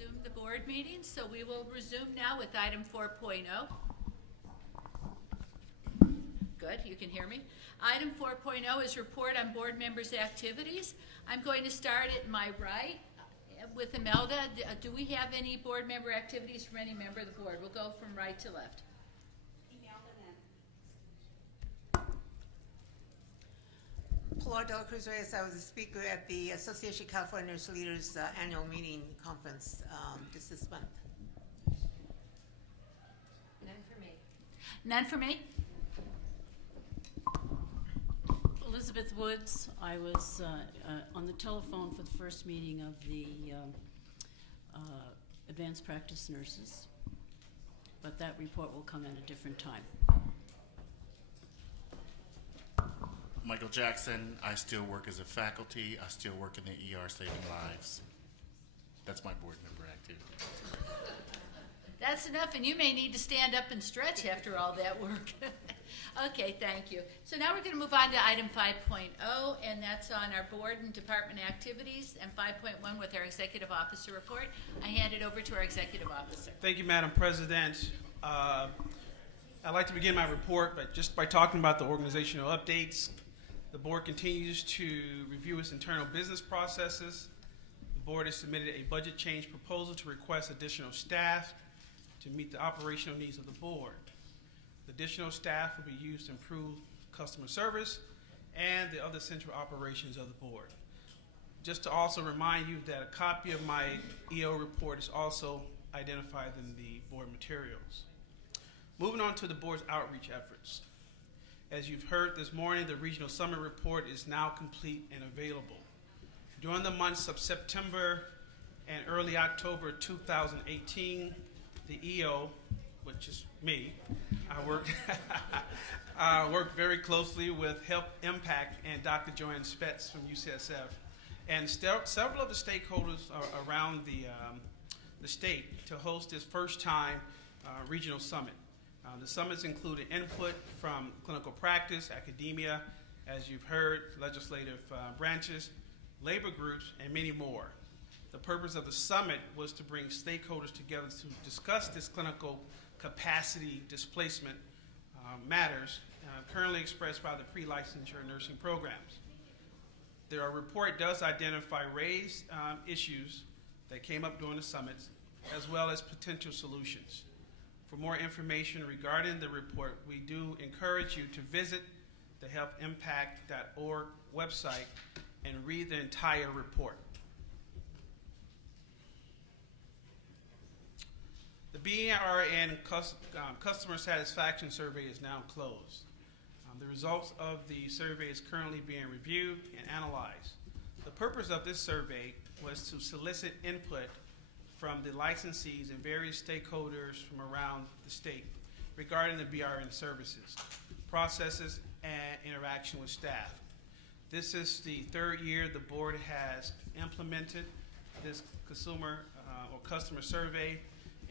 resume the board meeting, so we will resume now with item 4.0. Good, you can hear me. Item 4.0 is report on board members' activities. I'm going to start at my right with Imelda. Do we have any board member activities from any member of the board? We'll go from right to left. Pilar de la Cruz Reyes, I was a speaker at the Association of California Nurse Leaders annual meeting conference just this month. None for me. None for me? Elizabeth Woods. I was on the telephone for the first meeting of the advanced practice nurses, but that report will come at a different time. Michael Jackson. I still work as a faculty. I still work in the ER saving lives. That's my board member activity. That's enough, and you may need to stand up and stretch after all that work. Okay, thank you. So now we're going to move on to item 5.0, and that's on our board and department activities, and 5.1 with our executive officer report. I hand it over to our executive officer. Thank you, Madam President. I'd like to begin my report just by talking about the organizational updates. The board continues to review its internal business processes. The board has submitted a budget change proposal to request additional staff to meet the operational needs of the board. The additional staff will be used to improve customer service and the other central operations of the board. Just to also remind you that a copy of my EO report is also identified in the board materials. Moving on to the board's outreach efforts. As you've heard this morning, the Regional Summit report is now complete and available. During the months of September and early October 2018, the EO, which is me, I worked very closely with Health Impact and Dr. Joanne Spetz from UCSF, and several of the stakeholders around the state to host this first time regional summit. The summits included input from clinical practice, academia, as you've heard, legislative branches, labor groups, and many more. The purpose of the summit was to bring stakeholders together to discuss this clinical capacity displacement matters currently expressed by the pre-licensure nursing programs. The report does identify raised issues that came up during the summits, as well as potential solutions. For more information regarding the report, we do encourage you to visit the healthimpact.org website and read the entire report. The BRN customer satisfaction survey is now closed. The results of the survey is currently being reviewed and analyzed. The purpose of this survey was to solicit input from the licensees and various stakeholders from around the state regarding the BRN services, processes, and interaction with staff. This is the third year the board has implemented this consumer or customer survey,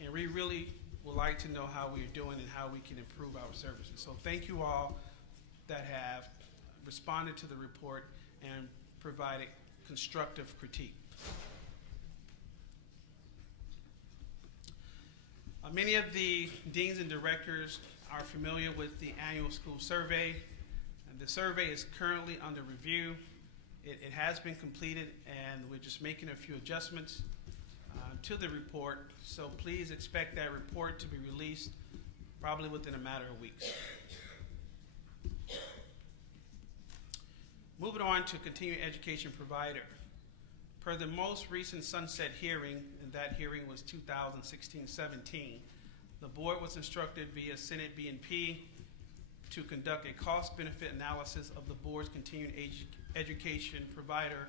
and we really would like to know how we're doing and how we can improve our services. So thank you all that have responded to the report and provided constructive critique. Many of the deans and directors are familiar with the annual school survey. And the survey is currently under review. It has been completed, and we're just making a few adjustments to the report. So please expect that report to be released probably within a matter of weeks. Moving on to continuing education provider. Per the most recent sunset hearing, and that hearing was 2016-17, the board was instructed via Senate B&P to conduct a cost-benefit analysis of the board's continuing education provider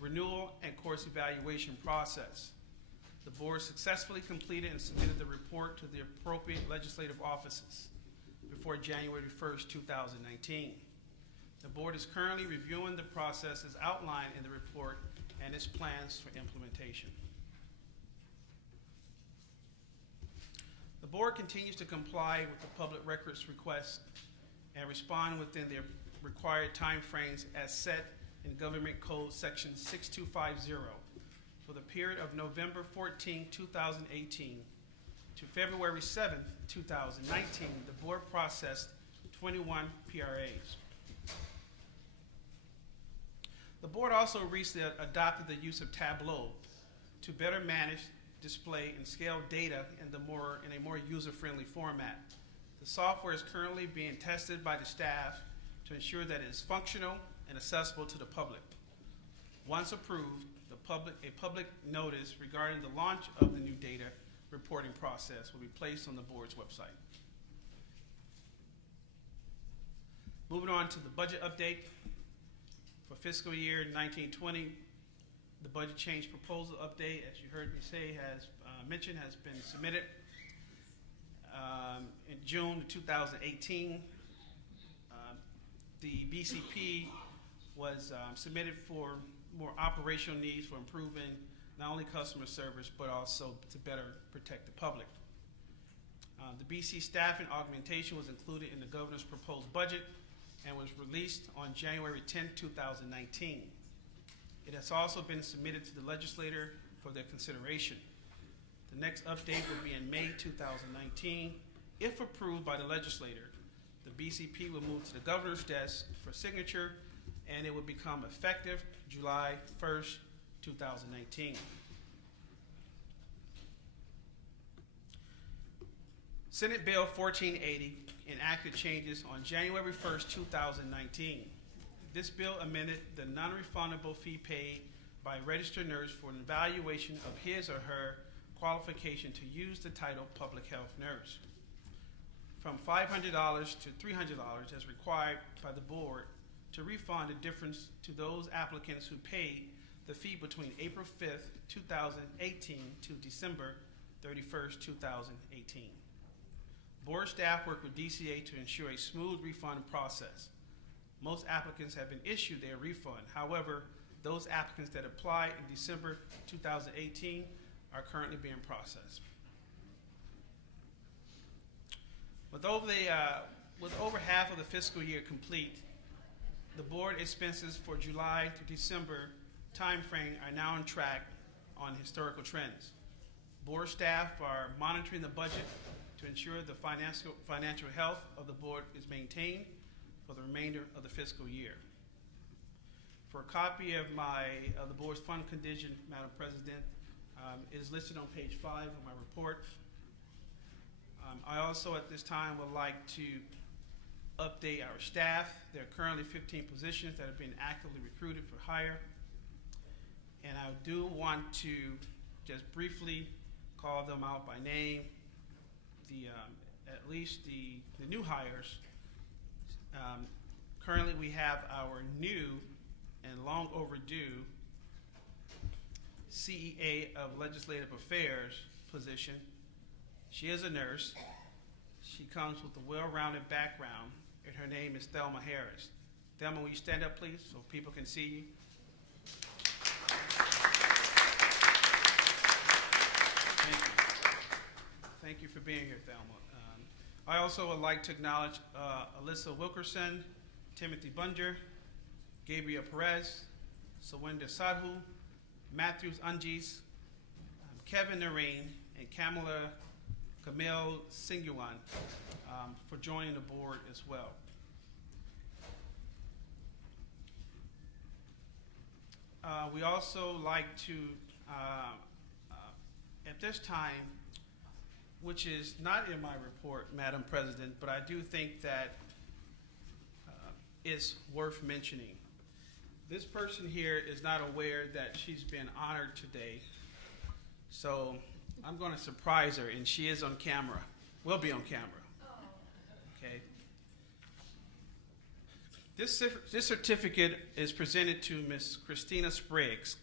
renewal and course evaluation process. The board successfully completed and submitted the report to the appropriate legislative offices before January 1st, 2019. The board is currently reviewing the processes outlined in the report and its plans for implementation. The board continues to comply with the public records request and respond within the required timeframes as set in Government Code Section 6250 for the period of November 14, 2018 to February 7, 2019, the board processed 21 PRAs. The board also recently adopted the use of Tableau to better manage, display, and scale data in a more user-friendly format. The software is currently being tested by the staff to ensure that it is functional and accessible to the public. Once approved, a public notice regarding the launch of the new data reporting process will be placed on the board's website. Moving on to the budget update. For fiscal year 1920, the budget change proposal update, as you heard me say, has been submitted in June 2018. The BCP was submitted for more operational needs for improving not only customer service, but also to better protect the public. The BC staffing augmentation was included in the governor's proposed budget and was released on January 10, 2019. It has also been submitted to the legislator for their consideration. The next update will be in May 2019. If approved by the legislator, the BCP will move to the governor's desk for signature, and it will become effective July 1st, 2019. Senate Bill 1480 enacted changes on January 1st, 2019. This bill amended the non-refundable fee paid by a registered nurse for an evaluation of his or her qualification to use the title public health nurse, from $500 to $300 as required by the board, to refund the difference to those applicants who paid the fee between April 5th, 2018 to December 31st, 2018. Board staff worked with DCA to ensure a smooth refund process. Most applicants have been issued their refund. However, those applicants that applied in December 2018 are currently being processed. With over half of the fiscal year complete, the board expenses for July to December timeframe are now on track on historical trends. Board staff are monitoring the budget to ensure the financial health of the board is maintained for the remainder of the fiscal year. For a copy of the board's fund condition, Madam President, it is listed on page 5 of my report. I also at this time would like to update our staff. There are currently 15 positions that have been actively recruited for hire. And I do want to just briefly call them out by name. At least the new hires. Currently we have our new and long overdue CEA of Legislative Affairs position. She is a nurse. She comes with a well-rounded background, and her name is Thelma Harris. Thelma, will you stand up, please, so people can see you? Thank you. Thank you for being here, Thelma. I also would like to acknowledge Alyssa Wilkerson, Timothy Bunger, Gabriel Perez, Sawinda Sadhu, Matthews Anjis, Kevin Nareen, and Kamala Camille Singuan for joining the board as well. We also like to, at this time, which is not in my report, Madam President, but I do think that it's worth mentioning. This person here is not aware that she's been honored today, so I'm going to surprise her, and she is on camera. Will be on camera. Okay. This certificate is presented to Ms. Christina Spriggs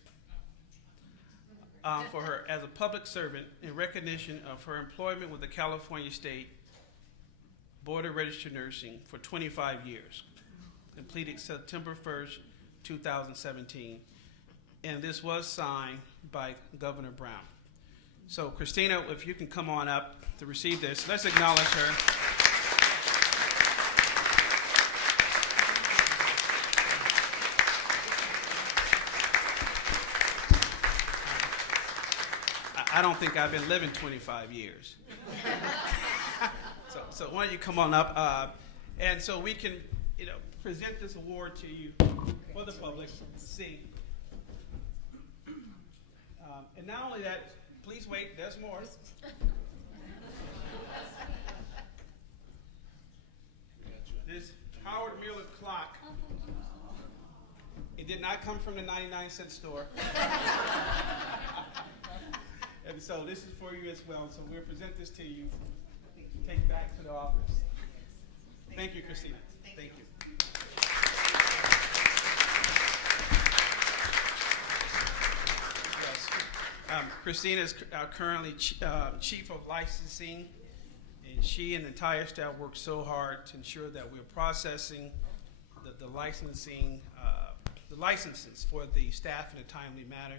for her as a public servant in recognition of her employment with the California State Board of Registered Nursing for 25 years, completed September 1st, 2017, and this was signed by Governor Brown. So Christina, if you can come on up to receive this, let's acknowledge her. I don't think I've been living 25 years. So why don't you come on up, and so we can, present this award to you for the public to see. And not only that, please wait, there's more. This Howard Mueller clock. It did not come from the 99-cent store. And so this is for you as well. So we'll present this to you. Take back to the office. Thank you, Christina. Thank you. Yes. Christina is currently chief of licensing, and she and the entire staff work so hard to ensure that we're processing the licensing, the licenses for the staff in a timely manner.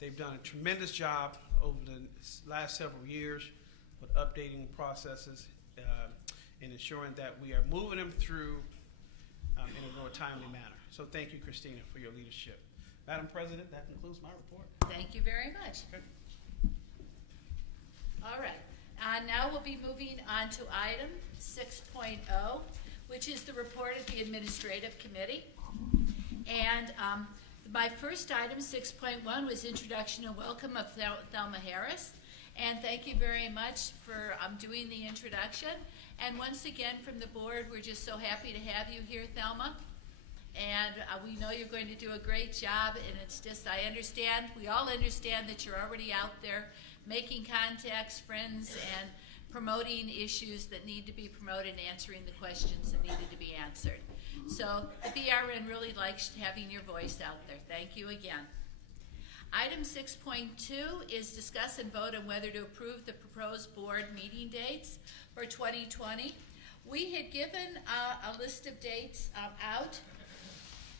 They've done a tremendous job over the last several years with updating processes and ensuring that we are moving them through in a more timely manner. So thank you, Christina, for your leadership. Madam President, that concludes my report. Thank you very much. Okay. All right. Now we'll be moving on to item 6.0, which is the report of the Administrative Committee. And my first item, 6.1, was introduction and welcome of Thelma Harris. And thank you very much for doing the introduction. And once again, from the board, we're just so happy to have you here, Thelma. And we know you're going to do a great job. And it's just, we all understand that you're already out there making contacts, friends, and promoting issues that need to be promoted and answering the questions that needed to be answered. So the BRN really likes having your voice out there. Thank you again. Item 6.2 is discuss and vote on whether to approve the proposed board meeting dates for 2020. We had given a list of dates out,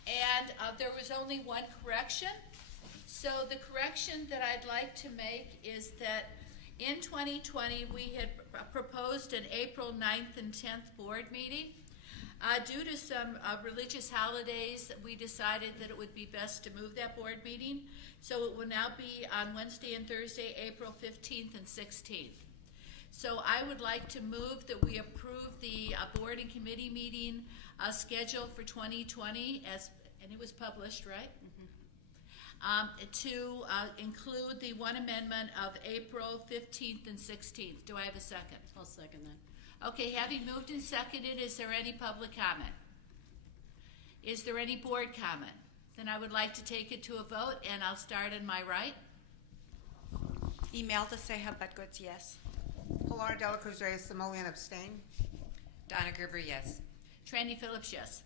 and there was only one correction. So the correction that I'd like to make is that in 2020, we had proposed an April 9th and 10th board meeting. Due to some religious holidays, we decided that it would be best to move that board meeting. So it will now be on Wednesday and Thursday, April 15th and 16th. So I would like to move that we approve the board and committee meeting schedule for 2020, and it was published, right? Mm-hmm. To include the one amendment of April 15th and 16th. Do I have a second? I'll second that. Okay, having moved and seconded, is there any public comment? Is there any board comment? Then I would like to take it to a vote, and I'll start on my right. Imelda Ceja Goods, yes. Pilar Dela Cruz Reyes Simoleon abstain. Donna Gerber, yes. Trandy Phillips, yes.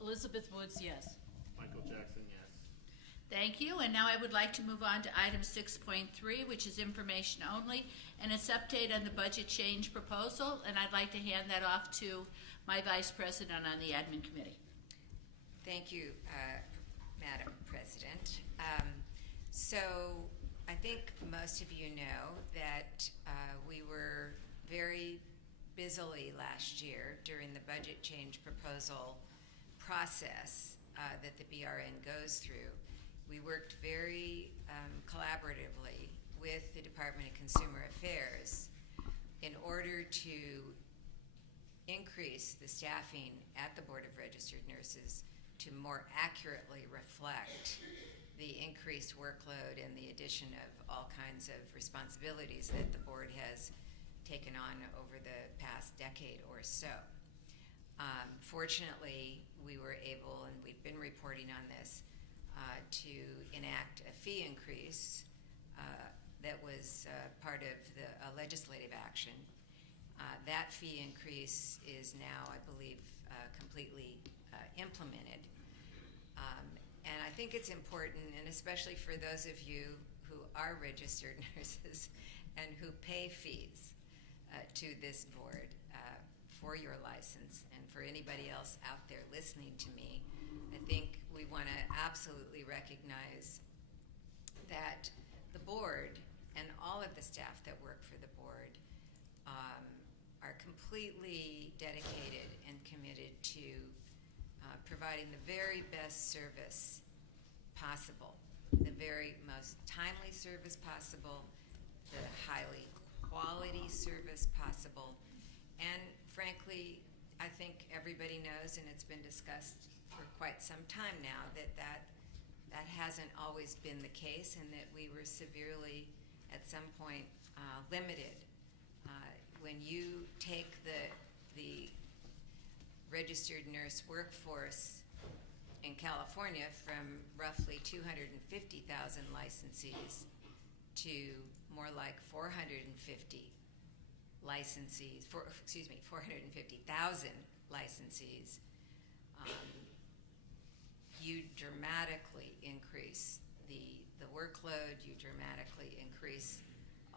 Elizabeth Woods, yes. Michael Jackson, yes. Thank you, and now I would like to move on to item 6.3, which is information only, and it's update on the budget change proposal, and I'd like to hand that off to my vice president on the admin committee. Thank you, Madam President. So I think most of you know that we were very busily last year during the budget change proposal process that the BRN goes through. We worked very collaboratively with the Department of Consumer Affairs in order to increase the staffing at the Board of Registered Nurses to more accurately reflect the increased workload and the addition of all kinds of responsibilities that the board has taken on over the past decade or so. Fortunately, we were able, and we've been reporting on this, to enact a fee increase that was part of the legislative action. That fee increase is now, I believe, completely implemented. And I think it's important, and especially for those of you who are registered nurses and who pay fees to this board for your license, and for anybody else out there listening to me, I think we want to absolutely recognize that the board and all of the staff that work for the board are completely dedicated and committed to providing the very best service possible the very most timely service possible, the highly quality service possible, and frankly, I think everybody knows, and it's been discussed for quite some time now, that hasn't always been the case, and that we were severely, at some point, limited. When you take the registered nurse workforce in California from roughly 250,000 licensees to more like 450,000 licensees, you dramatically increase the workload, you dramatically increase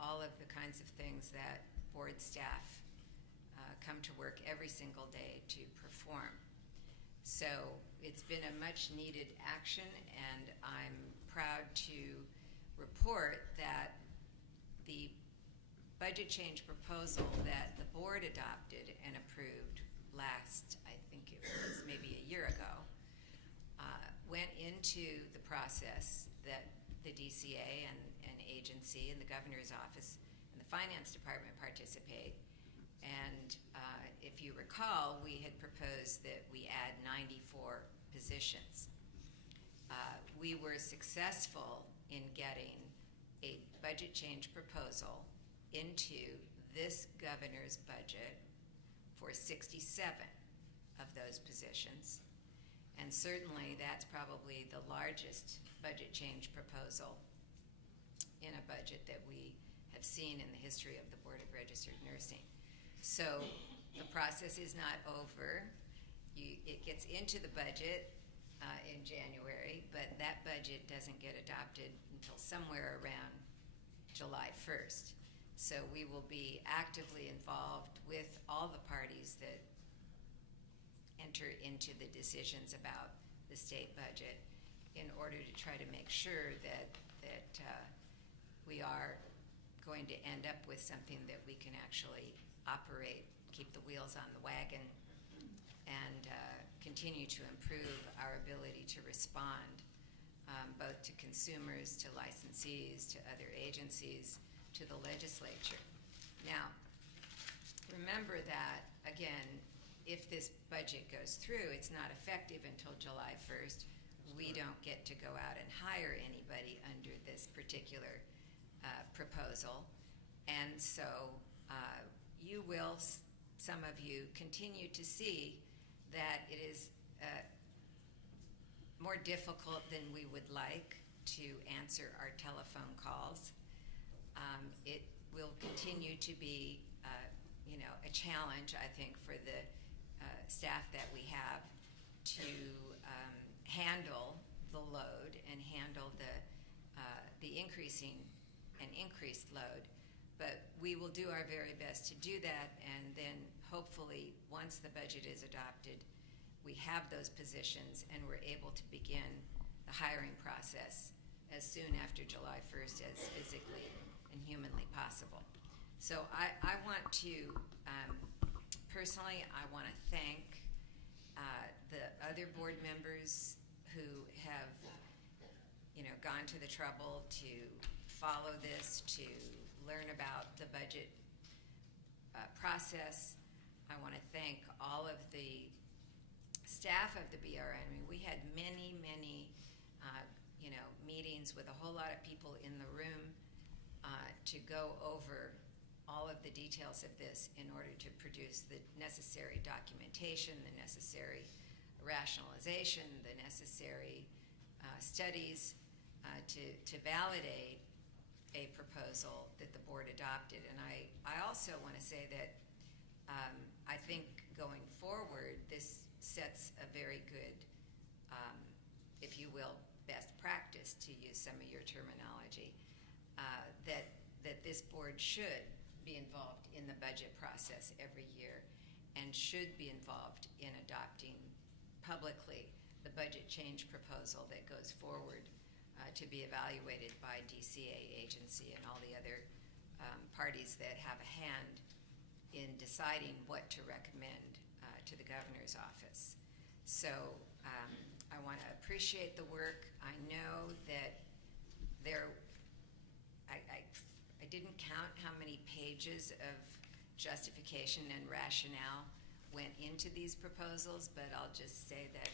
all of the kinds of things that board staff come to work every single day to perform. So it's been a much needed action, and I'm proud to report that the budget change proposal that the board adopted and approved last, I think it was maybe a year ago, went into the process that the DCA and agency and the governor's office and the finance department participate. And if you recall, we had proposed that we add 94 positions. We were successful in getting a budget change proposal into this governor's budget for 67 of those positions. And certainly that's probably the largest budget change proposal in a budget that we have seen in the history of the Board of Registered Nursing. So the process is not over. It gets into the budget in January, but that budget doesn't get adopted until somewhere around July 1st. So we will be actively involved with all the parties that enter into the decisions about the state budget in order to try to make sure that we are going to end up with something that we can actually operate, keep the wheels on the wagon, and continue to improve our ability to respond both to consumers, to licensees, to other agencies, to the legislature. Now, remember that, again, if this budget goes through, it's not effective until July 1st. We don't get to go out and hire anybody under this particular proposal. And so you will, some of you, continue to see that it is more difficult than we would like to answer our telephone calls. It will continue to be a challenge, I think, for the staff that we have to handle the load and handle the increasing and increased load. But we will do our very best to do that, and then hopefully once the budget is adopted, we have those positions and we're able to begin the hiring process as soon after July 1st as physically and humanly possible. So I want to, personally, I want to thank the other board members who have, gone to the trouble to follow this, to learn about the budget process. I want to thank all of the staff of the BRN. I mean, we had many, meetings with a whole lot of people in the room to go over all of the details of this in order to produce the necessary documentation, the necessary rationalization, the necessary studies to validate a proposal that the board adopted. And I also want to say that I think going forward, this sets a very good, if you will, best practice, to use some of your terminology, that this board should be involved in the budget process every year and should be involved in adopting publicly the budget change proposal that goes forward to be evaluated by DCA agency and all the other parties that have a hand in deciding what to recommend to the governor's office. So I want to appreciate the work. I know that I didn't count how many pages of justification and rationale went into these proposals, but I'll just say that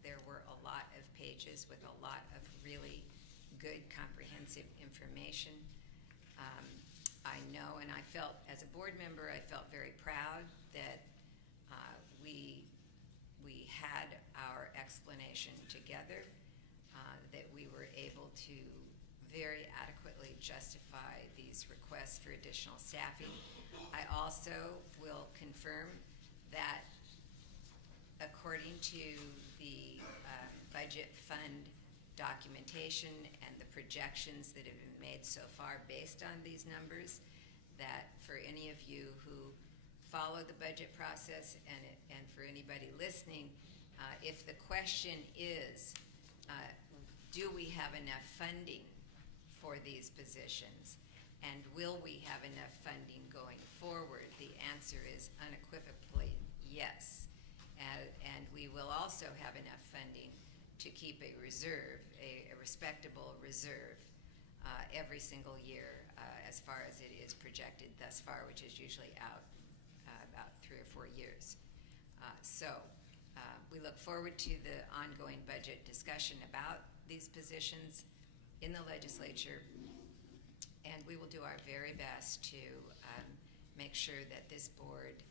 there were a lot of pages with a lot of really good comprehensive information. I know, and I felt, as a board member, I felt very proud that we had our explanation together, that we were able to very adequately justify these requests for additional staffing. I also will confirm that according to the budget fund documentation and the projections that have been made so far based on these numbers, that for any of you who follow the budget process and for anybody listening, if the question is, do we have enough funding for these positions, and will we have enough funding going forward? The answer is unequivocally yes. And we will also have enough funding to keep a reserve, a respectable reserve, every single year as far as it is projected thus far, which is usually out about 3 or 4 years. We look forward to the ongoing budget discussion about these positions in the legislature, and we will do our very best to make sure that this board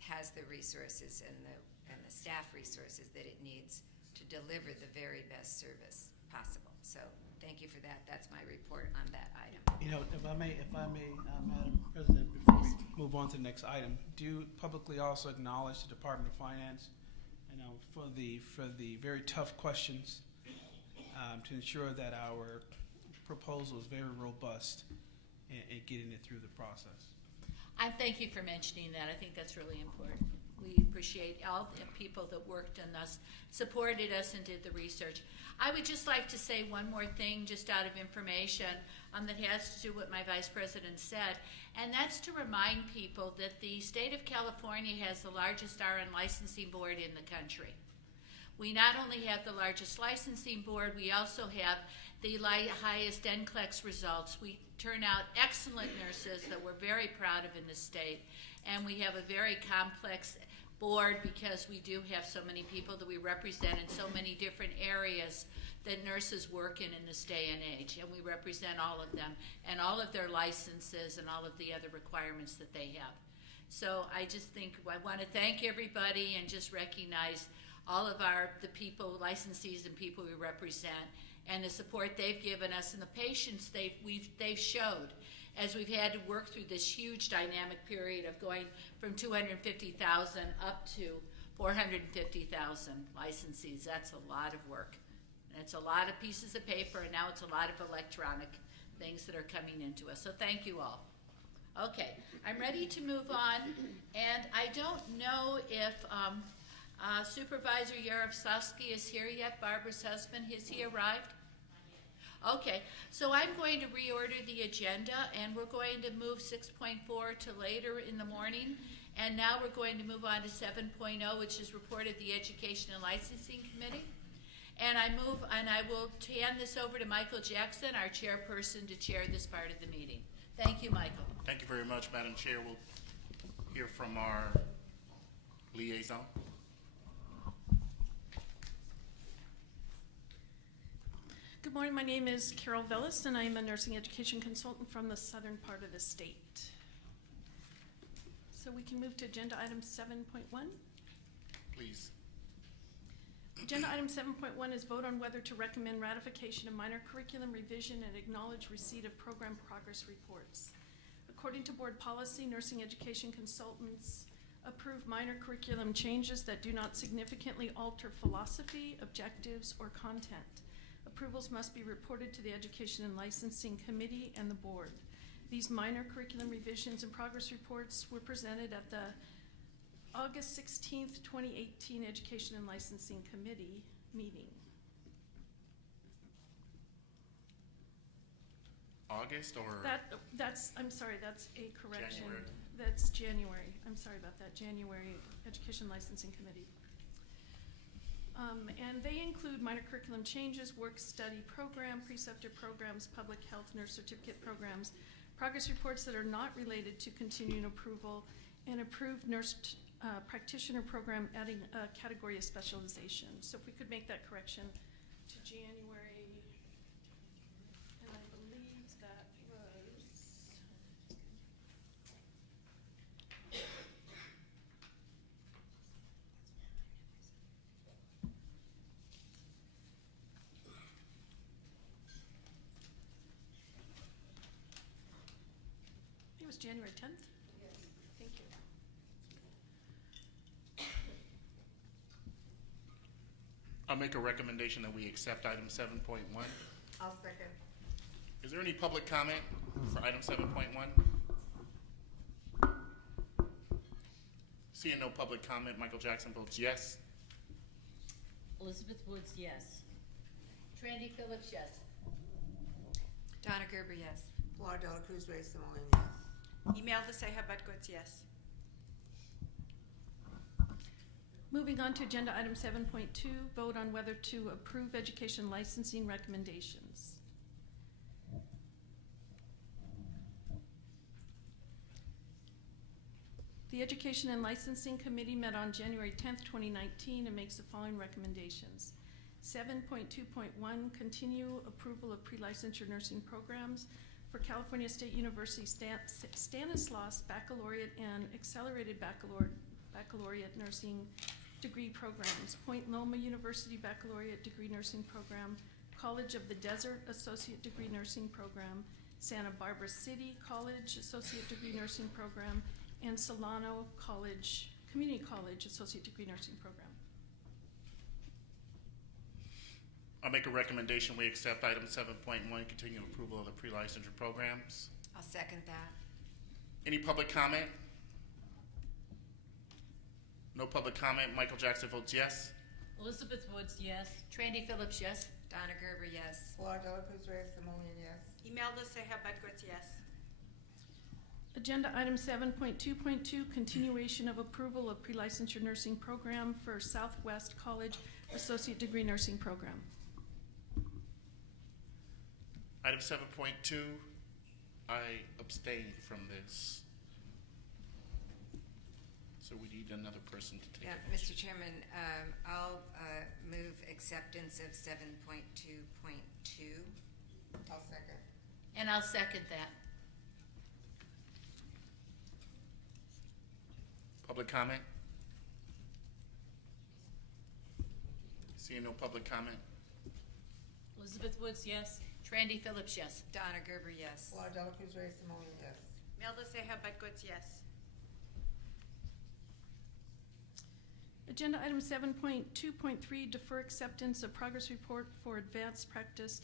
has the resources and the staff resources that it needs to deliver the very best service possible. So thank you for that. That's my report on that item. You know, if I may, Madam President, before we move on to the next item, do publicly also acknowledge the Department of Finance, you know, for the very tough questions, to ensure that our proposal is very robust in getting it through the process. I thank you for mentioning that. I think that's really important. We appreciate all the people that worked on us, supported us, and did the research. I would just like to say one more thing, just out of information, that has to do with what my Vice President said, and that's to remind people that the state of California has the largest RN licensing board in the country. We not only have the largest licensing board, we also have the highest NCLEX results. We turn out excellent nurses that we're very proud of in the state, and we have a very complex board because we do have so many people that we represent in so many different areas that nurses work in this day and age, and we represent all of them and all of their licenses and all of the other requirements that they have. So I just think I want to thank everybody and just recognize all of the people, licensees and people we represent, and the support they've given us and the patience they've showed as we've had to work through this huge dynamic period of going from 250,000 up to 450,000 licensees. That's a lot of work. And it's a lot of pieces of paper, and now it's a lot of electronic things that are coming into us. So thank you all. Okay, I'm ready to move on, and I don't know if Supervisor Yaroslavsky is here yet, Barbara's husband. Has he arrived? Okay, so I'm going to reorder the agenda, and we're going to move 6.4 to later in the morning, and now we're going to move on to 7.0, which is reported the Education and Licensing Committee. And I will hand this over to Michael Jackson, our chairperson, to chair this part of the meeting. Thank you, Michael. Thank you very much, Madam Chair. We'll hear from our liaison. Good morning, my name is Carol Vellis, and I am a nursing education consultant from the southern part of the state. So we can move to agenda item 7.1. Please. Agenda item 7.1 is vote on whether to recommend ratification of minor curriculum revision and acknowledge receipt of program progress reports. According to board policy, nursing education consultants approve minor curriculum changes that do not significantly alter philosophy, objectives, or content. Approvals must be reported to the Education and Licensing Committee and the board. These minor curriculum revisions and progress reports were presented at the August 16th, 2018 Education and Licensing Committee meeting. August or? I'm sorry, that's a correction. January. That's January. I'm sorry about that, January Education Licensing Committee. And they include minor curriculum changes, work-study program, preceptor programs, public health nurse certificate programs, progress reports that are not related to continuing approval, and approved nurse practitioner program adding a category of specialization. So if we could make that correction to January, and I believe that was... It was January 10th? Yes. Thank you. I'll make a recommendation that we accept item 7.1. I'll second. Is there any public comment for item 7.1? Seeing no public comment, Michael Jackson votes yes. Elizabeth Woods, yes. Randy Phillips, yes. Donna Gerber, yes. Flora De La Cruz Reyes Simoneon, yes. Imelda Seja Butkus, yes. Moving on to agenda item 7.2, vote on whether to approve education licensing recommendations. The Education and Licensing Committee met on January 10th, 2019 and makes the following recommendations. 7.2.1, continue approval of pre-licensure nursing programs for California State University Stanislaus Baccalaureate and Accelerated Baccalaureate Nursing degree programs, Point Loma University Baccalaureate Degree Nursing Program, College of the Desert Associate Degree Nursing Program, Santa Barbara City College Associate Degree Nursing Program, and Solano College, Community College Associate Degree Nursing Program. I'll make a recommendation we accept item 7.1, continue approval of the pre-licensure programs. I'll second that. Any public comment? No public comment. Michael Jackson votes yes. Elizabeth Woods, yes. Randy Phillips, yes. Donna Gerber, yes. Flora De La Cruz Reyes Simoneon, yes. Imelda Seja Butkus, yes. Agenda item 7.2.2, continuation of approval of pre-licensure nursing program for Southwest College Associate Degree Nursing Program. Item 7.2, I abstain from this. So we need another person to take Yeah, it. Mr. Chairman, I'll move acceptance of 7.2.2. I'll second. And I'll second that. Public comment? Seeing no public comment? Elizabeth Woods, yes. Randy Phillips, yes. Donna Gerber, yes. Flora De La Cruz Reyes Simoneon, yes. Imelda Seja Butkus, yes. Agenda item 7.2.3, defer acceptance of progress report for advanced practice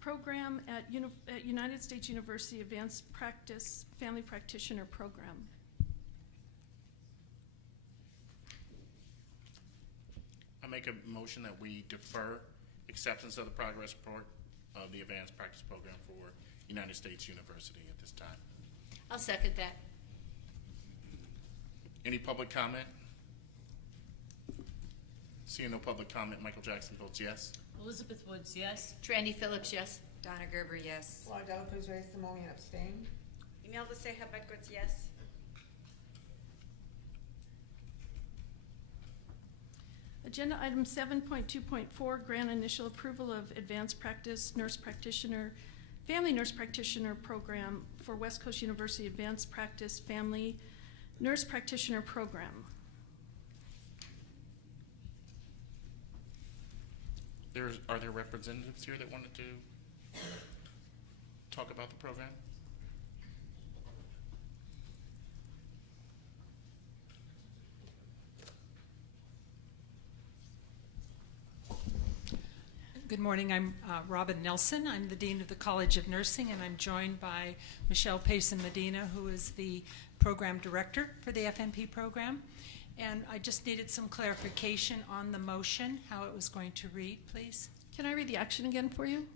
program at United States University Advanced Practice Family Practitioner Program. I make a motion that we defer acceptance of the progress report of the advanced practice program for United States University at this time. I'll second that. Any public comment? Seeing no public comment, Michael Jackson votes yes. Elizabeth Woods, yes. Randy Phillips, yes. Donna Gerber, yes. Flora De La Cruz Reyes Simoneon, abstain. Imelda Seja Butkus, yes. Agenda item 7.2.4, grant initial approval of advanced practice nurse practitioner, family nurse practitioner program for West Coast University Advanced Practice Family Nurse Practitioner Program. Are there representatives here that wanted to talk about the program? Good morning. I'm Robin Nelson. I'm the Dean of the College of Nursing, and I'm joined by Michelle Payson Medina, who is the Program Director for the FNP program. And I just needed some clarification on the motion, how it was going to read, please. Can I read the action again for you?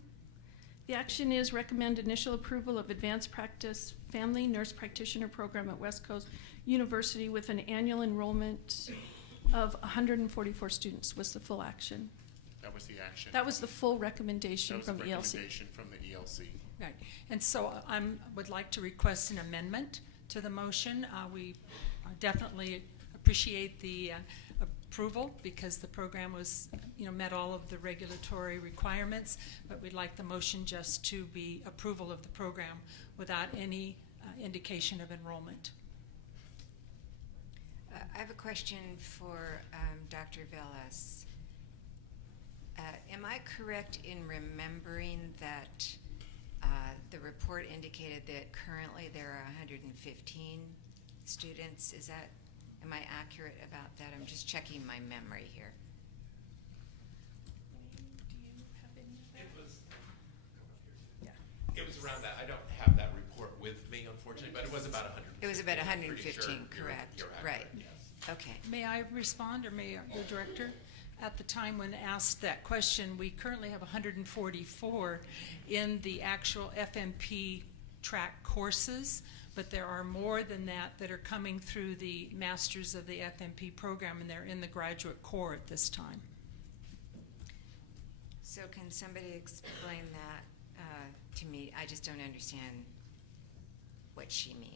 The action is recommend initial approval of advanced practice family nurse practitioner program at West Coast University with an annual enrollment of 144 students was the full action. That was the action. That was the full That recommendation was the from ELC. recommendation from the ELC. Right, and so I would like to request an amendment to the motion. We definitely appreciate the approval because the program was, met all of the regulatory requirements, but we'd like the motion just to be approval of the program without any indication of enrollment. I have a question for Dr. Velez. Am I correct in remembering that the report indicated that currently there are 115 students? Am I accurate about that? I'm just checking my memory here. It was around that. I don't have that report with me, unfortunately, but it was about 115. It was about I'm pretty 115, sure correct, you're right. accurate, yes. Okay. May I respond, or may the director? At the time when asked that question, we currently have 144 in the actual FMP track courses, but there are more than that are coming through the Masters of the FMP program, and they're in the graduate core at this time. So can somebody explain that to me? I just don't understand what she means.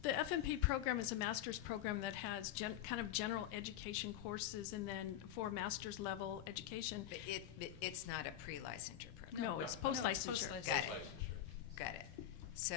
The FMP program is a master's program that has kind of general education courses and then for master's level education. But it's not a pre-licensure program. No, it's post-licensure. post-licensure. Got it. Licensure. Got it. So,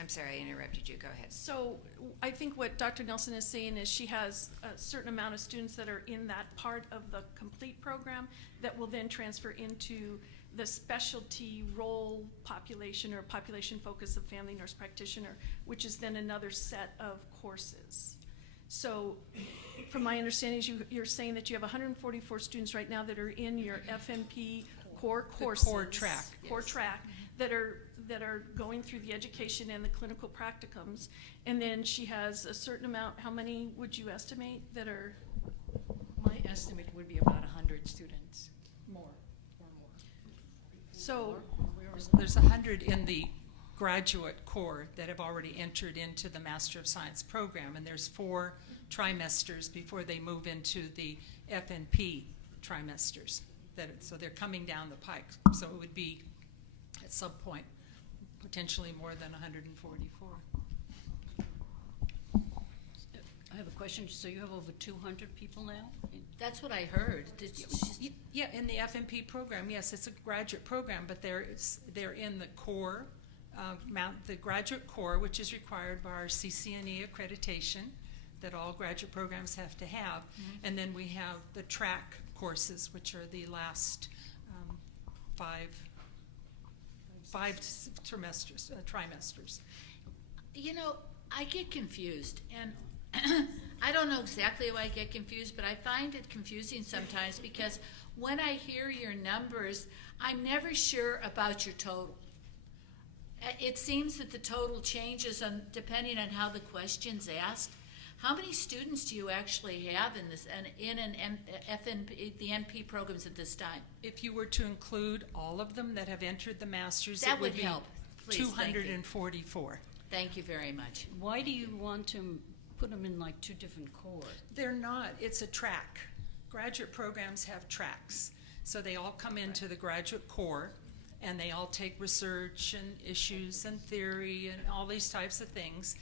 I'm sorry, I interrupted you. Go ahead. So I think what Dr. Nelson is saying is she has a certain amount of students that are in that part of the complete program that will then transfer into the specialty role population or population focus of family nurse practitioner, which is then another set of courses. So from my understanding, you're saying that you have 144 students right now that are in your FNP core courses. core track, Core yes. track that are going through the education and the clinical practicums. And then she has a certain amount, how many would you estimate that are? My estimate would be about 100 students, more or more. So, There's 100 in the graduate core that have already entered into the Master of Science program, and there's 4 trimesters before they move into the FNP trimesters. So they're coming down the pike. So it would be, at some point, potentially more than 144. I have a question. So you have over 200 people now? That's what I heard. Yeah, in the FMP program, yes, it's a graduate program, but they're in the core, the graduate core, which is required by our CCNE accreditation that all graduate programs have to have. Mm-hmm. And then we have the track courses, which are the last five trimesters. You know, I get confused, and I don't know exactly why I get confused, but I find it confusing sometimes because when I hear your numbers, I'm never sure about your total. It seems that the total changes depending on how the question's asked. How many students do you actually have in this the NP programs at this time? If you were to include all of them that have entered the masters, That it would would be help. Please, thank you. 244. Thank you very much. Why do you want to put them in like 2 different cores? They're not. It's a track. Graduate programs have tracks. So they all come into the graduate core, and they all take research and issues and theory and all these types of things,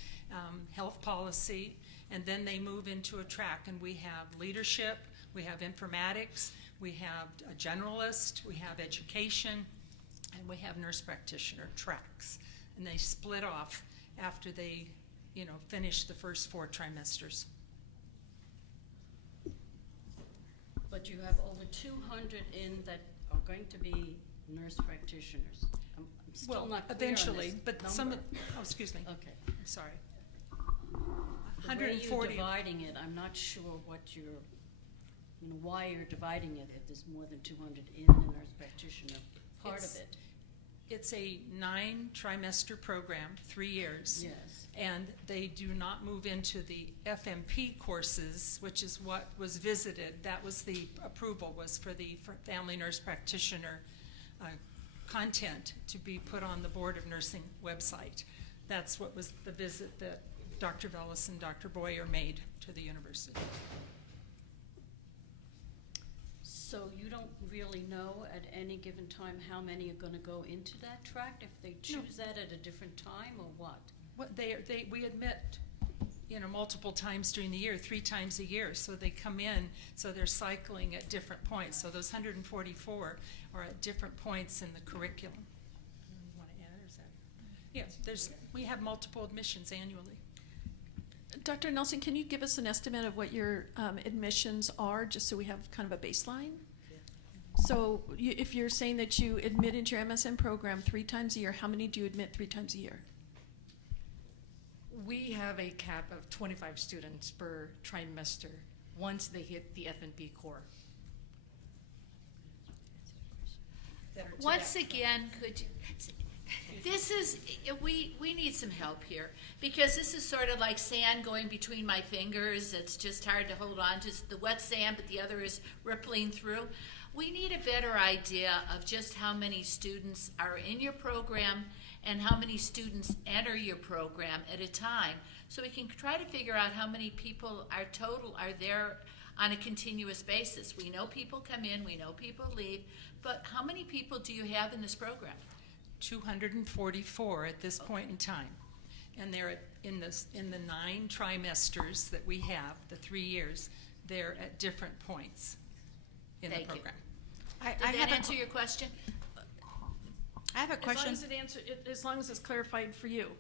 health policy, and then they move into a track. And we have leadership, we have informatics, we have a generalist, we have education, and we have nurse practitioner tracks. And they split off after they finish the first 4 trimesters. But you have over 200 in that are going to be nurse practitioners. I'm still not clear eventually, on this but some. number. Excuse me. Okay. I'm sorry. The way 140. you're dividing it, I'm not sure what why you're dividing it if there's more than 200 in the nurse practitioner part It's- of it. It's a 9-trimester program, 3 years. Yes. And they do not move into the FMP courses, which is what was visited. That was the approval, was for the family nurse practitioner content to be put on the Board of Nursing website. That's what was the visit that Dr. Vellis and Dr. Boyer made to the university. So you don't really know at any given time how many are going to go into that track? If they choose that at a different time, or what? We admit, multiple times during the year, 3 times a year. So they come in, so they're cycling at different points. So those 144 are at different points in the curriculum. You want to add, or is that? Yeah, we have multiple admissions annually. Dr. Nelson, can you give us an estimate of what your admissions are, just so we have kind of a baseline? So if you're saying that you admit into your MSN program 3 times a year, how many do you admit 3 times a year? We have a cap of 25 students per trimester once they hit the F&P core. Once again, could you, this is, we need some help here, because this is sort of like sand going between my fingers. It's just hard to hold on to the wet sand, but the other is rippling through. We need a better idea of just how many students are in your program and how many students enter your program at a time, so we can try to figure out how many people are there on a continuous basis. We know people come in, we know people leave, but how many people do you have in this program? 244 at this point in time. And they're in the 9 trimesters that we have, the 3 years, they're at different points in Thank the you. program. Did that answer your question? I have a question. As long as it's clarified for you.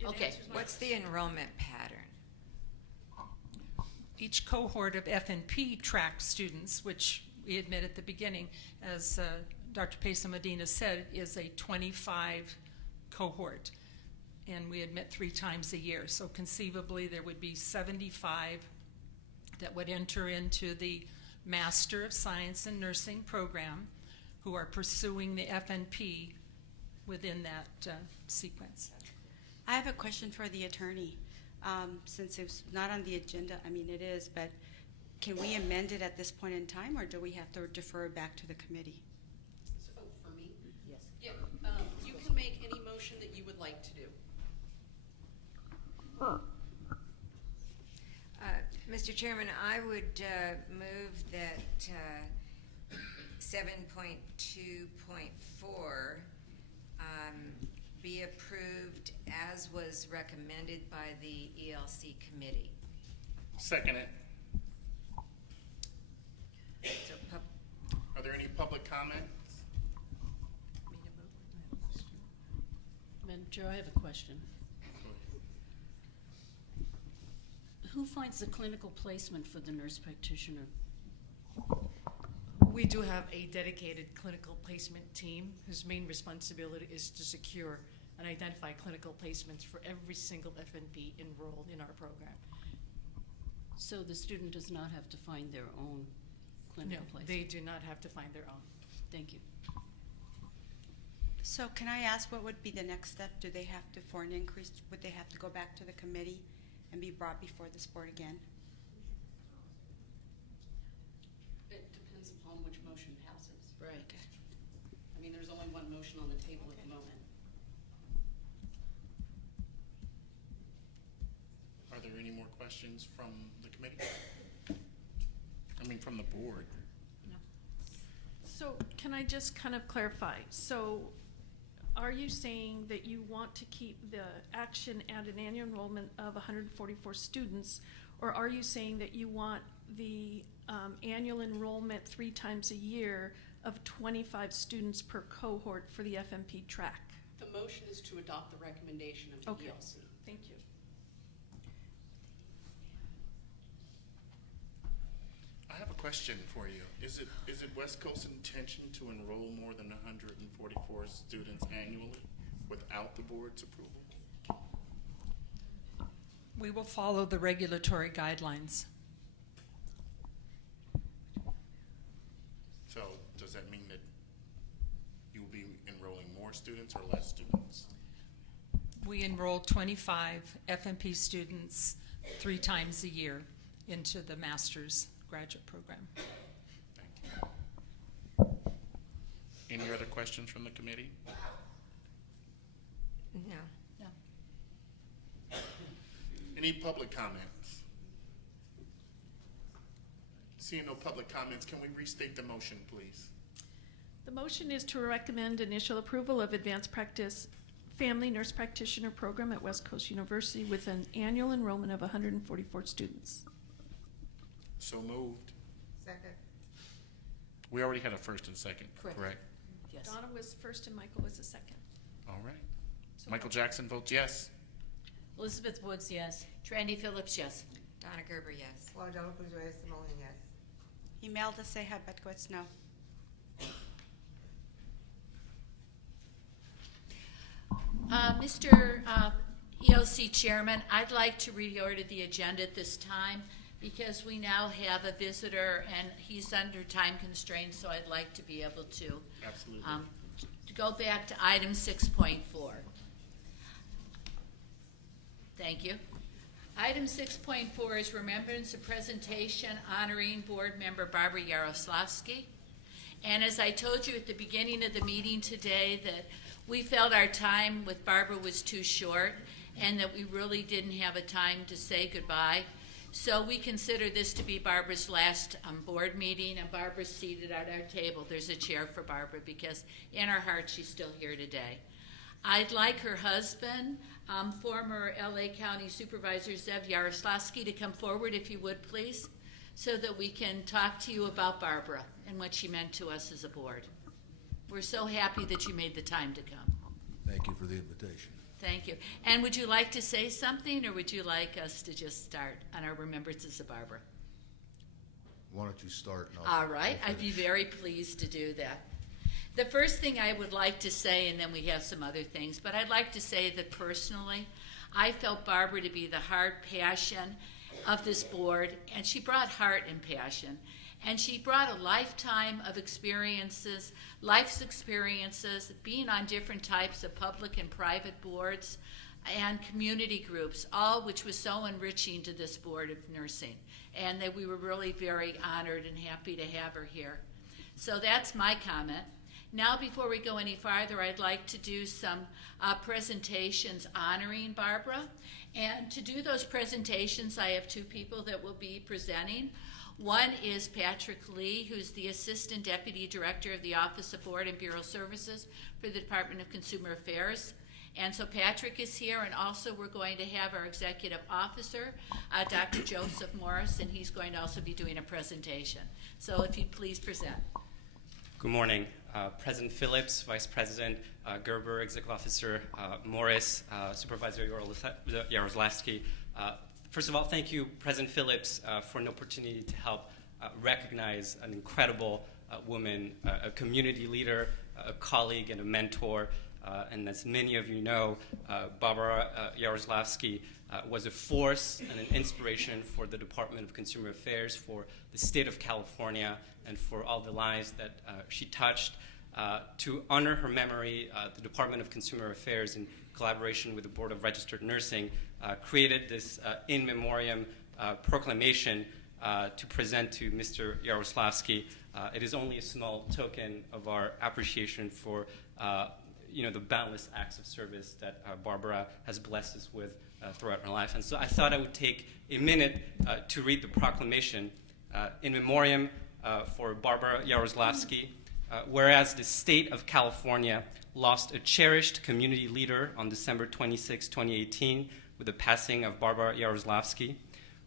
It Okay. answers my What's the enrollment pattern? Each cohort of F&P track students, which we admit at the beginning, as Dr. Pesa Medina said, is a 25 cohort. And we admit 3 times a year. So conceivably there would be 75 that would enter into the Master of Science in Nursing program who are pursuing the FNP within that sequence. I have a question for the attorney. Since it's not on the agenda, I mean it is, but can we amend it at this point in time, or do we have to defer it back to the committee? Oh, for me? Yes. Yeah, you can make any motion that you would like to do. Mr. Chairman, I would move that 7.2.4 be approved as was recommended by the ELC committee. Second it. So, Are there any public comments? Madam Chair, I have a question. Who finds the clinical placement for the nurse practitioner? We do have a dedicated clinical placement team whose main responsibility is to secure and identify clinical placements for every single FNP enrolled in our program. So the student does not have to find their own No, clinical placement? they do not have to find their own. Thank you. So can I ask what would be the next step? Do they have to, for an increase, would they have to go back to the committee and be brought before this board again? It depends upon which motion passes. Right. I mean, there's only one motion on the table at the moment. Are there any more questions from the committee? I mean, from the board. So can I just kind of clarify? So are you saying that you want to keep the action at an annual enrollment of 144 students, or are you saying that you want the annual enrollment 3 times a year of 25 students per cohort for the FNP track? The motion is to adopt the recommendation of the Okay. ELC. Thank you. I have a question for you. Is it West Coast's intention to enroll more than 144 students annually without the board's approval? We will follow the regulatory guidelines. So does that mean that you will be enrolling more students or less students? We enroll 25 FNP students 3 times a year into the master's graduate program. Thank you. Any other questions from the committee? no. Any public comments? Seeing no public comments, can we restate the motion, please? The motion is to recommend initial approval of advanced practice family nurse practitioner program at West Coast University with an annual enrollment of 144 students. So moved. Second. We already had a first and second, Correct. correct? Yes. Donna was first and Michael was the second. All right. Michael Jackson votes yes. Elizabeth Woods, yes. Trandy Phillips, yes. Donna Gerber, yes. Flora De La Cruz Reyes, Simoneon, yes. Imelda Ceja Betquitz, no. Mr. EOC Chairman, I'd like to reorder the agenda at this time because we now have a visitor and he's under time constraints, so I'd like to be able to Absolutely. to go back to item 6.4. Thank you. Item 6.4 is remembrance of presentation honoring board member Barbara Yaroslavsky. And as I told you at the beginning of the meeting today, that we felt our time with Barbara was too short and that we really didn't have a time to say goodbye. So we consider this to be Barbara's last board meeting, and Barbara's seated at our table. There's a chair for Barbara because in our heart she's still here today. I'd like her husband, former LA County Supervisor Zev Yaroslavsky, to come forward if you would please, so that we can talk to you about Barbara and what she meant to us as a board. We're so happy that you made the time to come. Thank you for the invitation. Thank you. And would you like to say something, or would you like us to just start on our remembrances of Barbara? Why don't you start? And I'll- All right, I'll I'd be finish. very pleased to do that. The first thing I would like to say, and then we have some other things, but I'd like to say that personally, I felt Barbara to be the heart, passion of this board, and she brought heart and passion. And she brought a lifetime of experiences, life's experiences, being on different types of public and private boards and community groups, all which was so enriching to this board of nursing. And that we were really very honored and happy to have her here. So that's my comment. Now, before we go any farther, I'd like to do some presentations honoring Barbara. And to do those presentations, I have two people that will be presenting. One is Patrick Lee, who's the Assistant Deputy Director of the Office of Board and Bureau Services for the Department of Consumer Affairs. And so Patrick is here, and also we're going to have our Executive Officer, Dr. Joseph Morris, and he's going to also be doing a presentation. So if you'd please present. Good morning. President Phillips, Vice President Gerber, Executive Officer Morris, Supervisor Yaroslavsky. First of all, thank you, President Phillips, for an opportunity to help recognize an incredible woman, a community leader, a colleague, and a mentor. And as many of you know, Barbara Yaroslavsky was a force and an inspiration for the Department of Consumer Affairs, for the state of California, and for all the lives that she touched. To honor her memory, the Department of Consumer Affairs, in collaboration with the Board of Registered Nursing, created this in memoriam proclamation to present to Mr. Yaroslavsky. It is only a small token of our appreciation for the boundless acts of service that Barbara has blessed us with throughout her life. And so I thought I would take a minute to read the proclamation in memoriam for Barbara Yaroslavsky. Whereas the state of California lost a cherished community leader on December 26, 2018, with the passing of Barbara Yaroslavsky.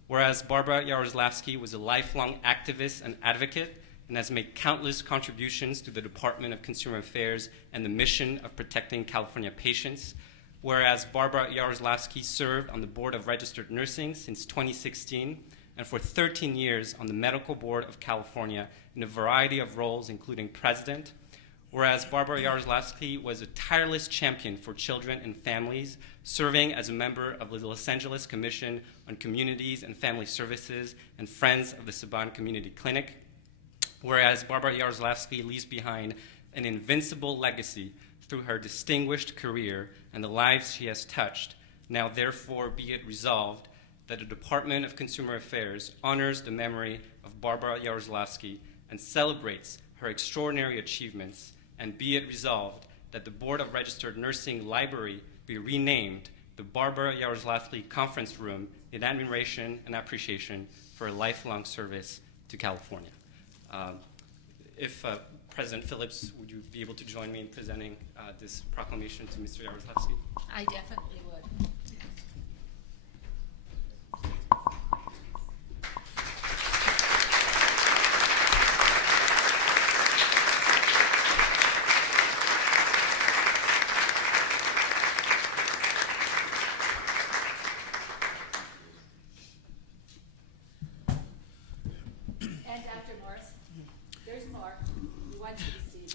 Whereas Barbara Yaroslavsky was a lifelong activist and advocate and has made countless contributions to the Department of Consumer Affairs and the mission of protecting California patients. Whereas Barbara Yaroslavsky served on the Board of Registered Nursing since 2016 and for 13 years on the Medical Board of California in a variety of roles, including president. Whereas Barbara Yaroslavsky was a tireless champion for children and families, serving as a member of the Los Angeles Commission on Communities and Family Services and Friends of the Saban Community Clinic. Whereas Barbara Yaroslavsky leaves behind an invincible legacy through her distinguished career and the lives she has touched. Now therefore be it resolved that the Department of Consumer Affairs honors the memory of Barbara Yaroslavsky and celebrates her extraordinary achievements, and be it resolved that the Board of Registered Nursing Library be renamed the Barbara Yaroslavsky Conference Room in admiration and appreciation for her lifelong service to California. If President Phillips, would you be able to join me in presenting this proclamation to Mr. Jaroslawski? I definitely would. And Dr. Morris, there's more. We want you to see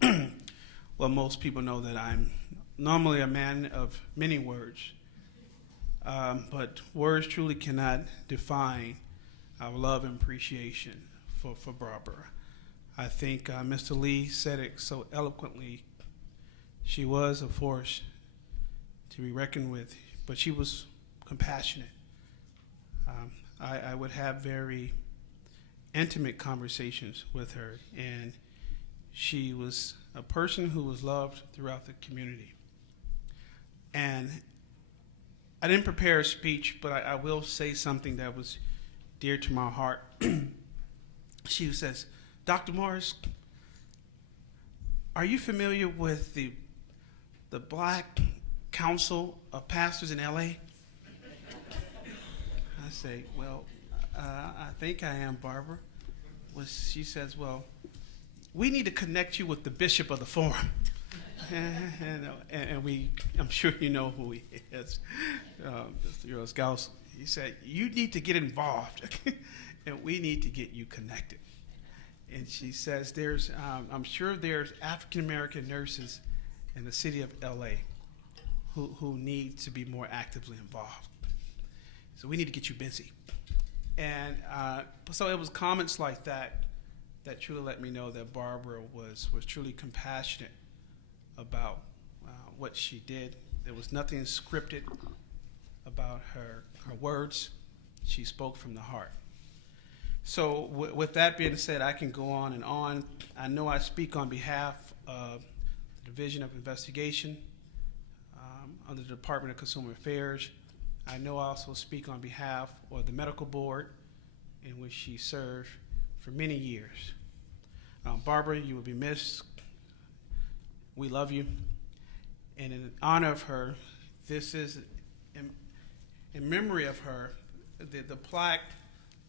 this. Well, most people know that I'm normally a man of many words, but words truly cannot define our love and appreciation for Barbara. I think Mr. Lee said it so eloquently. She was a force to be reckoned with, but she was compassionate. I would have very intimate conversations with her, and she was a person who was loved throughout the community. And I didn't prepare a speech, but I will say something that was dear to my heart. She says, Dr. Morris, are you familiar with the Black Council of Pastors in LA? I say, well, I think I am, Barbara. Well, she says, well, we need to connect you with the bishop of the forum. and I'm sure you know who he is, Mr. Jaroslawski. He said, you need to get involved, and we need to get you connected. And she says, I'm sure there's African-American nurses in the city of LA who need to be more actively involved. So we need to get you busy. And so it was comments like that truly let me know that Barbara was truly compassionate about what she did. There was nothing scripted about her words. She spoke from the heart. So with that being said, I can go on and on. I know I speak on behalf of the Division of Investigation under the Department of Consumer Affairs. I know I also speak on behalf of the medical board in which she served for many years. Barbara, you will be missed. We love you. And in honor of her, this is in memory of her, the plaque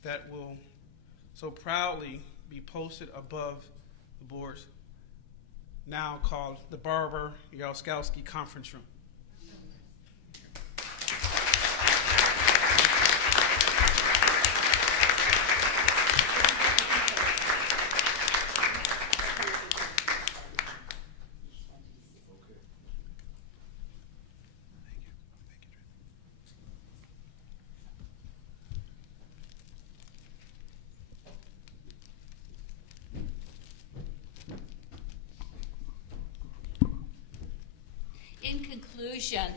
that will so proudly be posted above the boards, now called the Barbara Jaroslawski Conference Room. In conclusion,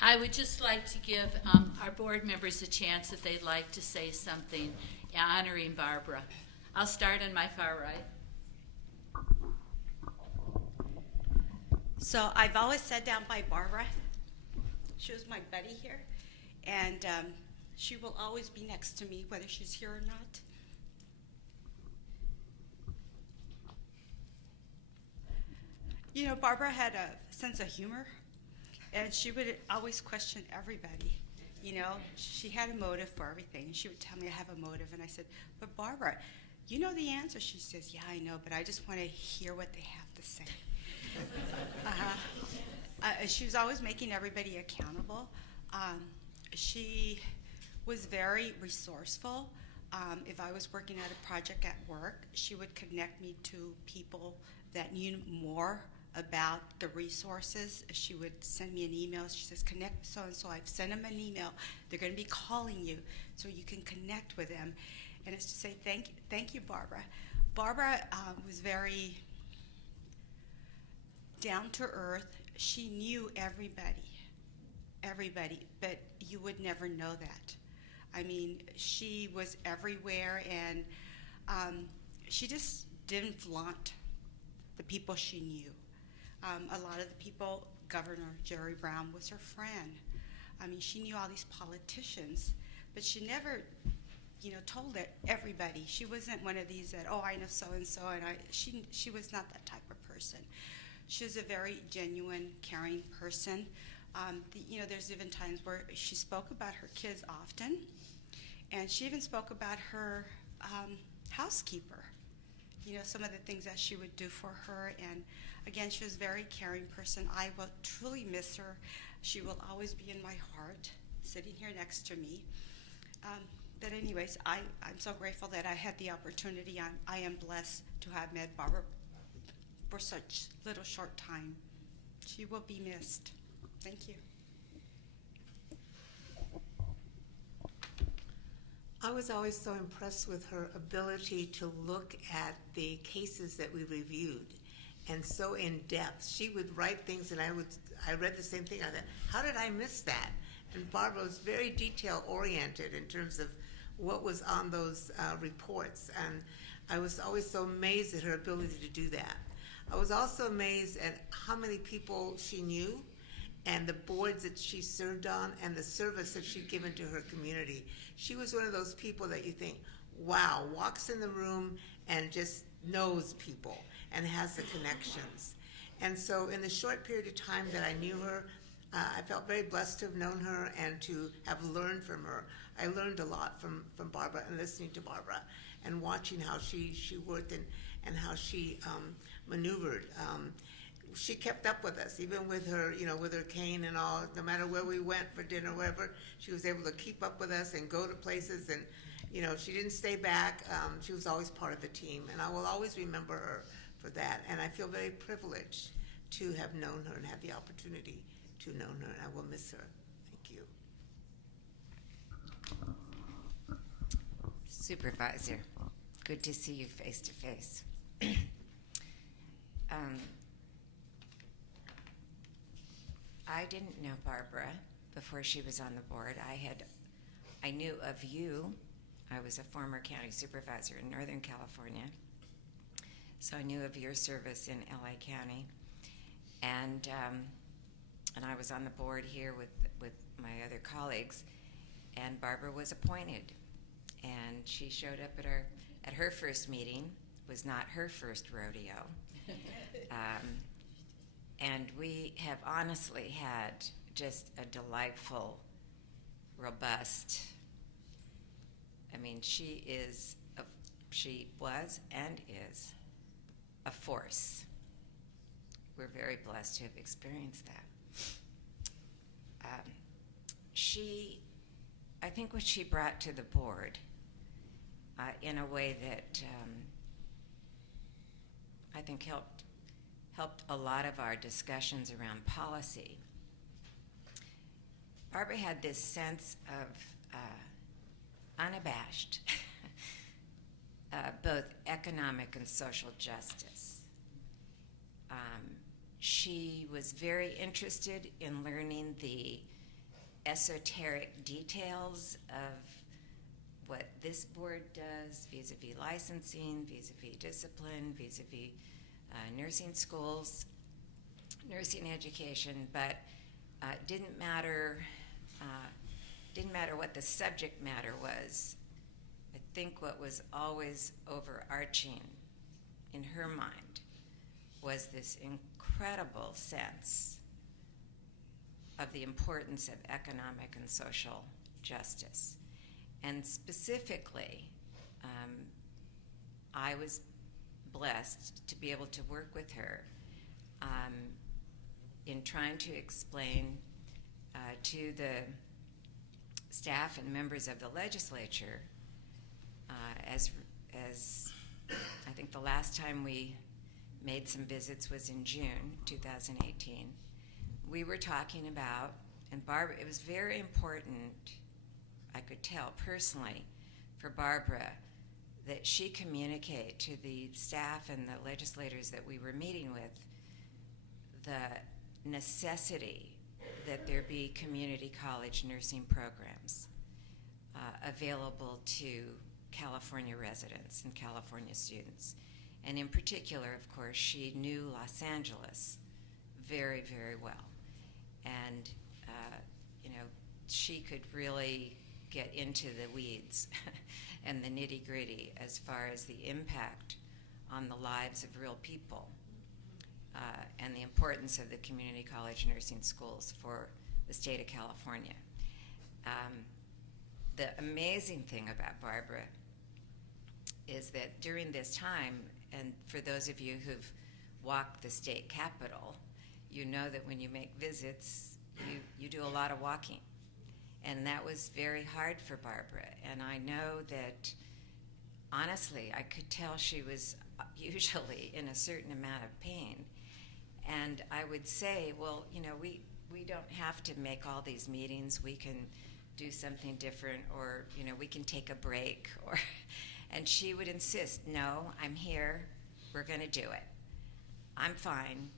I would just like to give our board members a chance if they'd like to say something honoring Barbara. I'll start on my far right. So I've always sat down by Barbara. She was my buddy here, and she will always be next to me, whether she's here or not. You know, Barbara had a sense of humor, and she would always question everybody. You know, she had a motive for everything. She would tell me, I have a motive. And I said, but Barbara, you know the answer. She says, yeah, I know, but I just want to hear what they have to say. She was always making everybody accountable. She was very resourceful. If I was working at a project at work, she would connect me to people that knew more about the resources. She would send me an email. She says, connect with so-and-so. I've sent them an email. They're going to be calling you so you can connect with them. And it's to say, thank you, Barbara. Barbara was very down to earth. She knew everybody, but you would never know that. I mean, she was everywhere, and she just didn't flaunt the people she knew. A lot of the people, Governor Jerry Brown was her friend. I mean, she knew all these politicians, but she never, told everybody. She wasn't one of these that, oh, I know so and so, and she was not that type of person. She was a very genuine, caring person. There's even times where she spoke about her kids often, and she even spoke about her housekeeper. Some of the things that she would do for her, and again, she was a very caring person. I will truly miss her. She will always be in my heart, sitting here next to me. But anyways, I'm so grateful that I had the opportunity. I am blessed to have met Barbara for such little short time. She will be missed. Thank you. I was always so impressed with her ability to look at the cases that we reviewed, and so in depth. She would write things, and I read the same thing. I thought, how did I miss that? And Barbara was very detail oriented in terms of what was on those reports, and I was always so amazed at her ability to do that. I was also amazed at how many people she knew, and the boards that she served on, and the service that she'd given to her community. She was one of those people that you think, wow, walks in the room and just knows people and has the connections. And so in the short period of time that I knew her, I felt very blessed to have known her and to have learned from her. I learned a lot from Barbara, and listening to Barbara and watching how she worked and how she maneuvered. She kept up with us, even with her, with her cane and all. No matter where we went for dinner, wherever, she was able to keep up with us and go to places. And, she didn't stay back. She was always part of the team, and I will always remember her for that. And I feel very privileged to have known her and had the opportunity to know her, and I will miss her. Thank you. Supervisor, good to see you face to face. I didn't know Barbara before she was on the board. I knew of you. I was a former county supervisor in Northern California, so I knew of your service in LA County, and I was on the board here with my other colleagues, and Barbara was appointed, and she showed up at her first meeting. It was not her first rodeo. And we have honestly had just a delightful, robust, she was and is a force. We're very blessed to have experienced that. I think what she brought to the board in a way that I think helped a lot of our discussions around policy. Barbara had this sense of unabashed, both economic and social justice. She was very interested in learning the esoteric details of what this board does vis-a-vis licensing, vis-a-vis discipline, vis-a-vis nursing schools, nursing education, but didn't matter what the subject matter was. I think what was always overarching in her mind was this incredible sense of the importance of economic and social justice. And specifically, I was blessed to be able to work with her in trying to explain to the staff and members of the legislature, as I think the last time we made some visits was in June 2018. We were talking about, and Barbara, it was very important, I could tell personally, for Barbara, that she communicate to the staff and the legislators that we were meeting with the necessity that there be community college nursing programs available to California residents and California students. And in particular, of course, she knew Los Angeles very, very well. And, she could really get into the weeds and the nitty-gritty as far as the impact on the lives of real people and the importance of the community college nursing schools for the state of California. The amazing thing about Barbara is that during this time, and for those of you who've walked the state capitol, you know that when you make visits, you do a lot of walking. And that was very hard for Barbara. And I know that, honestly, I could tell she was usually in a certain amount of pain. And I would say, well, you know, we don't have to make all these meetings. We can do something different, or, you know, we can take a break. And she would insist, no, I'm here. We're going to do it. I'm fine.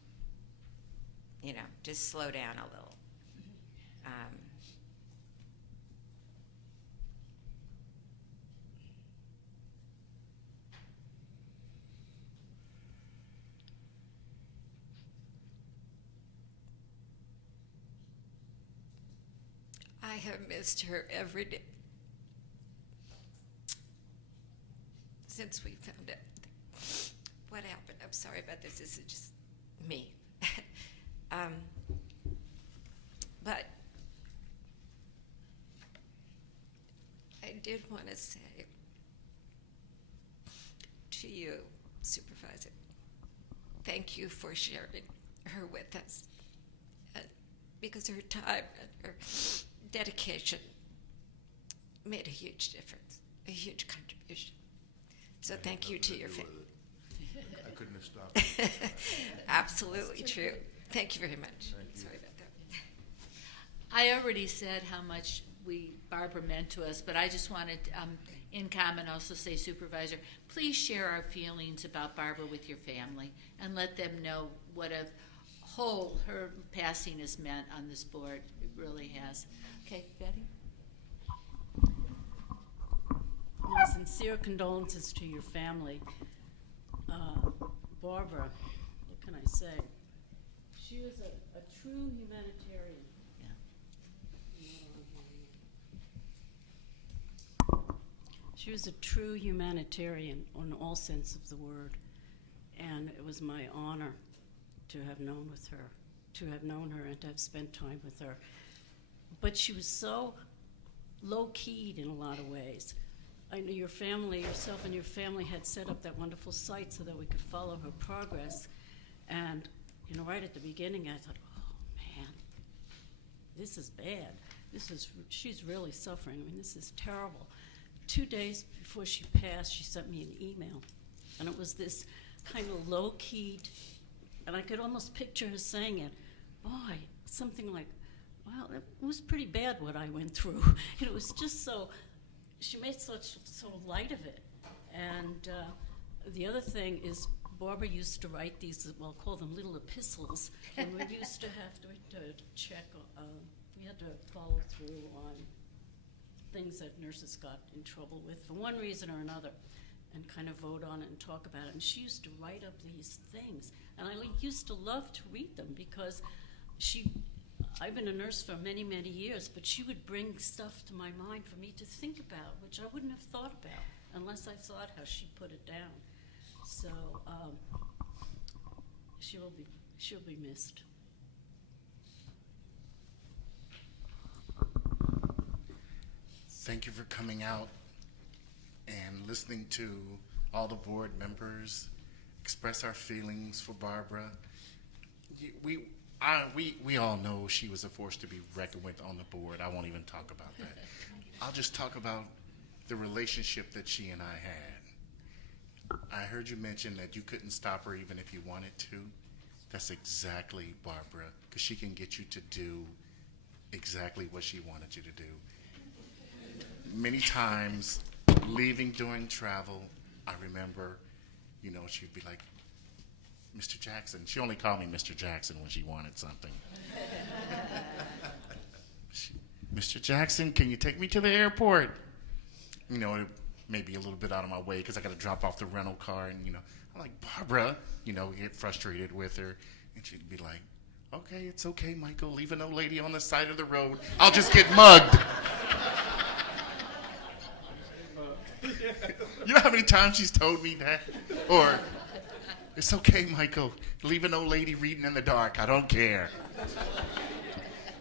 You know, just slow down a little. I have missed her every day since we found out what happened. I'm sorry about this. This is just me. But I did want to say to you, Supervisor, thank you for sharing her with us, because her time and her dedication made a huge difference, a huge contribution. So thank you to your family. I couldn't have stopped. Absolutely true. Thank you very much. Thank you. Sorry about that. I already said how much Barbara meant to us, but I just wanted, in comment, also say, Supervisor, please share our feelings about Barbara with your family and let them know what a whole her passing has meant on this board. It really has. Okay, Betty? My sincere condolences to your family. Barbara, what can I say? She was a true humanitarian. She was a true humanitarian in all sense of the word, and it was my honor to have known her and to have spent time with her. But she was so low-keyed in a lot of ways. I know your family, yourself and your family had set up that wonderful site so that we could follow her progress. And, you know, right at the beginning, I thought, oh, man, this is bad. She's really suffering. I mean, this is terrible. 2 days before she passed, she sent me an email. And it was this kind of low-keyed, and I could almost picture her saying it. Boy, something like, wow, it was pretty bad what I went through. And it was just so, she made so light of it. And the other thing is, Barbara used to write these, well, call them little epistles, and we used to have to check, we had to follow through on things that nurses got in trouble with for one reason or another, and kind of vote on it and talk about it. And she used to write up these things, and I used to love to read them because I've been a nurse for many, many years, but she would bring stuff to my mind for me to think about, which I wouldn't have thought about unless I thought how she put it down. So she'll be missed. Thank you for coming out and listening to all the board members express our feelings for Barbara. We all know she was a force to be reckoned with on the board. I won't even talk about that. I'll just talk about the relationship that she and I had. I heard you mention that you couldn't stop her even if you wanted to. That's exactly Barbara, because she can get you to do exactly what she wanted you to do. Many times, leaving during travel, I remember, you know, she'd be like, Mr. Jackson. She only called me Mr. Jackson when she wanted something. Mr. Jackson, can you take me to the airport? You know, it may be a little bit out of my way because I got to drop off the rental car. And, you know, I'm like, Barbara, you know, we get frustrated with her. And she'd be like, Okay, it's okay, Michael. Leave an old lady on the side of the road. I'll just get mugged. You know how many times she's told me that? Or, it's okay, Michael. Leave an old lady reading in the dark. I don't care.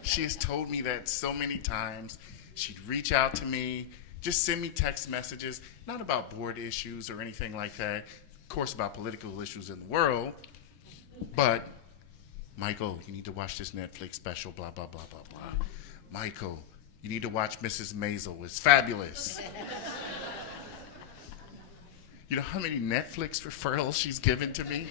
She has told me that so many times. She'd reach out to me, just send me text messages, not about board issues or anything like that. Of course, about political issues in the world. But, Michael, you need to watch this Netflix special, blah, blah, blah, blah, blah. Michael, you need to watch Mrs. Maisel. It's fabulous. You know how many Netflix referrals she's given to me?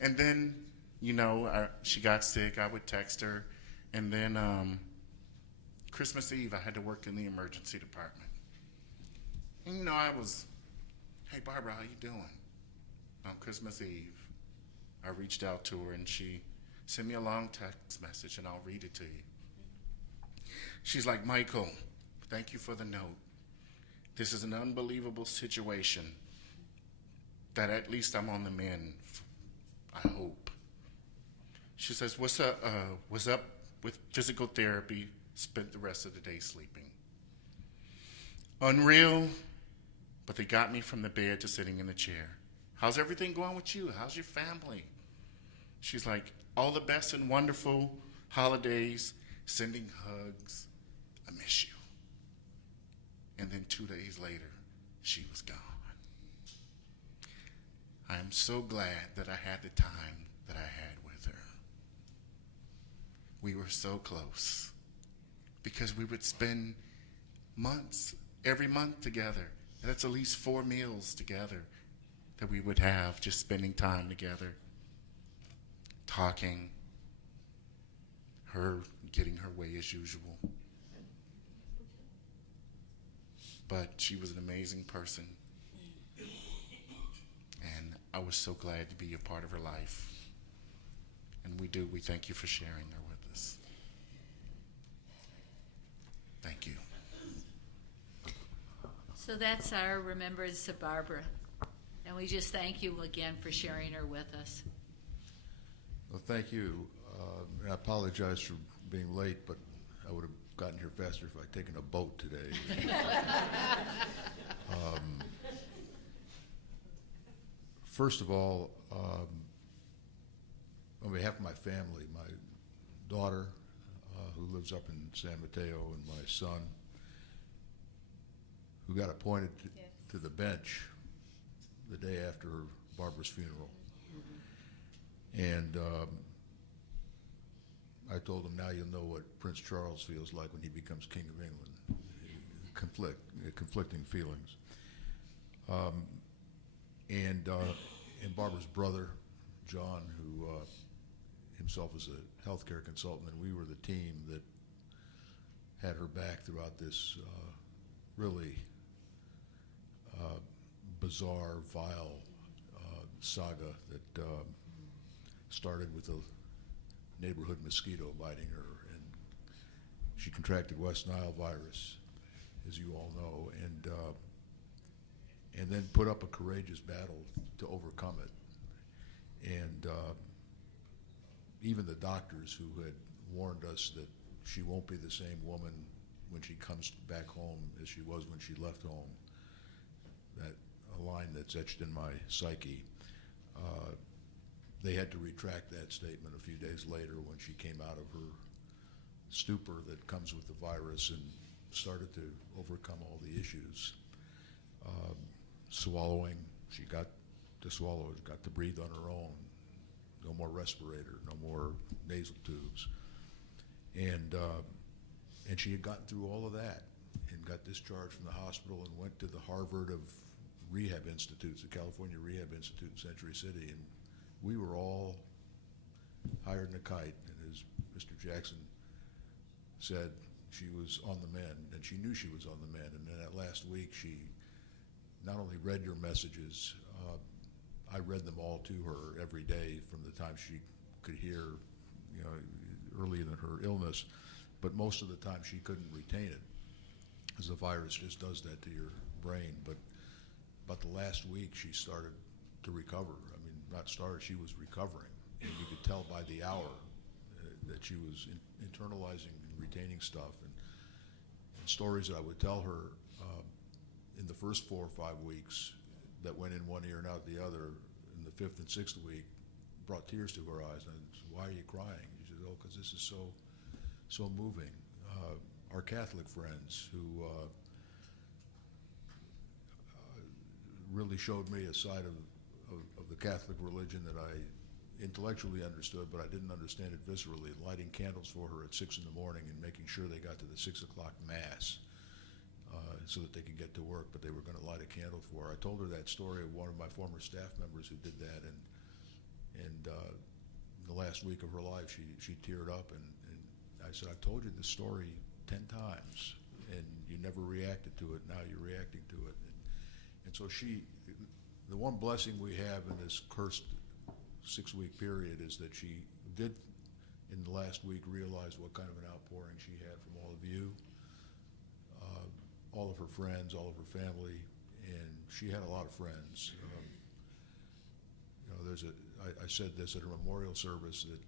And then, you know, she got sick. I would text her. And then Christmas Eve, I had to work in the emergency department. And, you know, I was, hey, Barbara, how you doing? On Christmas Eve, I reached out to her, and she sent me a long text message, and I'll read it to you. She's like, Michael, thank you for the note. This is an unbelievable situation that at least I'm on the mend, I hope. She says, what's up with physical therapy? Spent the rest of the day sleeping. Unreal, but they got me from the bed to sitting in the chair. How's everything going with you? How's your family? She's like, all the best and wonderful holidays, sending hugs. I miss you. And then 2 days later, she was gone. I am so glad that I had the time that I had with her. We were so close because we would spend months, every month together. And that's at least 4 meals together that we would have, just spending time together, talking, her getting her way as usual. But she was an amazing person. And I was so glad to be a part of her life. And we thank you for sharing her with us. Thank you. So that's our remembrance of Barbara. And we just thank you again for sharing her with us. Well, thank you. I apologize for being late, but I would have gotten here faster if I'd taken a boat today. First of all, on behalf of my family, my daughter, who lives up in San Mateo, and my son, who got appointed to the bench the day after Barbara's funeral. And I told him, now you'll know what Prince Charles feels like when he becomes King of England. Conflicting feelings. And Barbara's brother, John, who himself is a healthcare consultant, and we were the team that had her back throughout this really bizarre, vile saga that started with a neighborhood mosquito biting her, and she contracted West Nile virus, as you all know, and then put up a courageous battle to overcome it. And even the doctors who had warned us that she won't be the same woman when she comes back home as she was when she left home, that a line that's etched in my psyche, they had to retract that statement a few days later when she came out of her stupor that comes with the virus and started to overcome all the issues. Swallowing, she got to swallow, got to breathe on her own. No more respirator, no more nasal tubes. And she had gotten through all of that and got discharged from the hospital and went to the Harvard of Rehab Institutes, the California Rehab Institute in Century City. And we were all higher than a kite. And as Mr. Jackson said, she was on the mend, and she knew she was on the mend. And then that last week, she not only read your messages, I read them all to her every day from the time she could hear, you know, early in her illness, but most of the time she couldn't retain it, because the virus just does that to your brain. But the last week she started to recover. I mean, not started, she was recovering. and you could tell by the hour that she was internalizing and retaining stuff. And stories that I would tell her in the first 4 or 5 weeks that went in one ear and out the other, in the 5th and 6th week, brought tears to her eyes. And I said, "Why are you crying?" She said, "Oh, because this is so moving." Our Catholic friends who really showed me a side of the Catholic religion that I intellectually understood, but I didn't understand it viscerally. Lighting candles for her at 6 in the morning and making sure they got to the 6 o'clock mass so that they could get to work, but they were going to light a candle for her. I told her that story of one of my former staff members who did that, and the last week of her life, she teared up, and I said, "I've told you this story 10 times, and you never reacted to it. Now you're reacting to it." And so the one blessing we have in this cursed 6-week period is that she did, in the last week, realize what kind of an outpouring she had from all of you, all of her friends, all of her family, and she had a lot of friends. I said this at a memorial service that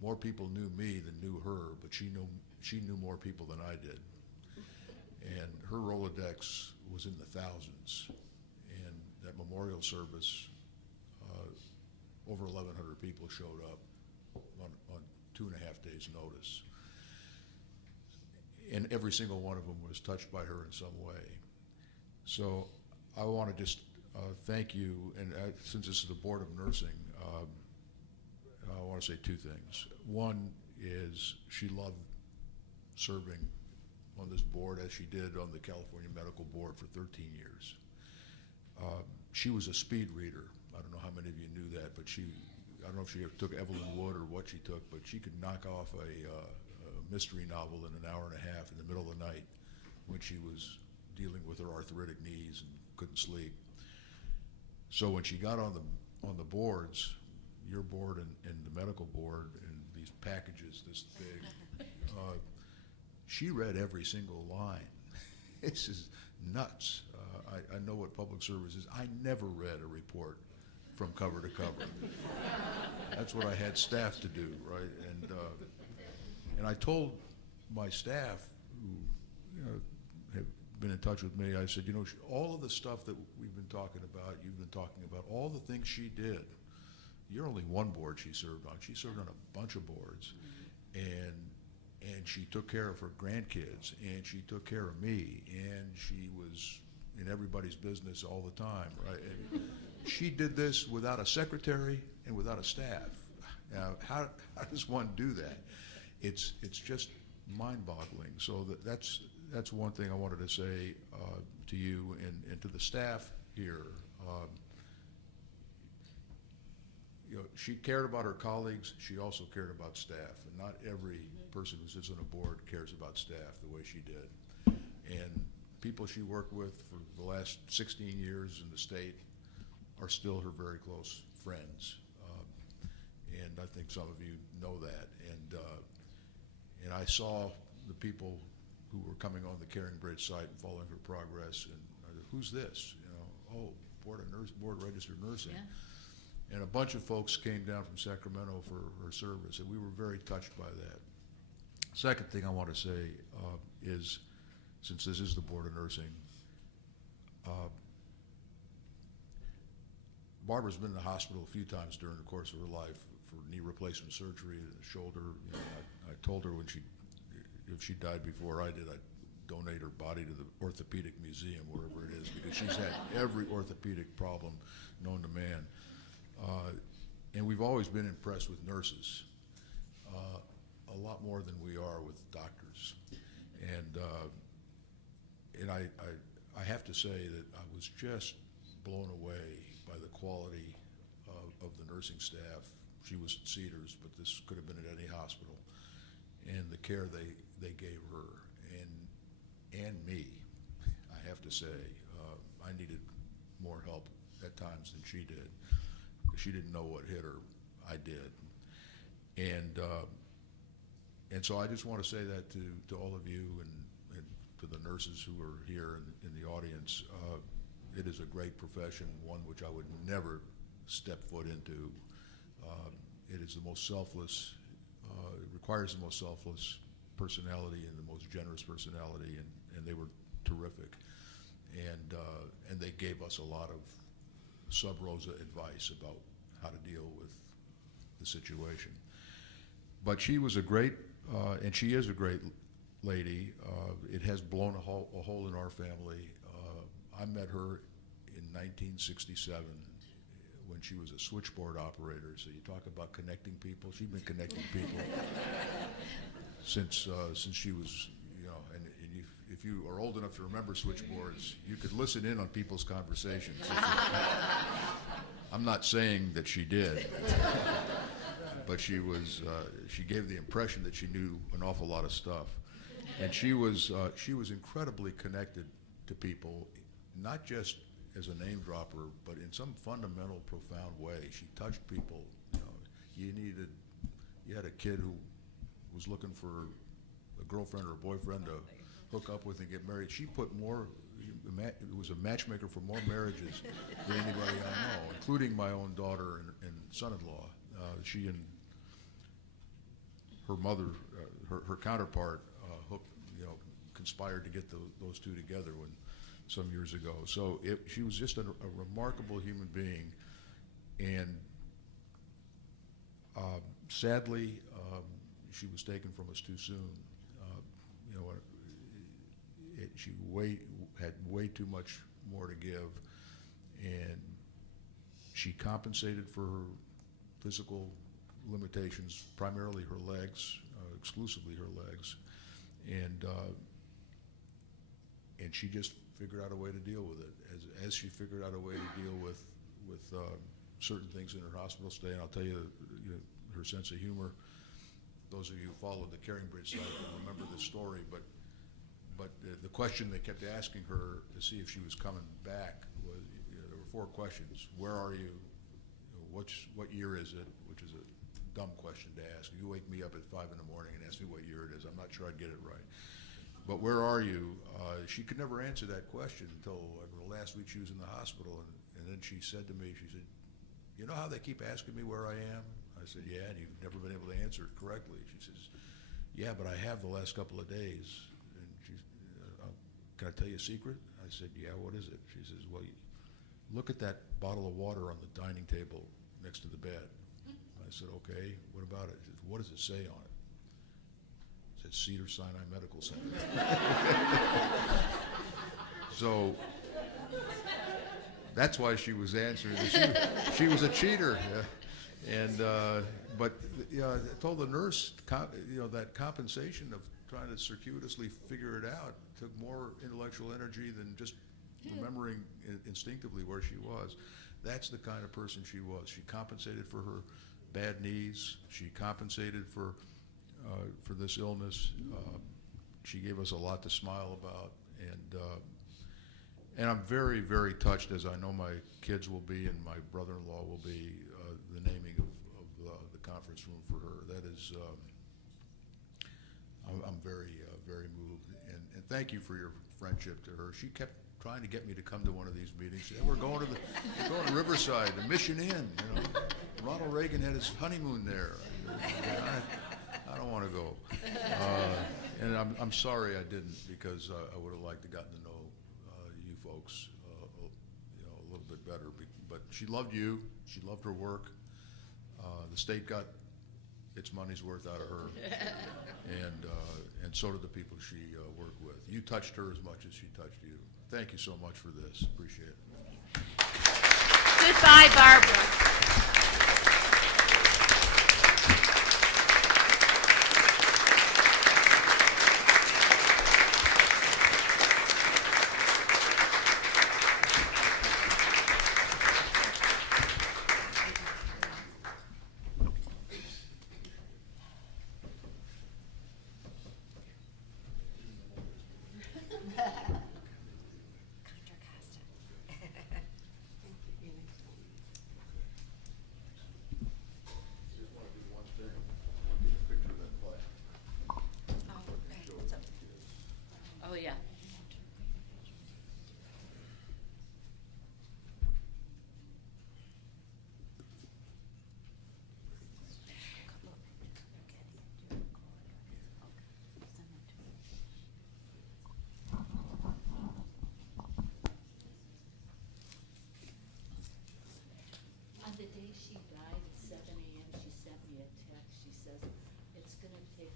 more people knew me than knew her, but she knew more people than I did. And her Rolodex was in the thousands. And that memorial service, over 1,100 people showed up on 2.5 days' notice. And every single one of them was touched by her in some way. So I want to just thank you, and since this is the Board of Nursing, I want to say 2 things. One is she loved serving on this board as she did on the California Medical Board for 13 years. She was a speed reader. I don't know how many of you knew that, but I don't know if she took Evelyn Wood or what she took, but she could knock off a mystery novel in an hour and a half in the middle of the night when she was dealing with her arthritic knees and couldn't sleep. So when she got on the boards, your board and the medical board, and these packages this big, she read every single line. This is nuts. I know what public service is. I never read a report from cover to cover. That's what I had staff to do, right? And I told my staff, who have been in touch with me, I said, all of the stuff that we've been talking about, you've been talking about, all the things she did, you're only one board she served on. She served on a bunch of boards, and she took care of her grandkids, and she took care of me, and she was in everybody's business all the time, right? And she did this without a secretary and without a staff. Now, how does one do that? It's just mind-boggling. So that's one thing I wanted to say to you and to the staff here. She cared about her colleagues. She also cared about staff, and not every person who sits on a board cares about staff the way she did. And people she worked with for the last 16 years in the state are still her very close friends. And I think some of you know that. And I saw the people who were coming on the CaringBridge site and following her progress, and I said, "Who's this?" Board Registered Nursing. Yeah. And a bunch of folks came down from Sacramento for her service, and we were very touched by that. Second thing I want to say is, since this is the Board of Nursing, Barbara's been in the hospital a few times during the course of her life for knee replacement surgery, shoulder. I told her if she died before I did, I'd donate her body to the orthopedic museum, wherever it is, because she's had every orthopedic problem known to man. And we've always been impressed with nurses, a lot more than we are with doctors. And I have to say that I was just blown away by the quality of the nursing staff. She was at Cedars, but this could have been at any hospital. And the care they gave her and me, I have to say. I needed more help at times than she did. She didn't know what hit her. I did. And so I just want to say that to all of you and to the nurses who are here in the audience. It is a great profession, one which I would never step foot into It is the most selfless, it requires the most selfless personality and the most generous personality, and they were terrific. And they gave us a lot of sub rosa advice about how to deal with the situation. But she was a great, and she is a great lady. It has blown a hole in our family. I met her in 1967 when she was a switchboard operator. So you talk about connecting people. She's been connecting people since she was, you know, and if you are old enough to remember switchboards, you could listen in on people's conversations. I'm not saying that she did, but she gave the impression that she knew an awful lot of stuff. And she was incredibly connected to people, not just as a name dropper, but in some fundamental, profound way. She touched people. You know, you had a kid who was looking for a girlfriend or a boyfriend to hook up with and get married. She put was a matchmaker for more marriages than anybody I know, including my own daughter and son-in-law. She and her mother, her counterpart, conspired to get those two together some years ago. So she was just a remarkable human being, and sadly, she was taken from us too soon. She had way too much more to give, and she compensated for her physical limitations, primarily her legs, exclusively her legs, and she just figured out a way to deal with it, as she figured out a way to deal with certain things in her hospital stay. And I'll tell you, her sense of humor. Those of you who followed the CaringBridge site will remember the story, but the question they kept asking her to see if she was coming back was, there were 4 questions. Where are you? What year is it? Which is a dumb question to ask. You wake me up at 5 in the morning and ask me what year it is. I'm not sure I'd get it right. But where are you? She could never answer that question until the last week she was in the hospital, and then she said to me, she said, "You know how they keep asking me where I am?" I said, "Yeah, and you've never been able to answer it correctly." She says, "Yeah, but I have the last couple of days." And she, "Can I tell you a secret?" I said, "Yeah, what is it?" She says, "Well, look at that bottle of water on the dining table next to the bed." I said, "Okay, what about it?" She says, "What does it say on it?" I said, "Cedar Sinai Medical Center." So that's why she was answering. She was a cheater. Yeah. But I told the nurse, that compensation of trying to circuitously figure it out took more intellectual energy than just remembering instinctively where she was. That's the kind of person she was. She compensated for her bad knees. She compensated for this illness. She gave us a lot to smile about, and I'm very, very touched, as I know my kids will be and my brother-in-law will be, the naming of the conference room for her. That is, I'm very, very moved, and thank you for your friendship to her. She kept trying to get me to come to one of these meetings. She said, "We're going to Riverside, the Mission Inn. Ronald Reagan had his honeymoon there." I don't want to go, and I'm sorry I didn't, because I would have liked to gotten to know you folks a little bit better. But she loved you. She loved her work. The state got its money's worth out of her, and so did the people she worked with. You touched her as much as she touched you. Thank you so much for this. Appreciate it. Goodbye, Barbara.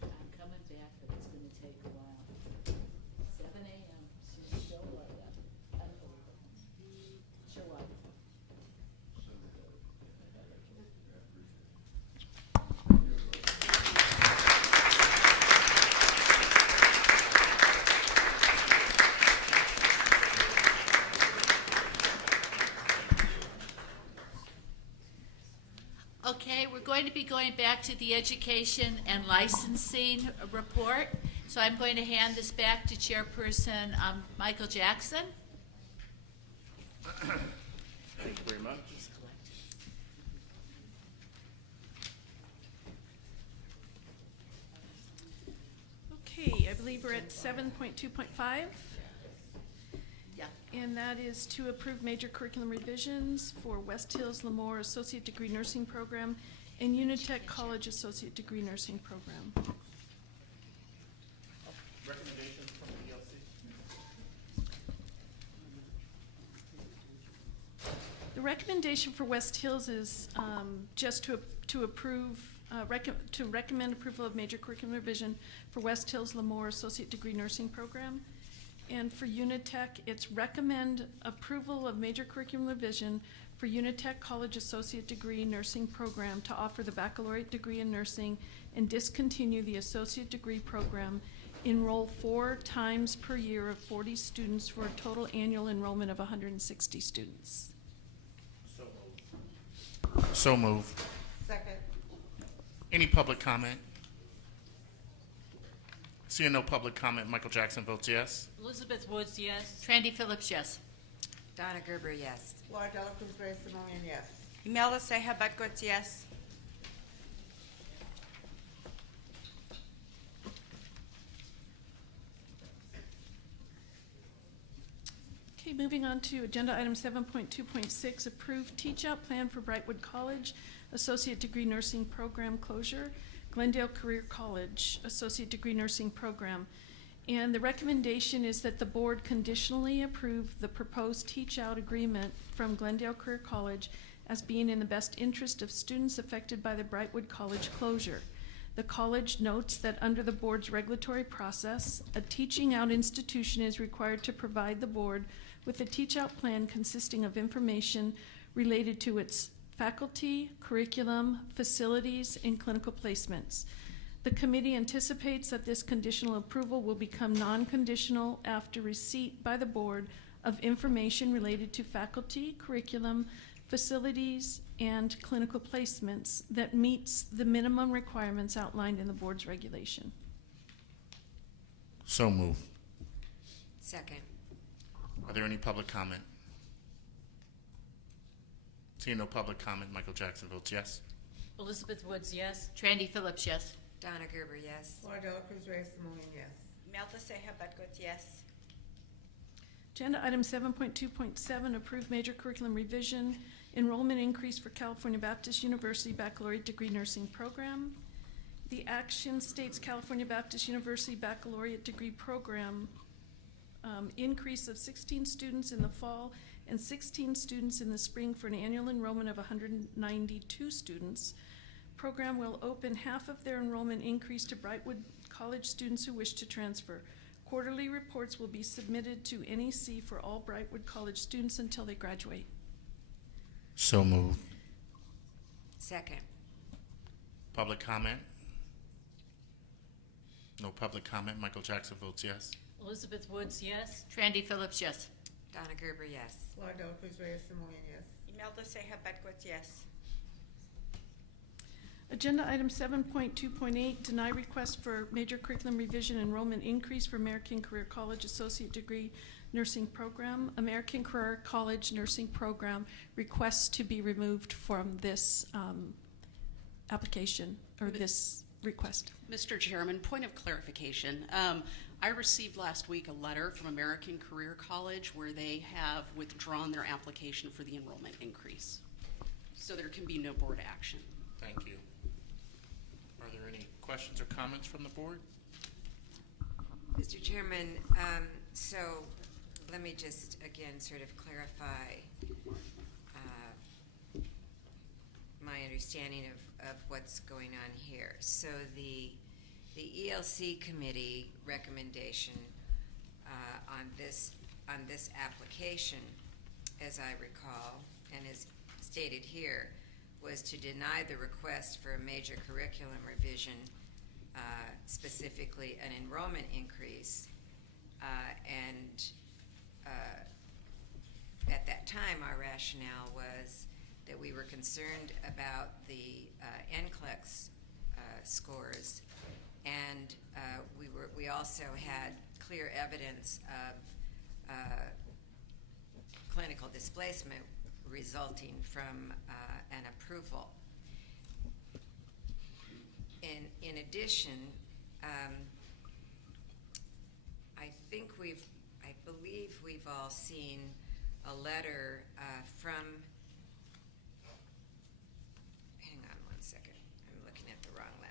I'm coming back, but it's gonna take a while. 7 a.m., she's still light up. Unbelievable. Show up. Okay, we're going to be going back to the education and licensing report. So I'm going to hand this back to Chairperson Michael Jackson. Thank you very much. Okay, I believe we're at 7.2.5. Yeah. And that is to approve major curriculum revisions for West Hills Lemoore Associate Degree Nursing Program and Unitech College Associate Degree Nursing Program. Recommendations from the ELC? The recommendation for West Hills is just to approve, to recommend approval of major curriculum revision for West Hills Lemoore Associate Degree Nursing Program. And for Unitech, it's recommend approval of major curriculum revision for Unitech College Associate Degree Nursing Program to offer the baccalaureate degree in nursing and discontinue the associate degree program. Enroll 4 times per year of 40 students for a total annual enrollment of 160 students. So move. Second. Any public comment? Seeing no public comment, Michael Jackson votes yes. Elizabeth Woods, yes. Trandy Phillips, yes. Donna Gerber, yes. Laura Dela Cruz Reyes Simonian, yes. Imelda Seja Butkus, yes. Okay, moving on to agenda item 7.2.6, approved teach-out plan for Brightwood College Associate Degree Nursing Program closure, Glendale Career College Associate Degree Nursing Program. And the recommendation is that the board conditionally approve the proposed teach-out agreement from Glendale Career College as being in the best interest of students affected by the Brightwood College closure. The college notes that under the board's regulatory process, a teaching-out institution is required to provide the board with a teach-out plan consisting of information related to its faculty, curriculum, facilities, and clinical placements. The committee anticipates that this conditional approval will become non-conditional after receipt by the board of information related to faculty, curriculum, facilities, and clinical placements that meets the minimum requirements outlined in the board's regulation. So move. Second. Are there any public comment? Seeing no public comment, Michael Jackson votes yes. Elizabeth Woods, yes. Trandy Phillips, yes. Donna Gerber, yes. Laura Dela Cruz Reyes Simonian, yes. Imelda Seja Butkus, yes. Agenda item 7.2.7, approve major curriculum revision, enrollment increase for California Baptist University Baccalaureate Degree Nursing Program. The action states California Baptist University Baccalaureate Degree Program increase of 16 students in the fall and 16 students in the spring for an annual enrollment of 192 students. Program will open half of their enrollment increase to Brightwood College students who wish to transfer. Quarterly reports will be submitted to NEC for all Brightwood College students until they graduate. So move. Second. Public comment? No public comment, Michael Jackson votes yes. Elizabeth Woods, yes. Trandy Phillips, yes. Donna Gerber, yes. Laura Dela Cruz Reyes Simonian, yes. Imelda Seja Butkus, yes. Agenda item 7.2.8, deny request for major curriculum revision enrollment increase for American Career College Associate Degree Nursing Program. American Career College Nursing Program requests to be removed from this application, or this request. Mr. Chairman, point of clarification. I received last week a letter from American Career College where they have withdrawn their application for the enrollment increase. So there can be no board action. Thank you. Are there any questions or comments from the board? Mr. Chairman, so let me just again sort of clarify my understanding of what's going on here. So the The ELC committee recommendation on this application, as I recall, and is stated here, was to deny the request for a major curriculum revision, specifically an enrollment increase. At that time, our rationale was that we were concerned about the NCLEX scores, and we also had clear evidence of clinical displacement resulting from an approval. In addition, I believe we've all seen a letter from, hang on one second, I'm looking at the wrong letter.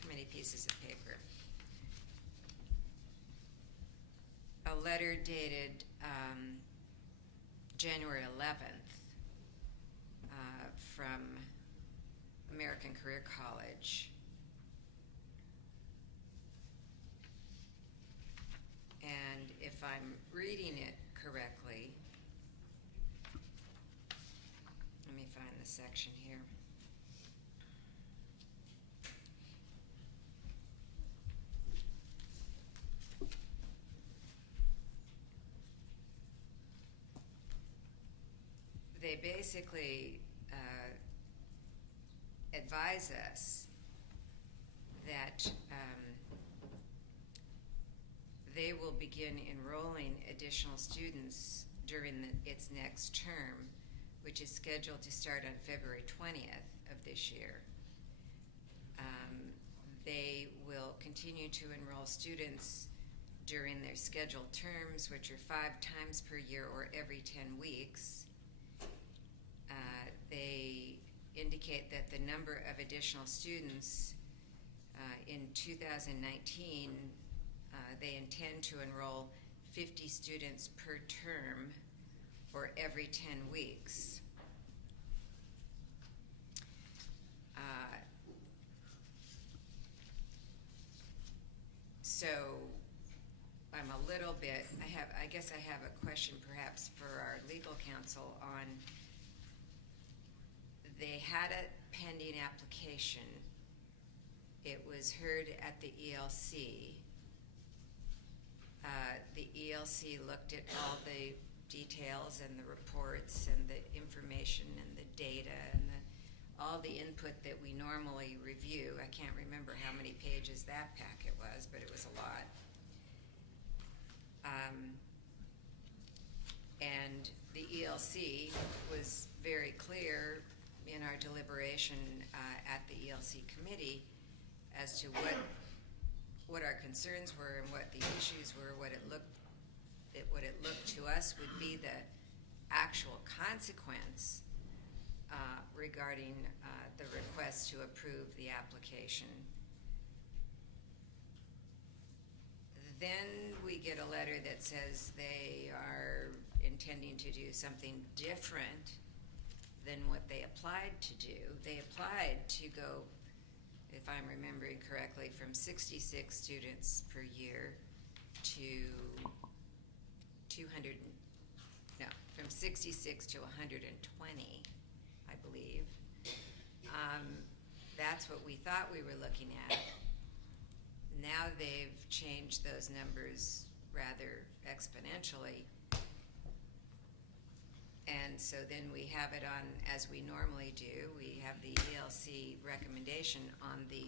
Too many pieces of paper. A letter dated January 11th from American Career College. And if I'm reading it correctly, let me find the section here. They basically advise us that they will begin enrolling additional students during its next term, which is scheduled to start on February 20th of this year. They will continue to enroll students during their scheduled terms, which are 5 times per year or every 10 weeks. They indicate that the number of additional students in 2019, they intend to enroll 50 students per term or every 10 weeks. So I'm a little bit, I guess I have a question perhaps for our legal counsel on, they had a pending application. It was heard at the ELC. The ELC looked at all the details and the reports and the information and the data and all the input that we normally review. I can't remember how many pages that packet was, but it was a lot. And the ELC was very clear in our deliberation at the ELC committee as to what our concerns were and what the issues were, what it looked to us would be the actual consequence regarding the request to approve the application. Then we get a letter that says they are intending to do something different than what they applied to do. They applied to go, if I'm remembering correctly, from 66 students per year to from 66 to 120, I believe. That's what we thought we were looking at. Now they've changed those numbers rather exponentially. And so then we have it on, as we normally do, we have the ELC recommendation on the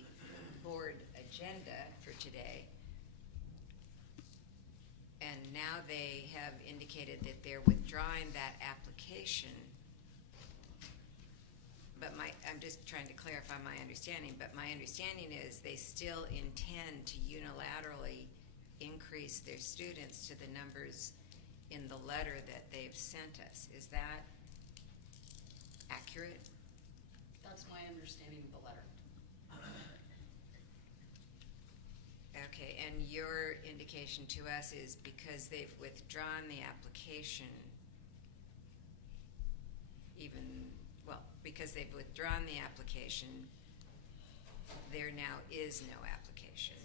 board agenda for today. And now they have indicated that they're withdrawing that application. But I'm just trying to clarify my understanding, but my understanding is they still intend to unilaterally increase their students to the numbers in the letter that they've sent us. Is that accurate? That's my understanding of the letter. Okay, and your indication to us is because they've withdrawn the application, because they've withdrawn the application, there now is no application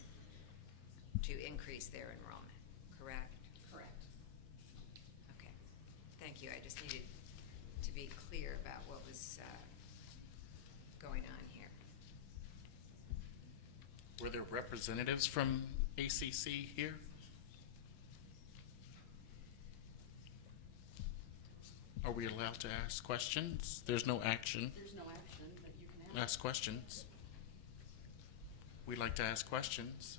to increase their enrollment, correct? Correct. Okay, thank you. I just needed to be clear about what was going on here. Were there representatives from ACC here? Are we allowed to ask questions? There's no action. There's no action, but you can ask. Ask questions. We'd like to ask questions.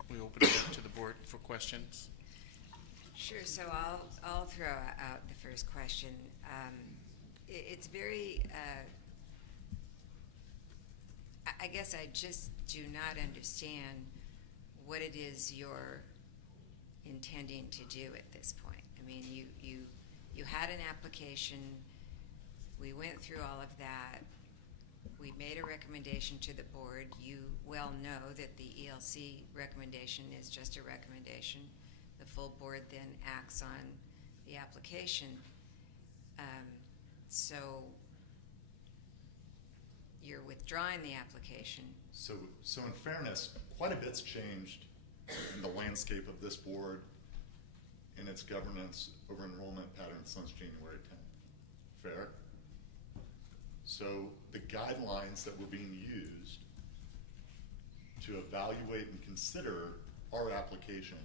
If we open it up to the board for questions. Sure, so I'll throw out the first question. It's very, I guess I just do not understand what it is you're intending to do at this point. I mean, you had an application, we went through all of that, we made a recommendation to the board. You well know that the ELC recommendation is just a recommendation. The full board then acts on the application. So you're withdrawing the application. So in fairness, quite a bit's changed in the landscape of this board and its governance over enrollment patterns since January 10th. Fair? So the guidelines that were being used to evaluate and consider our application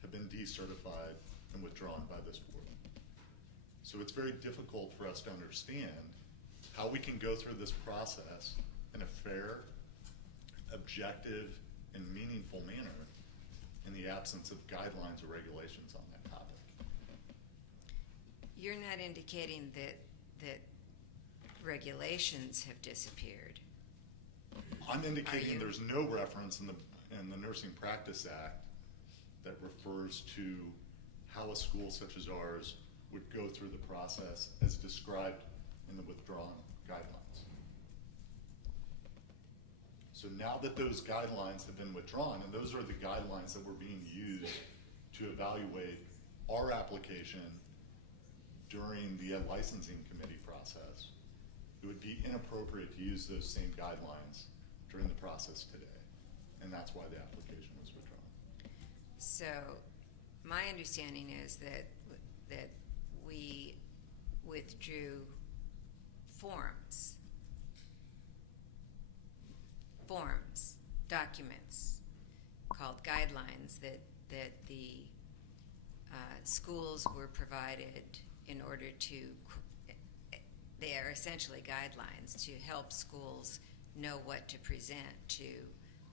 have been decertified and withdrawn by this board. So it's very difficult for us to understand how we can go through this process in a fair, objective, and meaningful manner in the absence of guidelines or regulations on that topic. You're not indicating that regulations have disappeared. I'm indicating you? there's no reference in the Nursing Practice Act that refers to how a school such as ours would go through the process as described in the withdrawn guidelines. So now that those guidelines have been withdrawn, and those are the guidelines that were being used to evaluate our application during the licensing committee process, it would be inappropriate to use those same guidelines during the process today. And that's why the application was withdrawn. So my understanding is that we withdrew documents called guidelines that the schools were provided in order to, they are essentially guidelines to help schools know what to present to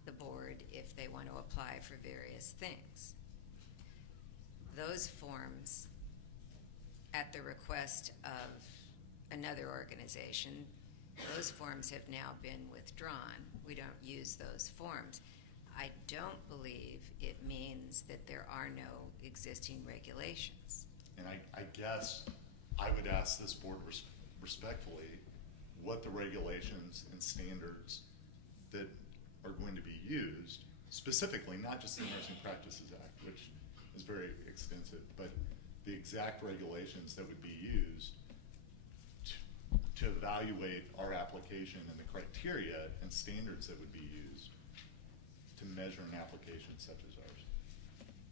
the board if they want to apply for various things. Those forms, at the request of another organization, those forms have now been withdrawn. We don't use those forms. I don't believe it means that there are no existing regulations. And I guess I would ask this board respectfully what the regulations and standards that are going to be used, specifically, not just the Nursing Practices Act, which is very extensive, but the exact regulations that would be used to evaluate our application and the criteria and standards that would be used to measure an application such as ours.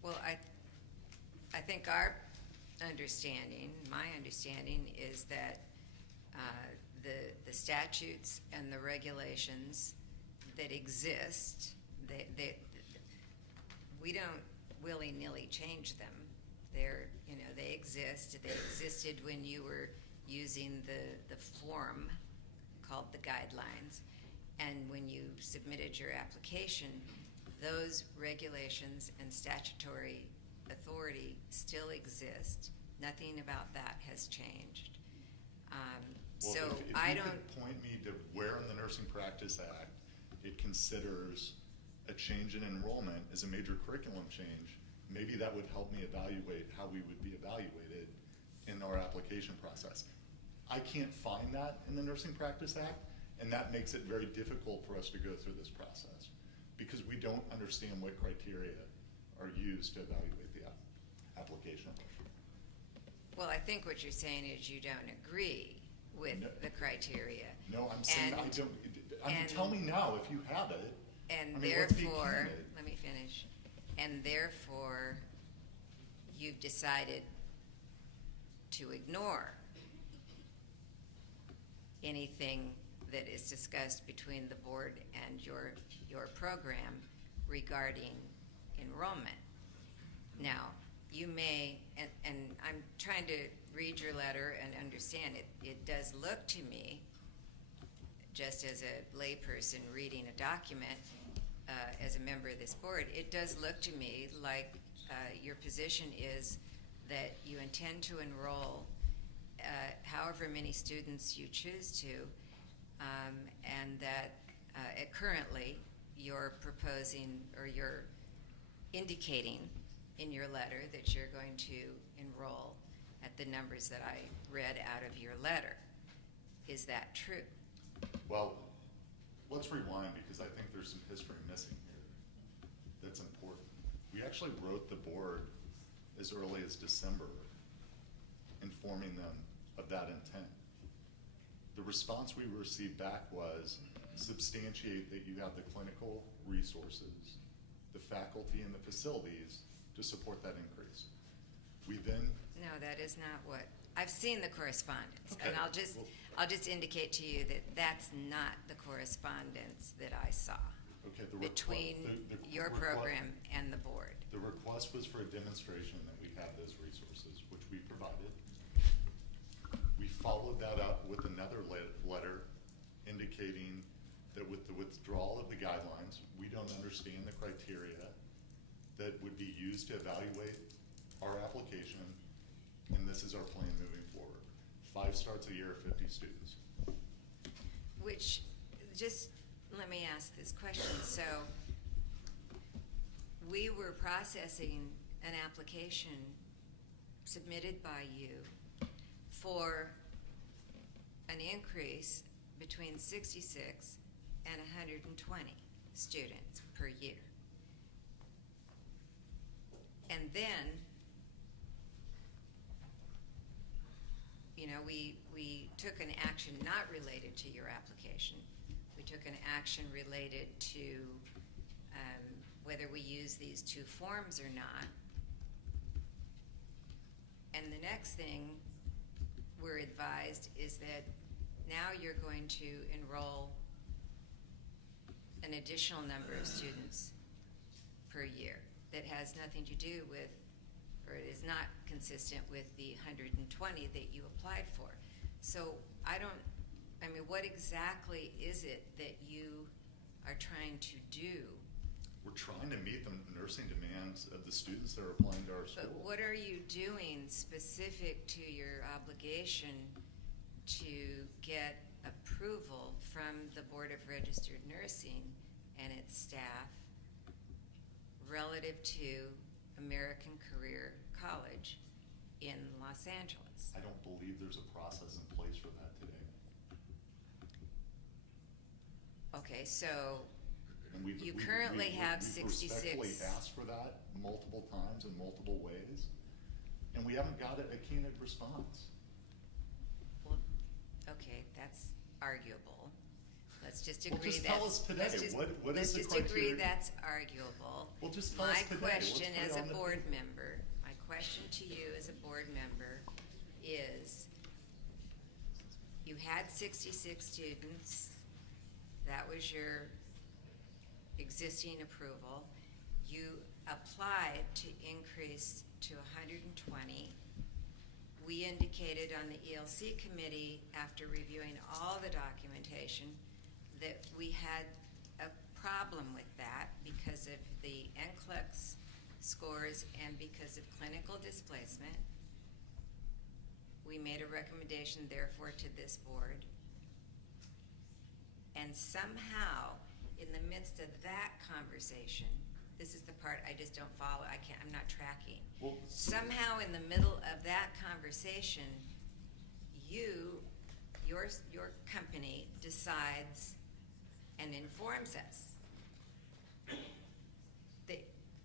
Well, I think our understanding, my understanding, is that the statutes and the regulations that exist, we don't willy-nilly change them. They exist. They existed when you were using the form called the guidelines. And when you submitted your application, those regulations and statutory authority still exist. Nothing about that has changed. Well, So if I you don't, could point me to where in the Nursing Practice Act it considers a change in enrollment as a major curriculum change, maybe that would help me evaluate how we would be evaluated in our application process. I can't find that in the Nursing Practice Act, and that makes it very difficult for us to go through this process because we don't understand what criteria are used to evaluate the application. well, I think what you're saying is you don't agree with No. the criteria. No, I'm saying I And- don't, I mean, and- tell me now if you have it. And I mean, let's be therefore, candid. let me finish. And therefore, you've decided to ignore anything that is discussed between the board and your program regarding enrollment. Now, you may, and I'm trying to read your letter and understand it, it does look to me, just as a layperson reading a document, as a member of this board, it does look to me like your position is that you intend to enroll however many students you choose to, and that currently you're proposing or you're indicating in your letter that you're going to enroll at the numbers that I read out of your letter. Is that true? Well, let's rewind because I think there's some history missing here that's important. We actually wrote the board as early as December, informing them of that intent. The response we received back was substantiate that you have the clinical resources, the faculty, and the facilities to support that increase. We then, No, that is not what, I've seen the correspondence, Okay, and I'll just indicate to you that that's not the correspondence that I saw okay, between your program and the board. The request was for a demonstration that we have those resources, which we provided. We followed that up with another letter indicating that with the withdrawal of the guidelines, we don't understand the criteria that would be used to evaluate our application, and this is our plan moving forward. 5 starts a year, 50 students. Which, just let me ask this question. So, we were processing an application submitted by you for an increase between 66 and 120 students per year. And then, we took an action not related to your application. We took an action related to whether we use these 2 forms or not. And the next thing we're advised is that now you're going to enroll an additional number of students per year that has nothing to do with, or it is not consistent with the 120 that you applied for. So what exactly is it that you are trying to do? We're trying to meet the nursing demands of the students that are applying to our school. But what are you doing specific to your obligation to get approval from the Board of Registered Nursing and its staff relative to American Career College in Los Angeles? I don't believe there's a process in place for that today. Okay, so And we've- you we've- currently we've- have we've 66. respectfully asked for that multiple times in multiple ways, and we haven't got a candid response. Well, okay, that's arguable. Let's just Well, agree just that's. tell us today, let's just- what is the Let's just agree criteria? that's arguable. Well, just tell us today. My Let's question put it as a on the board table. member, my question to you as a board member is, you had 66 students, that was your existing approval. You applied to increase to 120. we indicated on the ELC committee, after reviewing all the documentation, that we had a problem with that because of the NCLEX scores and because of clinical displacement. We made a recommendation, therefore, to this board. And somehow, in the midst of that conversation, this is the part I just don't follow, I'm not tracking. Well, Somehow in the middle of that conversation, your company decides and informs us that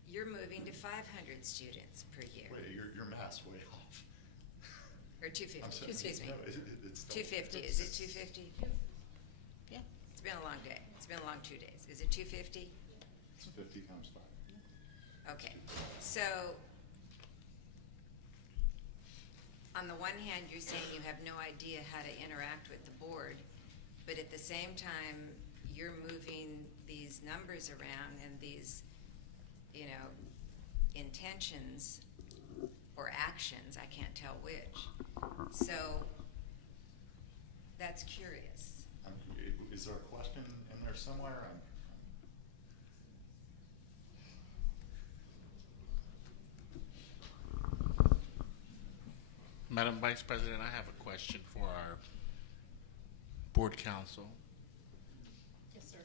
you're moving to 500 students per year. Wait, your math's way off. Or 250, I'm sorry. excuse me. No, it's 250, is it 250? Yeah. It's been a long day, it's been a long 2 days. Is it 250? It's 50 times 5. Okay, so on the one hand, you're saying you have no idea how to interact with the board, but at the same time, you're moving these numbers around and these, intentions or actions, I can't tell which. So that's curious. Is there a question in there somewhere? Madam Vice President, I have a question for our board counsel. Yes, sir.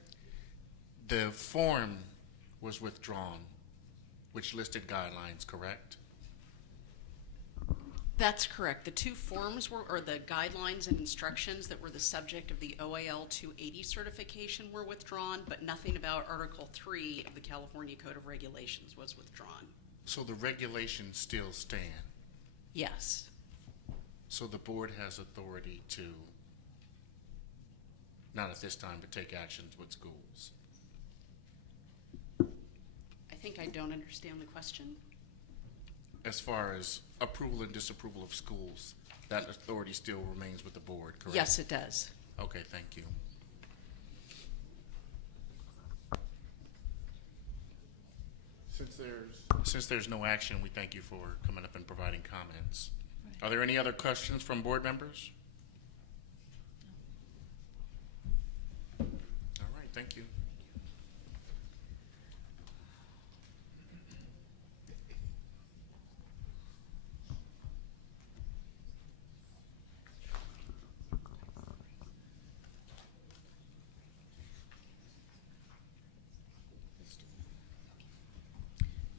The form was withdrawn, which listed guidelines, correct? That's correct. The two forms or the guidelines and instructions that were the subject of the OAL 280 certification were withdrawn, but nothing about Article 3 of the California Code of Regulations was withdrawn. So the regulations still stand. Yes. So the board has authority to, not at this time, but take actions with schools. I think I don't understand the question. As far as approval and disapproval of schools, that authority still remains with the board, correct? Yes, it does. Okay, thank you. Since there's no action, we thank you for coming up and providing comments. Are there any other questions from board members? All right, thank you.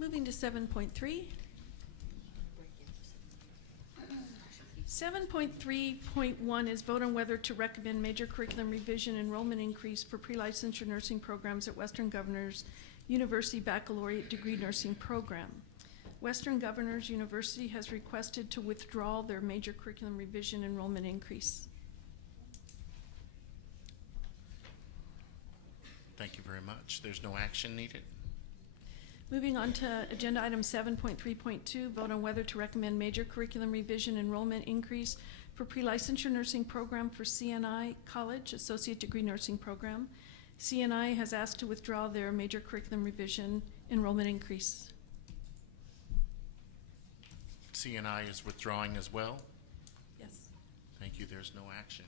Moving to 7.3. 7.3.1 is vote on whether to recommend major curriculum revision enrollment increase for pre-licensure nursing programs at Western Governors University Baccalaureate Degree Nursing Program. Western Governors University has requested to withdraw their major curriculum revision enrollment increase. Thank you very much. There's no action needed. Moving on to agenda item 7.3.2, vote on whether to recommend major curriculum revision enrollment increase for pre-licensure nursing program for CNI College Associate Degree Nursing Program. CNI has asked to withdraw their major curriculum revision enrollment increase. CNI is withdrawing as well. Yes. Thank you. There's no action.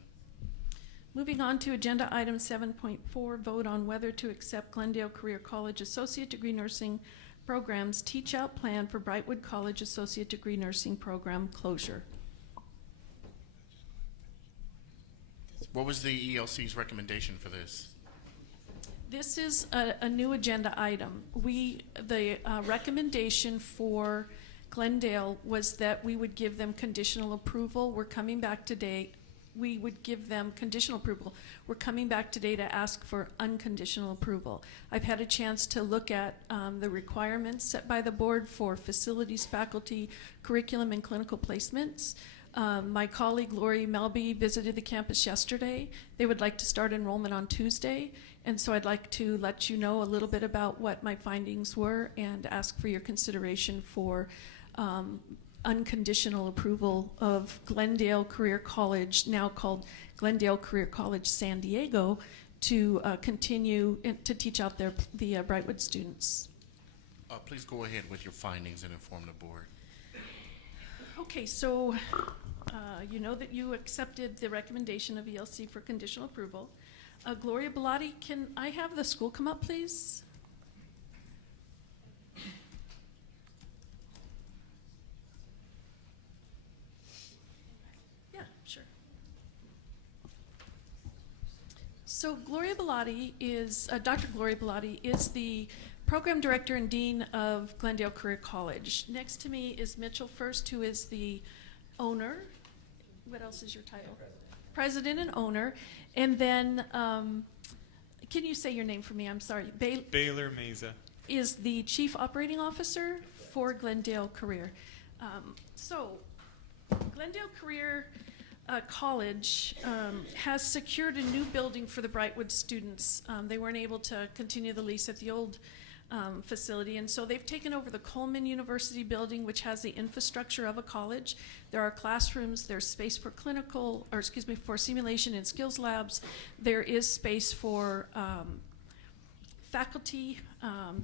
Moving on to agenda item 7.4, vote on whether to accept Glendale Career College Associate Degree Nursing Program's teach-out plan for Brightwood College Associate Degree Nursing Program closure. What was the ELC's recommendation for this? This is a new agenda item. The recommendation for Glendale was that we would give them conditional approval. We're coming back today. We would give them conditional approval. We're coming back today to ask for unconditional approval. I've had a chance to look at the requirements set by the board for facilities, faculty, curriculum, and clinical placements. My colleague Lori Melby visited the campus yesterday. They would like to start enrollment on Tuesday, and so I'd like to let you know a little bit about what my findings were and ask for your consideration for unconditional approval of Glendale Career College, now called Glendale Career College San Diego, to continue to teach out the Brightwood students. Please go ahead with your findings and inform the board. Okay, so you know that you accepted the recommendation of ELC for conditional approval. Gloria Bellotti, can I have the school come up, please? Yeah, sure. So Gloria Bellotti is, Dr. Gloria Bellotti is the Program Director and Dean of Glendale Career College. Next to me is Mitchell First, who is the owner. What else is your title? President and owner. And then, can you say your name for me? I'm sorry. Baylor Meza. Is the Chief Operating Officer for Glendale Career. So, Glendale Career College has secured a new building for the Brightwood students. They weren't able to continue the lease at the old facility, and so they've taken over the Coleman University building, which has the infrastructure of a college. There are classrooms, there's space for for simulation and skills labs. There is space for faculty.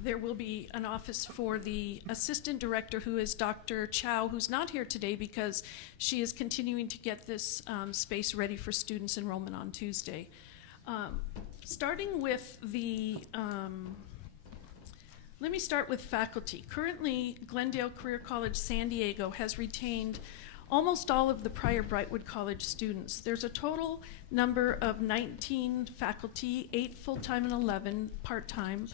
There will be an office for the assistant director, who is Dr. Chow, who's not here today because she is continuing to get this space ready for students' enrollment on Tuesday. Starting with the let me start with faculty. Currently, Glendale Career College San Diego has retained almost all of the prior Brightwood College students. There's a total number of 19 faculty, 8 full-time and 11 part-time,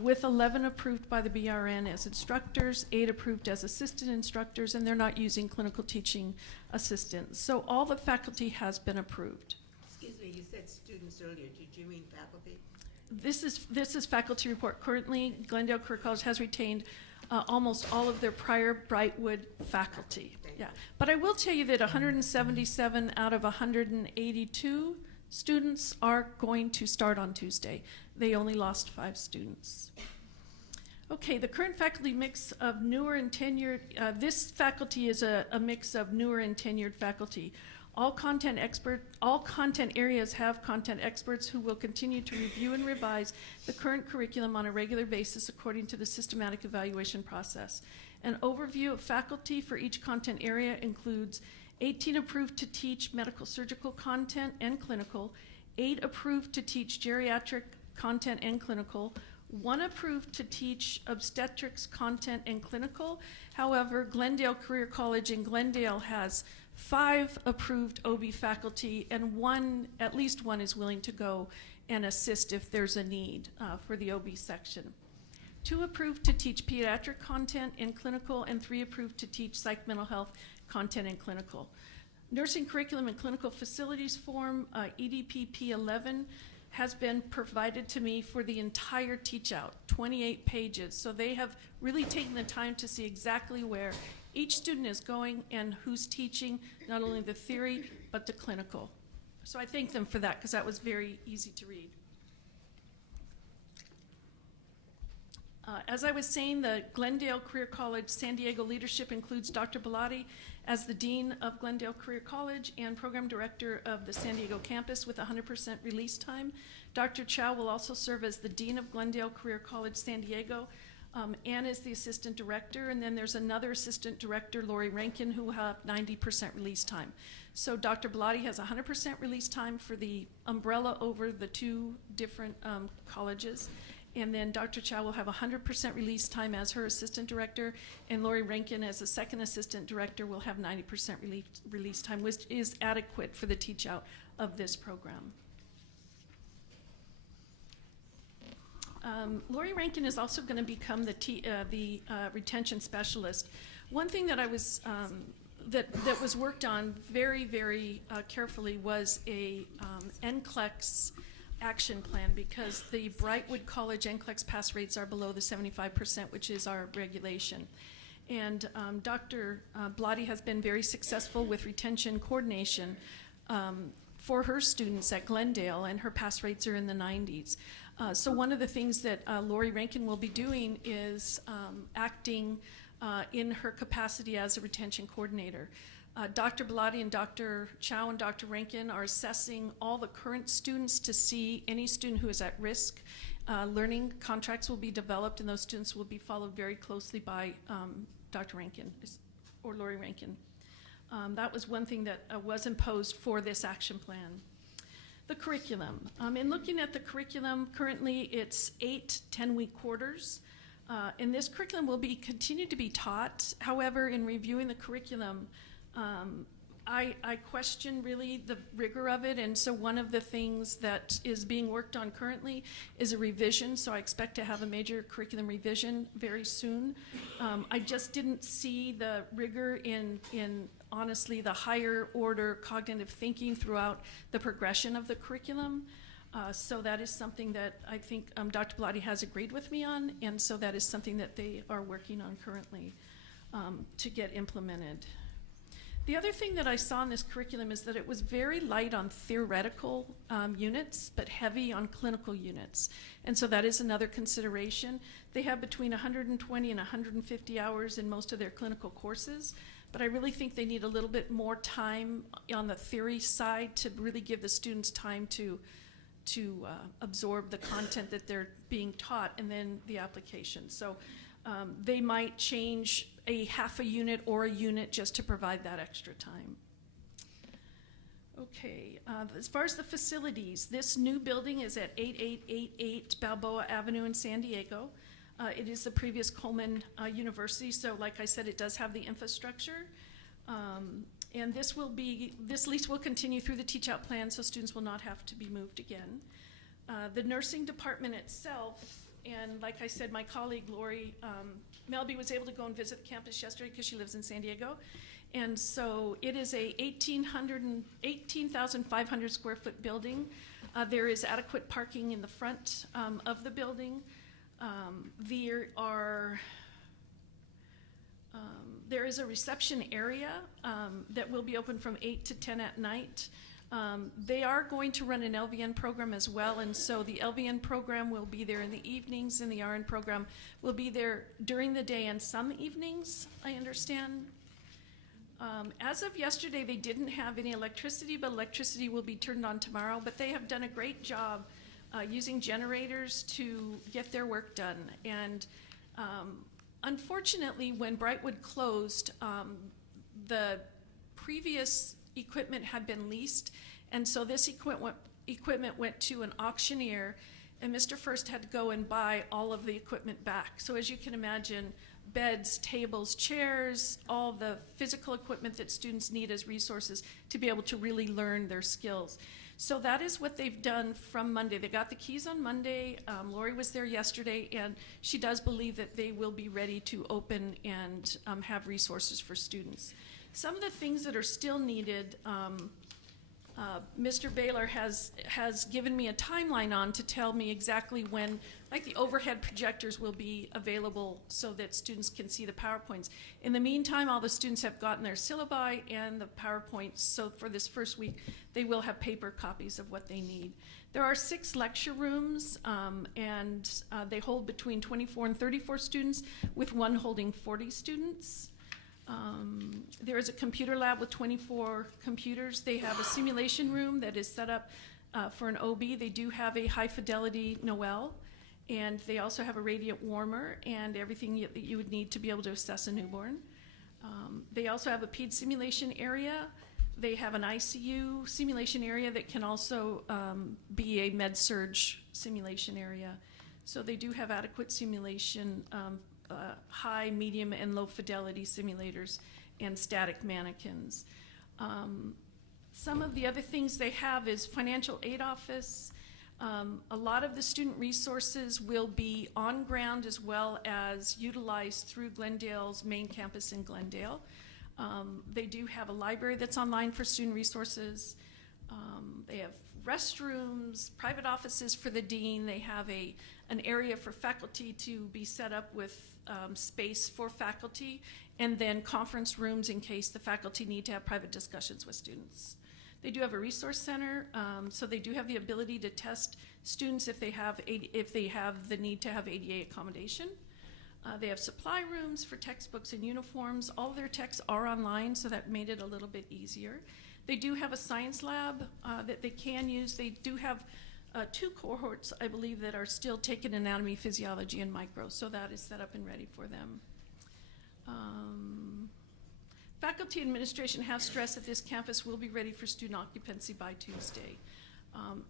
with 11 approved by the BRN as instructors, 8 approved as assistant instructors, and they're not using clinical teaching assistants. So all the faculty has been approved. Excuse me, you said students earlier. Did you mean faculty? This is faculty report. Currently, Glendale Career College has retained almost all of their prior Brightwood faculty. Yeah, but I will tell you that 177 out of 182 students are going to start on Tuesday. They only lost 5 students. Okay, the current faculty mix of newer and tenured, this faculty is a mix of newer and tenured faculty. All content areas have content experts who will continue to review and revise the current curriculum on a regular basis according to the systematic evaluation process. An overview of faculty for each content area includes 18 approved to teach medical surgical content and clinical, 8 approved to teach geriatric content and clinical, 1 approved to teach obstetrics content and clinical. However, Glendale Career College in Glendale has 5 approved OB faculty, and at least one is willing to go and assist if there's a need for the OB section. 2 approved to teach pediatric content and clinical, and 3 approved to teach psych mental health content and clinical. Nursing curriculum and clinical facilities form, EDPP 11, has been provided to me for the entire teach out, 28 pages. So they have really taken the time to see exactly where each student is going and who's teaching, not only the theory, but the clinical. So I thank them for that, because that was very easy to read. As I was saying, the Glendale Career College San Diego leadership includes Dr. Bellotti as the Dean of Glendale Career College and Program Director of the San Diego campus with 100% release time. Dr. Chow will also serve as the Dean of Glendale Career College San Diego and is the Assistant Director. And then there's another Assistant Director, Lori Rankin, who will have 90% release time. So Dr. Bellotti has 100% release time for the umbrella over the 2 different colleges. And then Dr. Chow will have 100% release time as her assistant director, and Lori Rankin as a second assistant director will have 90% release time, which is adequate for the teach out of this program. Lori Rankin is also going to become the retention specialist. One thing that I was that was worked on very, very carefully was a NCLEX action plan, because the Brightwood College NCLEX pass rates are below the 75%, which is our regulation. And Dr. Bellotti has been very successful with retention coordination for her students at Glendale, and her pass rates are in the 90s. So one of the things that Lori Rankin will be doing is acting in her capacity as a retention coordinator. Dr. Bellotti and Dr. Chow and Dr. Rankin are assessing all the current students to see any student who is at risk. Learning contracts will be developed, and those students will be followed very closely by Dr. Rankin. or Lori Rankin. That was one thing that was imposed for this action plan. The curriculum. In looking at the curriculum, currently it's 8 10-week quarters. And this curriculum will continue to be taught. However, in reviewing the curriculum, I question really the rigor of it, and so one of the things that is being worked on currently is a revision, so I expect to have a major curriculum revision very soon. I just didn't see the rigor in honestly the higher order cognitive thinking throughout the progression of the curriculum. So that is something that I think Dr. Bellotti has agreed with me on, and so that is something that they are working on currently to get implemented. The other thing that I saw in this curriculum is that it was very light on theoretical units, but heavy on clinical units. And so that is another consideration. They have between 120 and 150 hours in most of their clinical courses, but I really think they need a little bit more time on the theory side to really give the students time to absorb the content that they're being taught and then the application. So they might change a half a unit or a unit just to provide that extra time. Okay, as far as the facilities, this new building is at 8888 Balboa Avenue in San Diego. It is the previous Coleman University, so like I said, it does have the infrastructure. And this lease will continue through the teach-out plan, so students will not have to be moved again. The nursing department itself, and like I said, my colleague Lori Melby was able to go and visit the campus yesterday because she lives in San Diego. And so it is a 18,500 square foot building. There is adequate parking in the front of the building. There is a reception area that will be open from 8 to 10 at night. They are going to run an LVN program as well, and so the LVN program will be there in the evenings, and the RN program will be there during the day and some evenings, I understand. As of yesterday, they didn't have any electricity, but electricity will be turned on tomorrow, but they have done a great job using generators to get their work done. And unfortunately, when Brightwood closed, the previous equipment had been leased, and so this equipment went to an auctioneer, and Mr. First had to go and buy all of the equipment back. So as you can imagine, beds, tables, chairs, all the physical equipment that students need as resources to be able to really learn their skills. So that is what they've done from Monday. They got the keys on Monday. Lori was there yesterday, and she does believe that they will be ready to open and have resources for students. Some of the things that are still needed, Mr. Baylor has given me a timeline on to tell me exactly when, like the overhead projectors will be available so that students can see the PowerPoints. In the meantime, all the students have gotten their syllabi and the PowerPoints, so for this first week, they will have paper copies of what they need. There are 6 lecture rooms, and they hold between 24 and 34 students, with one holding 40 students. There is a computer lab with 24 computers. They have a simulation room that is set up for an OB. They do have a high fidelity Noel, and they also have a radiant warmer and everything that you would need to be able to assess a newborn. They also have a ped simulation area. They have an ICU simulation area that can also be a med-surg simulation area. So they do have adequate simulation, high, medium, and low fidelity simulators and static mannequins. Some of the other things they have is financial aid office. A lot of the student resources will be on ground as well as utilized through Glendale's main campus in Glendale. They do have a library that's online for student resources. They have restrooms, private offices for the dean. They have an area for faculty to be set up with space for faculty, and then conference rooms in case the faculty need to have private discussions with students. They do have a resource center, so they do have the ability to test students if they have the need to have ADA accommodation. They have supply rooms for textbooks and uniforms. All of their texts are online, so that made it a little bit easier. They do have a science lab that they can use. They do have 2 cohorts, I believe, that are still taking anatomy, physiology, and micro, so that is set up and ready for them. Faculty and administration have stressed that this campus will be ready for student occupancy by Tuesday.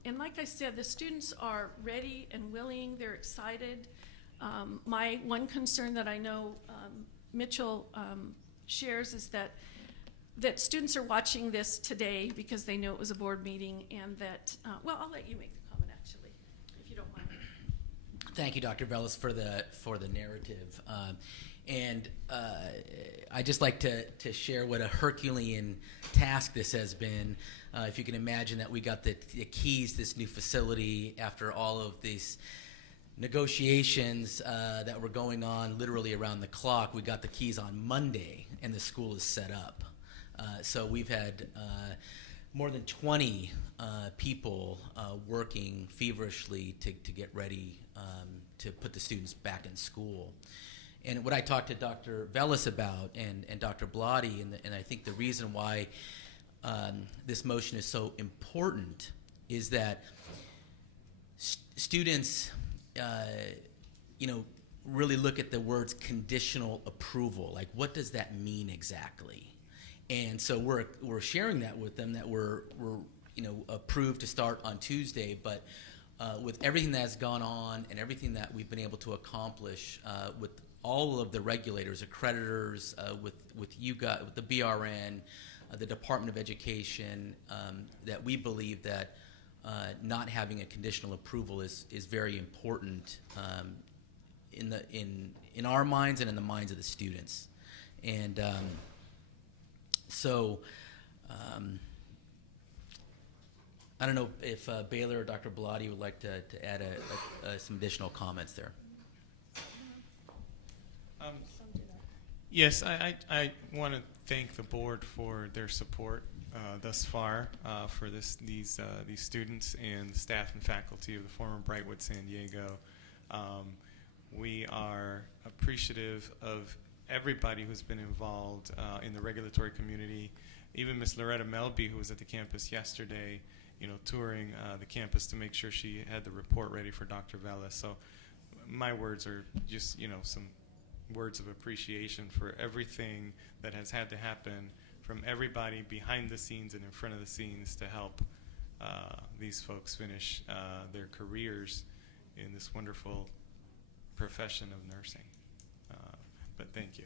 And like I said, the students are ready and willing, they're excited. My one concern that I know Mitchell shares is that students are watching this today because they know it was a board meeting, and that, well, I'll let you make the comment actually, if you don't mind. Thank you, Dr. Bellis, for the narrative. I'd just like to share what a Herculean task this has been. If you can imagine that we got the keys to this new facility after all of these negotiations that were going on literally around the clock. We got the keys on Monday, and the school is set up. So we've had more than 20 people working feverishly to get ready to put the students back in school. And what I talked to Dr. Bellis about and Dr. Blotti, and I think the reason why this motion is so important is that students, really look at the words conditional approval. Like, what does that mean exactly? And so we're sharing that with them, that we're approved to start on Tuesday, but with everything that's gone on and everything that we've been able to accomplish with all of the regulators, accreditors, with you guys, with the BRN, the Department of Education, that we believe that not having a conditional approval is very important in our minds and in the minds of the students. And so I don't know if Baylor or Dr. Blotti would like to add some additional comments there. Yes, I want to thank the board for their support thus far for these students and the staff and faculty of the former Brightwood San Diego. We are appreciative of everybody who's been involved in the regulatory community. Even Ms. Loretta Melby, who was at the campus yesterday, touring the campus to make sure she had the report ready for Dr. Bellis. So my words are just, some words of appreciation for everything that has had to happen from everybody behind the scenes and in front of the scenes to help these folks finish their careers in this wonderful profession of nursing. But thank you.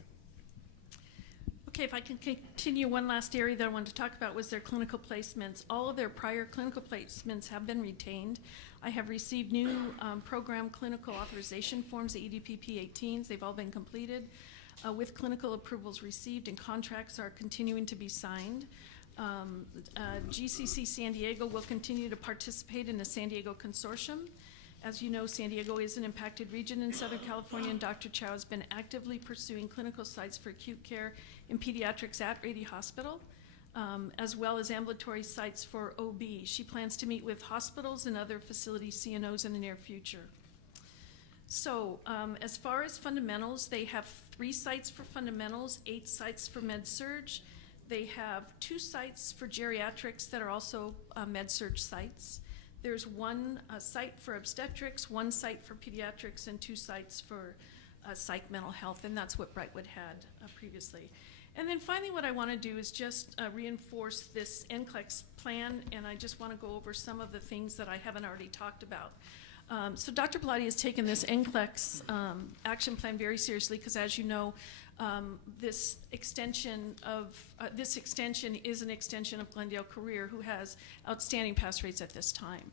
Okay, if I can continue, one last area that I wanted to talk about was their clinical placements. All of their prior clinical placements have been retained. I have received new program clinical authorization forms, the EDP P18s. They've all been completed with clinical approvals received, and contracts are continuing to be signed. GCC San Diego will continue to participate in the San Diego Consortium. As you know, San Diego is an impacted region in Southern California, and Dr. Chow has been actively pursuing clinical sites for acute care in pediatrics at Rady Hospital, as well as ambulatory sites for OB. She plans to meet with hospitals and other facility CNOs in the near future. So as far as fundamentals, they have 3 sites for fundamentals, 8 sites for med-surg. They have 2 sites for geriatrics that are also med-surg sites. There's 1 site for obstetrics, 1 site for pediatrics, and 2 sites for psych mental health, and that's what Brightwood had previously. And then finally, what I want to do is just reinforce this NCLEX plan, and I just want to go over some of the things that I haven't already talked about. So Dr. Blotti has taken this NCLEX action plan very seriously because, as you know, this extension is an extension of Glendale Career, who has outstanding pass rates at this time.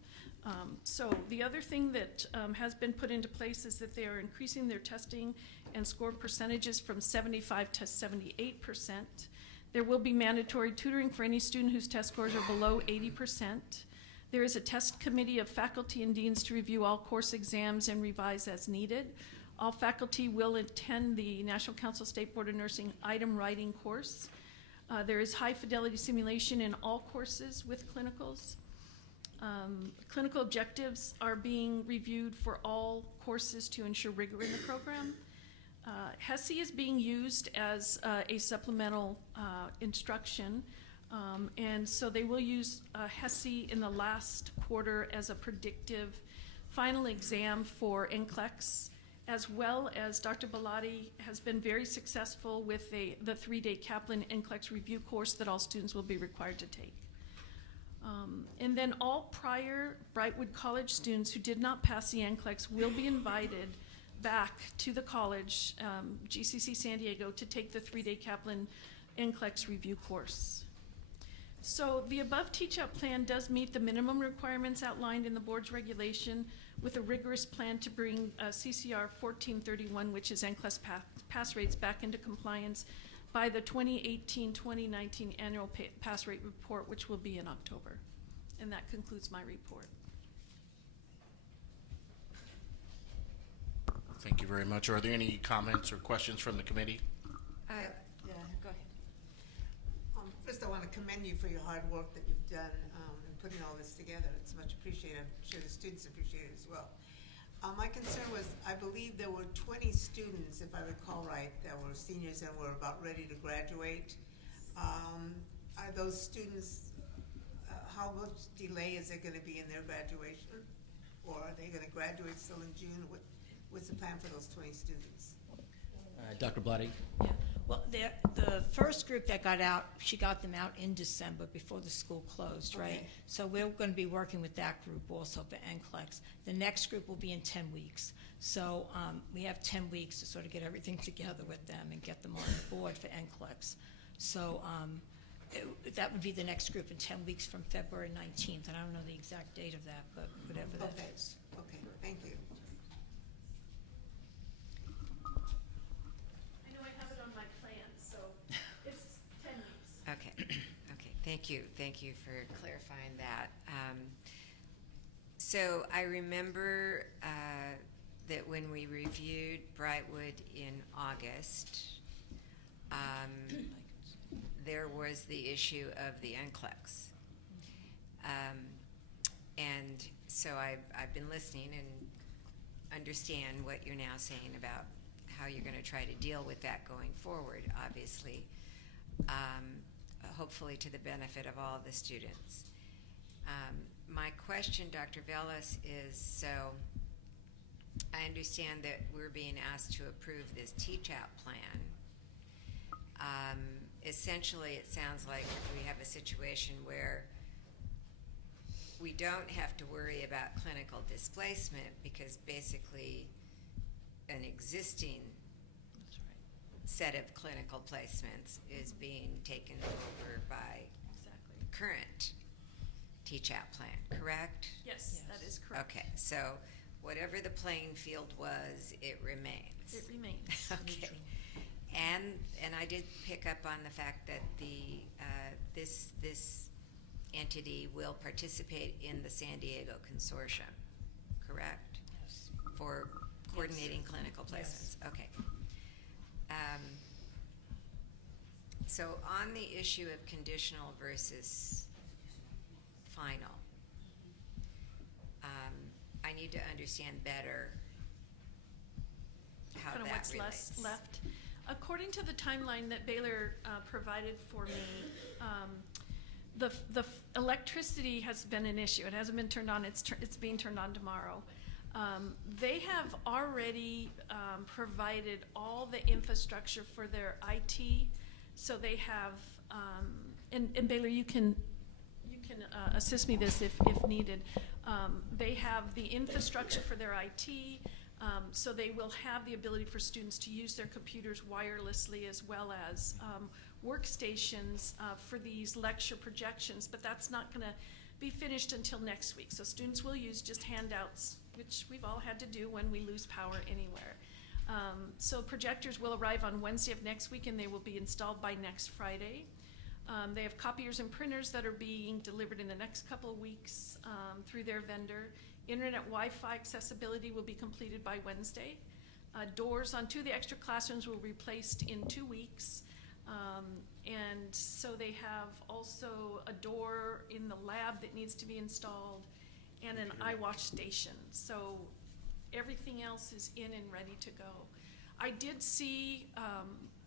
So the other thing that has been put into place is that they are increasing their testing and score percentages from 75 to 78%. There will be mandatory tutoring for any student whose test scores are below 80%. There is a test committee of faculty and deans to review all course exams and revise as needed. All faculty will attend the National Council State Board of Nursing item writing course. There is high fidelity simulation in all courses with clinicals. Clinical objectives are being reviewed for all courses to ensure rigor in the program. HESI is being used as a supplemental instruction, and so they will use HESI in the last quarter as a predictive final exam for NCLEX. as well as Dr. Bellotti has been very successful with the 3-day Kaplan NCLEX review course that all students will be required to take. And then all prior Brightwood College students who did not pass the NCLEX will be invited back to the college, GCC San Diego, to take the 3-day Kaplan NCLEX review course. So the above teach-out plan does meet the minimum requirements outlined in the board's regulation with a rigorous plan to bring CCR 1431, which is NCLEX pass rates, back into compliance by the 2018-2019 annual pass rate report, which will be in October. And that concludes my report. Thank you very much. Are there any comments or questions from the committee? Yeah, go ahead. First, I want to commend you for your hard work that you've done in putting all this together. It's much appreciated. I'm sure the students appreciate it as well. My concern was, I believe there were 20 students, if I recall right, that were seniors and were about ready to graduate. Are those students, how much delay is there going to be in their graduation? Or are they going to graduate still in June? What's the plan for those 20 students? Dr. Blotti? Yeah. Well, the first group that got out, she got them out in December before the school closed, right? Okay. So we're going to be working with that group also for NCLEX. The next group will be in 10 weeks. So we have 10 weeks to sort of get everything together with them and get them on board for NCLEX. So that would be the next group in 10 weeks from February 19th. And I don't know the exact date of that, but whatever that is. Okay, thank you. I know I have it on my plan, so it's 10 weeks. Okay, okay, thank you for clarifying that. So I remember that when we reviewed Brightwood in August, there was the issue of the NCLEX. And so I've been listening and understand what you're now saying about how you're going to try to deal with that going forward, obviously, hopefully to the benefit of all the students. My question, Dr. Velas, is, so I understand that we're being asked to approve this teach-out plan. Essentially, it sounds like we have a situation where we don't have to worry about clinical displacement because basically an existing set of clinical placements is being taken over by the current teach-out plan, correct? Yes, that is correct. Okay, so whatever the playing field was, it remains. It remains. Okay. And I did pick up on the fact that the this entity will participate in the San Diego Consortium, correct? Yes. For coordinating clinical placements. Yes. Okay. So on the issue of conditional versus final, I need to understand better how Kind of that what's relates. left. According to the timeline that Baylor provided for me, the electricity has been an issue. It hasn't been turned on. It's being turned on tomorrow. They have already provided all the infrastructure for their IT. So they have, and Baylor, you can assist me this if needed. They have the infrastructure for their IT. So they will have the ability for students to use their computers wirelessly as well as workstations for these lecture projections, but that's not going to be finished until next week. So students will use just handouts, which we've all had to do when we lose power anywhere. So projectors will arrive on Wednesday of next week and they will be installed by next Friday. They have copiers and printers that are being delivered in the next couple of weeks through their vendor. Internet Wi-Fi accessibility will be completed by Wednesday. Doors on 2 of the extra classrooms will be replaced in 2 weeks. And so they have also a door in the lab that needs to be installed and an iWatch station. So everything else is in and ready to go. I did see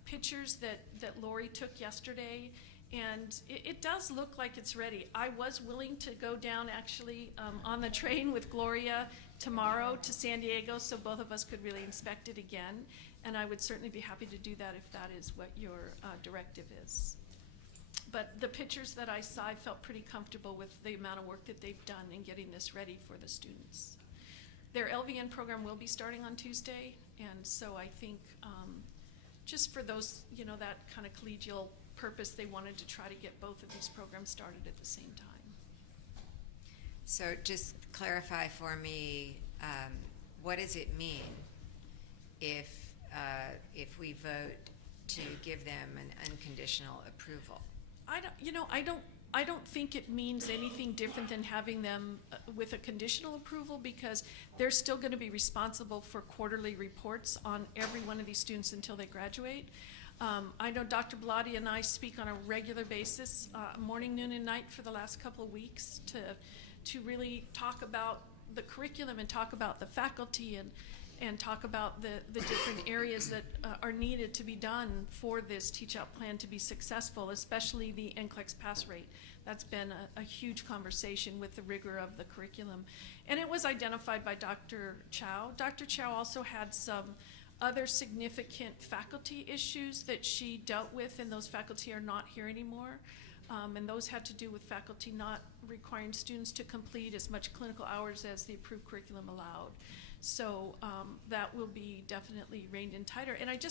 pictures that Lori took yesterday, And it does look like it's ready. I was willing to go down actually on the train with Gloria tomorrow to San Diego so both of us could really inspect it again. And I would certainly be happy to do that if that is what your directive is. But the pictures that I saw, I felt pretty comfortable with the amount of work that they've done in getting this ready for the students. Their LVN program will be starting on Tuesday, and so I think just for those, that kind of collegial purpose, they wanted to try to get both of these programs started at the same time. So just clarify for me, what does it mean if we vote to give them an unconditional approval? I don't think it means anything different than having them with a conditional approval, because they're still going to be responsible for quarterly reports on every one of these students until they graduate. I know Dr. Bellotti and I speak on a regular basis, morning, noon, and night for the last couple of weeks to really talk about the curriculum and talk about the faculty and talk about the different areas that are needed to be done for this teach-out plan to be successful, especially the NCLEX pass rate. That's been a huge conversation with the rigor of the curriculum. And it was identified by Dr. Chow. Dr. Chow also had some other significant faculty issues that she dealt with, and those faculty are not here anymore. And those had to do with faculty not requiring students to complete as much clinical hours as the approved curriculum allowed. So that will be definitely reined in tighter. And I've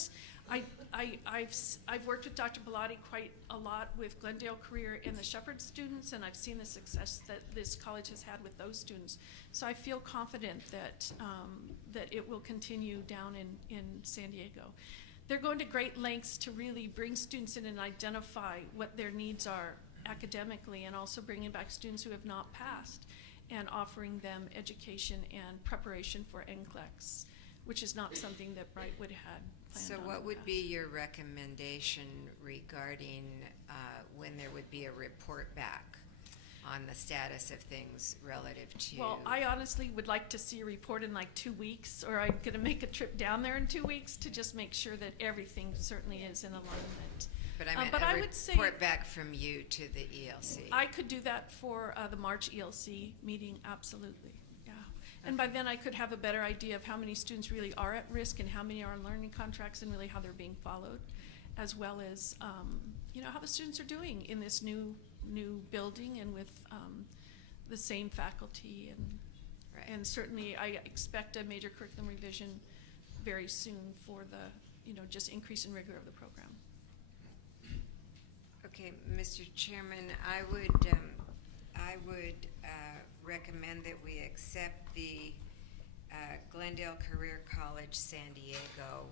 worked with Dr. Bellotti quite a lot with Glendale Career and the Shepherd students, and I've seen the success that this college has had with those students. So I feel confident that it will continue down in San Diego. They're going to great lengths to really bring students in and identify what their needs are academically, and also bringing back students who have not passed and offering them education and preparation for NCLEX, which is not something that Brightwood had planned So on what in the would past. be your recommendation regarding when there would be a report back on the status of things relative to? Well, I honestly would like to see a report in like 2 weeks, or I'm gonna make a trip down there in 2 weeks to just make sure that everything certainly is in alignment. But I meant I a would say report back from you to the ELC. I could do that for the March ELC meeting, absolutely, yeah. And by then I could have a better idea of how many students really are at risk and how many are on learning contracts and really how they're being followed, as well as, how the students are doing in this new building and with the same faculty. And certainly I expect a major curriculum revision very soon for the, just increase in rigor of the program. Okay, Mr. Chairman, I would recommend that we accept the Glendale Career College San Diego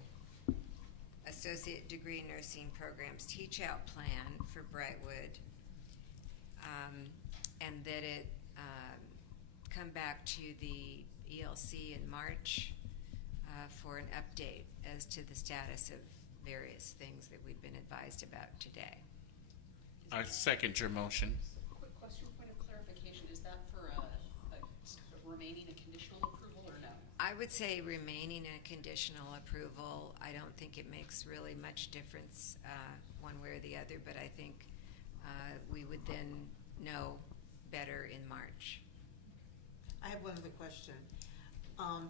Associate Degree Nursing Programs Teach-Out Plan for Brightwood, and that it come back to the ELC in March for an update as to the status of various things that we've been advised about today. I second your motion. Quick question, point of clarification, is that for remaining a conditional approval or no? I would say remaining a conditional approval. I don't think it makes really much difference one way or the other, but I think we would then know better in March. I have one other question.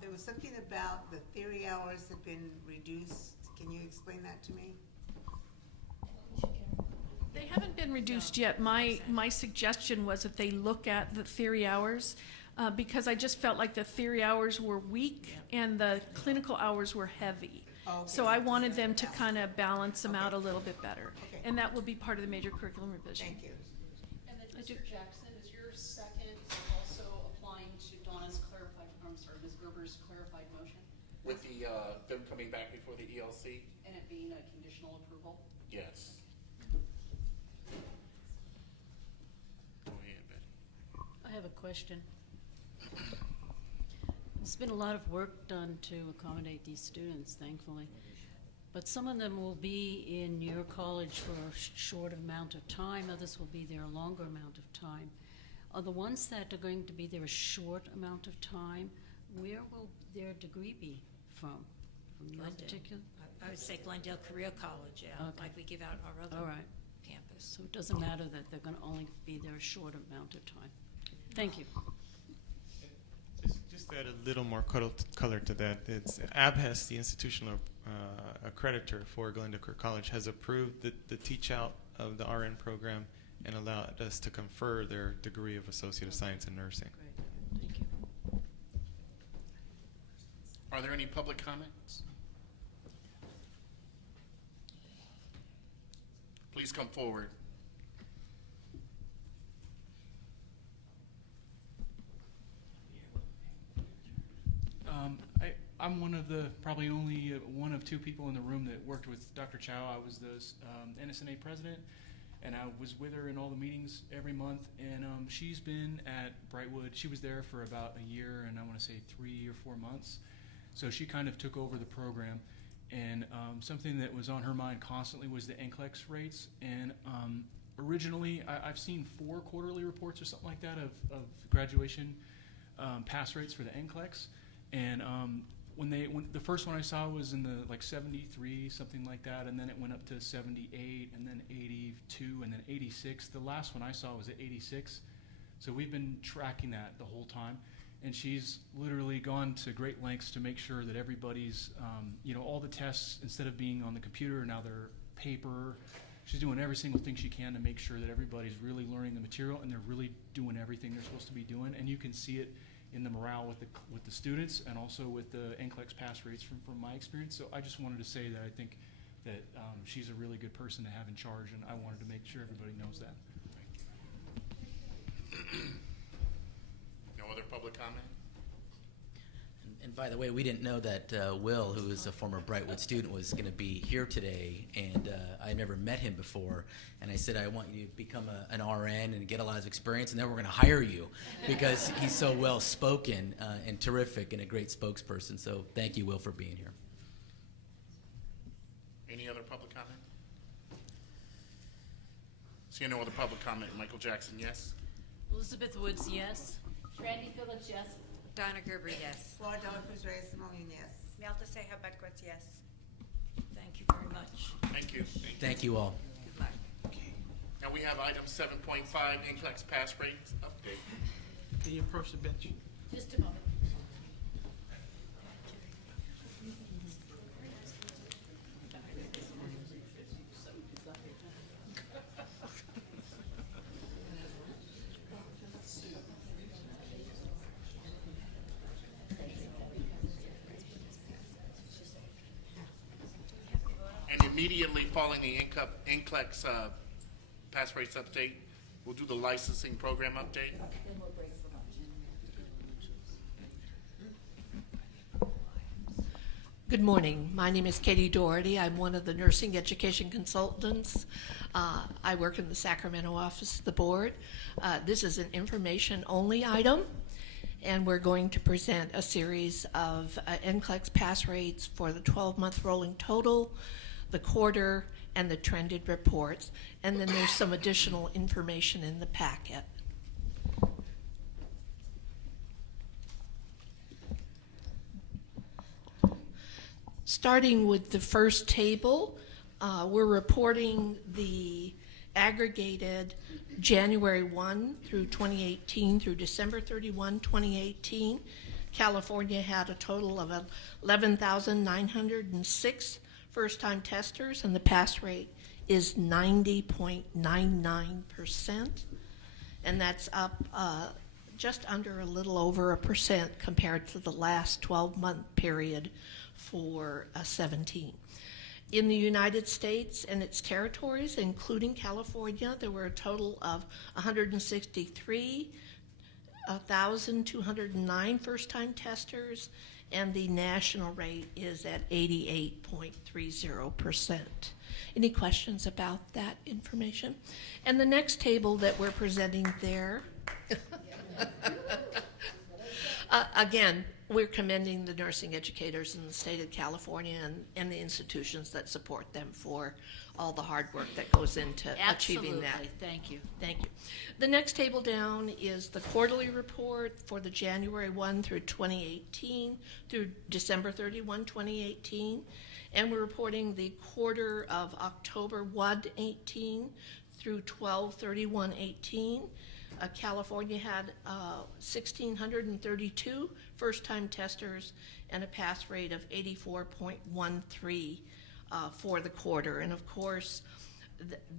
There was something about the theory hours have been reduced. Can you explain that to me? They haven't been reduced yet. My suggestion was that they look at the theory hours because I just felt like the theory hours were weak and the clinical hours were heavy. Okay. So I wanted them to kind of balance them out a little bit better. Okay. And that will be part of the major curriculum revision. Thank you. And then Mr. Jackson, is your second also applying to Donna's Ms. Gerber's clarified motion? With the them coming back before the ELC? And it being a conditional approval? Yes. Go ahead, Betty. I have a question. There's been a lot of work done to accommodate these students, thankfully. But some of them will be in your college for a short amount of time, others will be there a longer amount of time. Are the ones that are going to be there a short amount of time, where will their degree be from? From your Glendale. particular? I would say Glendale Career College, yeah, Okay. like we give out our other. All right. campus. So it doesn't matter that they're going to only be there a short amount of time. Thank you. Just to add a little more color to that, it's ABHES, the institutional accreditor for Glenda Kerr College, has approved the teach out of the RN program and allowed us to confer their degree of Associate of Science in Nursing. Great. Thank you. Are there any public comments? Please come forward. I'm one of the probably only one of two people in the room that worked with Dr. Chow. I was the NSNA president, and I was with her in all the meetings every month. And she's been at Brightwood. She was there for about a year, and I want to say 3 or 4 months. So she kind of took over the program. And something that was on her mind constantly was the NCLEX rates. And originally, I've seen 4 quarterly reports or something like that of graduation pass rates for the NCLEX. And when the first one I saw was in the like 73, something like that, and then it went up to 78, and then 82, and then 86. The last one I saw was at 86. So we've been tracking that the whole time, and she's literally gone to great lengths to make sure that everybody's, all the tests, instead of being on the computer, now they're paper. She's doing every single thing she can to make sure that everybody's really learning the material, and they're really doing everything they're supposed to be doing, and you can see it in the morale with the students, and also with the NCLEX pass rates from my experience. So I just wanted to say that I think that she's a really good person to have in charge, and I wanted to make sure everybody knows that. No other public comment? And by the way, we didn't know that Will, who is a former Brightwood student, was going to be here today, and I never met him before. And I said, I want you to become an RN and get a lot of experience, and then we're going to hire you because he's so well spoken and terrific and a great spokesperson. So thank you, Will, for being here. Any other public comment? Seeing no other public comment, Michael Jackson, yes? Elizabeth Woods, yes. Randy Phillips, yes. Donna Gerber, yes. Florida Cruz Reyes Simonian, yes. Melta Ceja Bedquez, yes. Thank you very much. Thank you. Thank you all. Good luck. Now we have item 7.5, NCLEX pass rates update. Can you approach the bench? Just a moment. And immediately following the NCLEX pass rates update, we'll do the licensing program update. Then we'll break for lunch. Good morning. My name is Katie Doherty. I'm one of the nursing education consultants. I work in the Sacramento office of the board. This is an information-only item, and we're going to present a series of NCLEX pass rates for the 12-month rolling total, the quarter, and the trended reports. And then there's some additional information in the packet. Starting with the first table, we're reporting the aggregated January 1 through 2018 through December 31, 2018. California had a total of 11,906 first-time testers, and the pass rate is 90.99%, and that's up just under a little over 1% compared to the last 12-month period for 17. In the United States and its territories, including California, there were a total of 163,209 first-time testers, and the national rate is at 88.30%. Any questions about that information? And the next table that we're presenting there, again, we're commending the nursing educators in the state of California and the institutions that support them for all the hard work that goes into achieving that. Absolutely. Thank you. Thank you. The next table down is the quarterly report for the January 1 through 2018 through December 31, 2018. And we're reporting the quarter of October 1/18 through 12/31/18. California had 1,632 first-time testers and a pass rate of 84.13 for the quarter. And of course,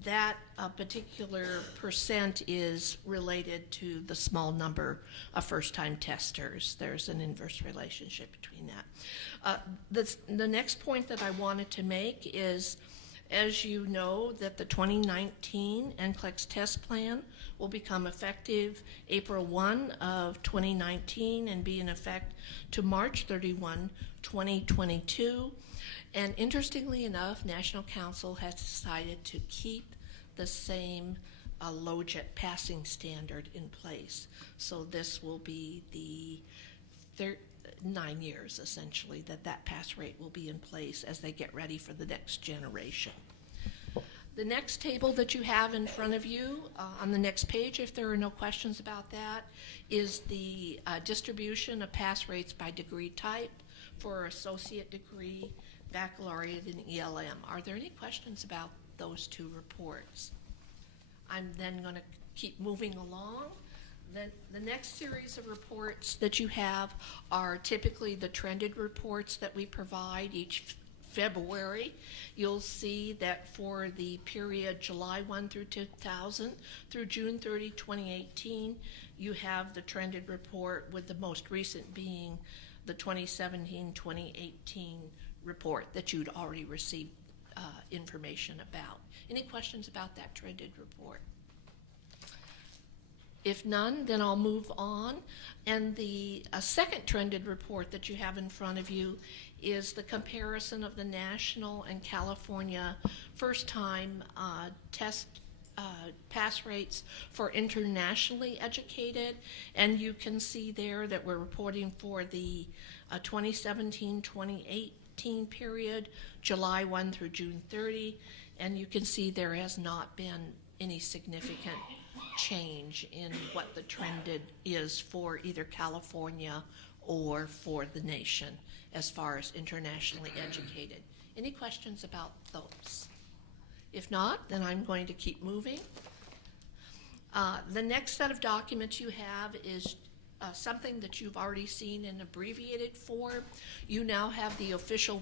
that particular percent is related to the small number of first-time testers. There's an inverse relationship between that. The next point that I wanted to make is, as you know, that the 2019 NCLEX test plan will become effective April 1 of 2019 and be in effect to March 31, 2022. And interestingly enough, National Council has decided to keep the same LoJet passing standard in place. So this will be the 9 years, essentially, that pass rate will be in place as they get ready for the next generation. The next table that you have in front of you on the next page, if there are no questions about that, is the distribution of pass rates by degree type for associate degree, baccalaureate, and ELM. Are there any questions about those two reports? I'm then going to keep moving along. The next series of reports that you have are typically the trended reports that we provide each February. You'll see that for the period July 1 through 2000 through June 30, 2018, you have the trended report, with the most recent being the 2017-2018 report that you'd already received information about. Any questions about that trended report? If none, then I'll move on. And the second trended report that you have in front of you is the comparison of the national and California first-time test pass rates for internationally educated. And you can see there that we're reporting for the 2017-2018 period, July 1 through June 30. And you can see there has not been any significant change in what the trended is for either California or for the nation as far as internationally educated. Any questions about those? If not, then I'm going to keep moving. The next set of documents you have is something that you've already seen in abbreviated form. You now have the official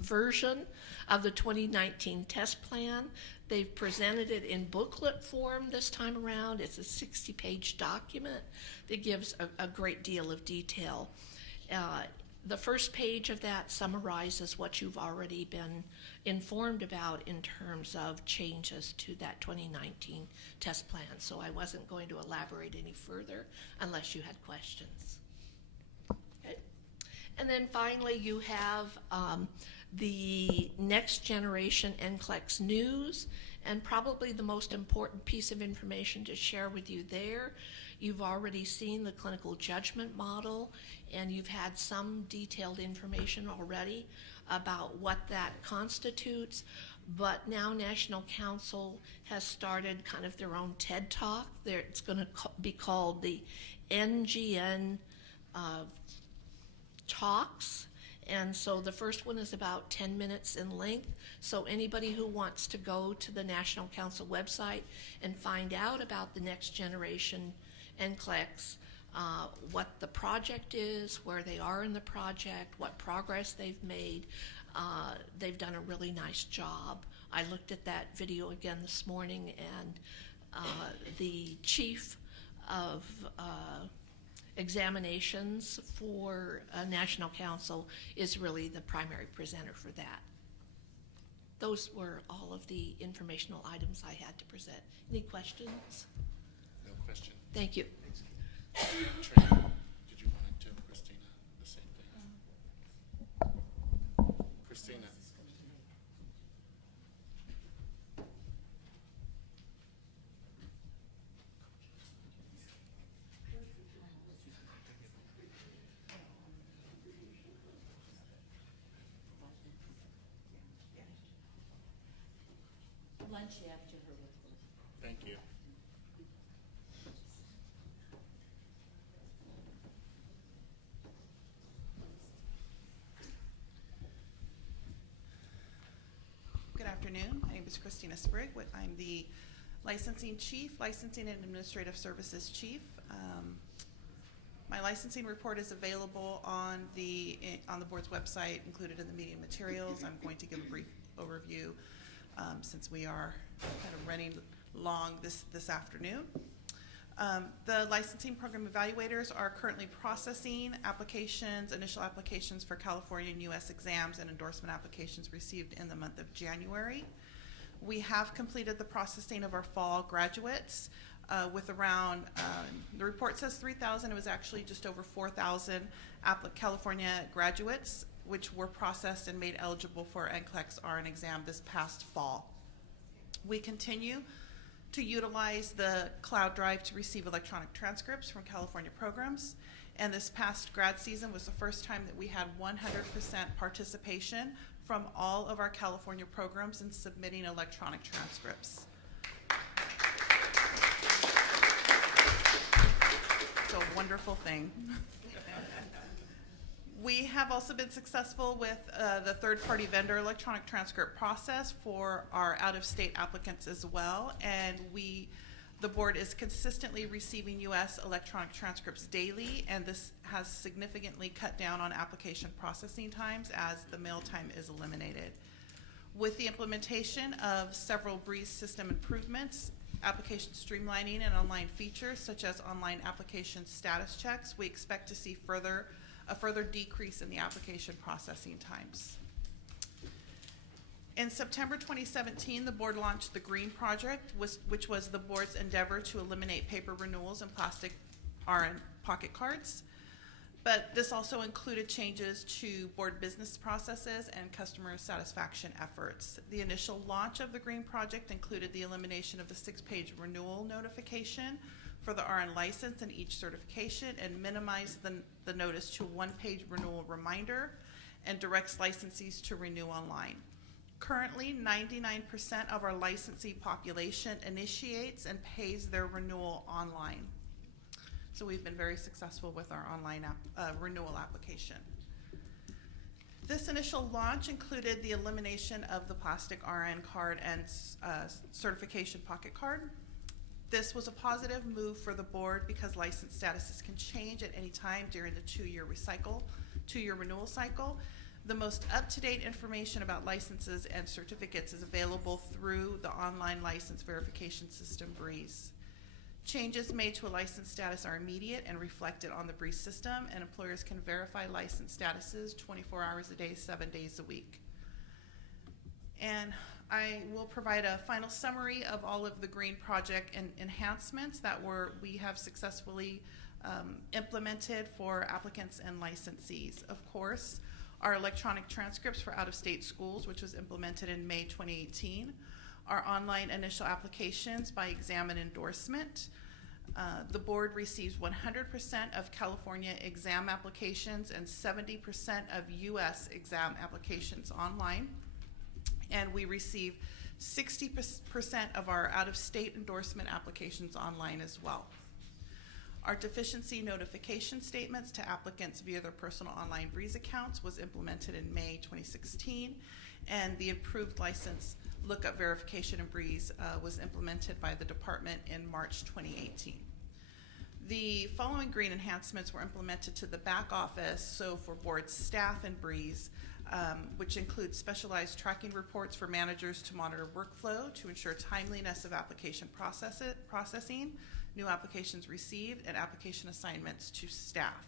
version of the 2019 test plan. They've presented it in booklet form this time around. It's a 60-page document that gives a great deal of detail. The first page of that summarizes what you've already been informed about in terms of changes to that 2019 test plan. So I wasn't going to elaborate any further unless you had questions. Okay. And then finally, you have the next generation NCLEX news, and probably the most important piece of information to share with you there. You've already seen the clinical judgment model, and you've had some detailed information already about what that constitutes. But now National Council has started kind of their own TED Talk. It's going to be called the NGN Talks. And so the first one is about 10 minutes in length. So anybody who wants to go to the National Council website and find out about the next generation NCLEX, what the project is, where they are in the project, what progress they've made, they've done a really nice job. I looked at that video again this morning, and the chief of examinations for National Council is really the primary presenter for that. Those were all of the informational items I had to present. Any questions? No question. Thank you. Trey, did you want to tell Christina the same thing? Christina. Lunch after her report. Thank you. afternoon. My name is Christina Sprigg. I'm the Licensing Chief, Licensing and Administrative Services Chief. My licensing report is available on the board's website, included in the meeting materials. I'm going to give a brief overview since we are kind of running long this afternoon. The licensing program evaluators are currently processing applications, initial applications for California and U.S. exams and endorsement applications received in the month of January. We have completed the processing of our fall graduates with around, the report says 3,000, it was actually just over 4,000 California graduates, which were processed and made eligible for NCLEX RN exam this past fall. We continue to utilize the cloud drive to receive electronic transcripts from California programs. And this past grad season was the first time that we had 100% participation from all of our California programs in submitting electronic transcripts. It's a wonderful thing. We have also been successful with the third-party vendor electronic transcript process for our out-of-state applicants as well, and the board is consistently receiving U.S. electronic transcripts daily, and this has significantly cut down on application processing times as the mail time is eliminated. With the implementation of several Breeze system improvements, application streamlining, and online features such as online application status checks, we expect to see a further decrease in the application processing times. In September 2017, the board launched the Green Project, which was the board's endeavor to eliminate paper renewals and plastic RN pocket cards. But this also included changes to board business processes and customer satisfaction efforts. The initial launch of the Green Project included the elimination of the 6-page renewal notification for the RN license and each certification, and minimize the notice to a 1-page renewal reminder, and directs licensees to renew online. Currently, 99% of our licensee population initiates and pays their renewal online. So we've been very successful with our online renewal application. This initial launch included the elimination of the plastic RN card and certification pocket card. This was a positive move for the board because license statuses can change at any time during the two-year renewal cycle. The most up-to-date information about licenses and certificates is available through the online license verification system, Breeze. Changes made to a license status are immediate and reflected on the Breeze system, and employers can verify license statuses 24 hours a day, 7 days a week. And I will provide a final summary of all of the Green Project enhancements that we have successfully implemented for applicants and licensees. Of course, our electronic transcripts for out-of-state schools, which was implemented in May 2018, our online initial applications by exam and endorsement. The board receives 100% of California exam applications and 70% of U.S. exam applications online. And we receive 60% of our out-of-state endorsement applications online as well. Our deficiency notification statements to applicants via their personal online Breeze accounts was implemented in May 2016, and the improved license lookup verification in Breeze was implemented by the department in March 2018. The following Green enhancements were implemented to the back office, so for board staff in Breeze, which includes specialized tracking reports for managers to monitor workflow to ensure timeliness of application processing, new applications received, and application assignments to staff.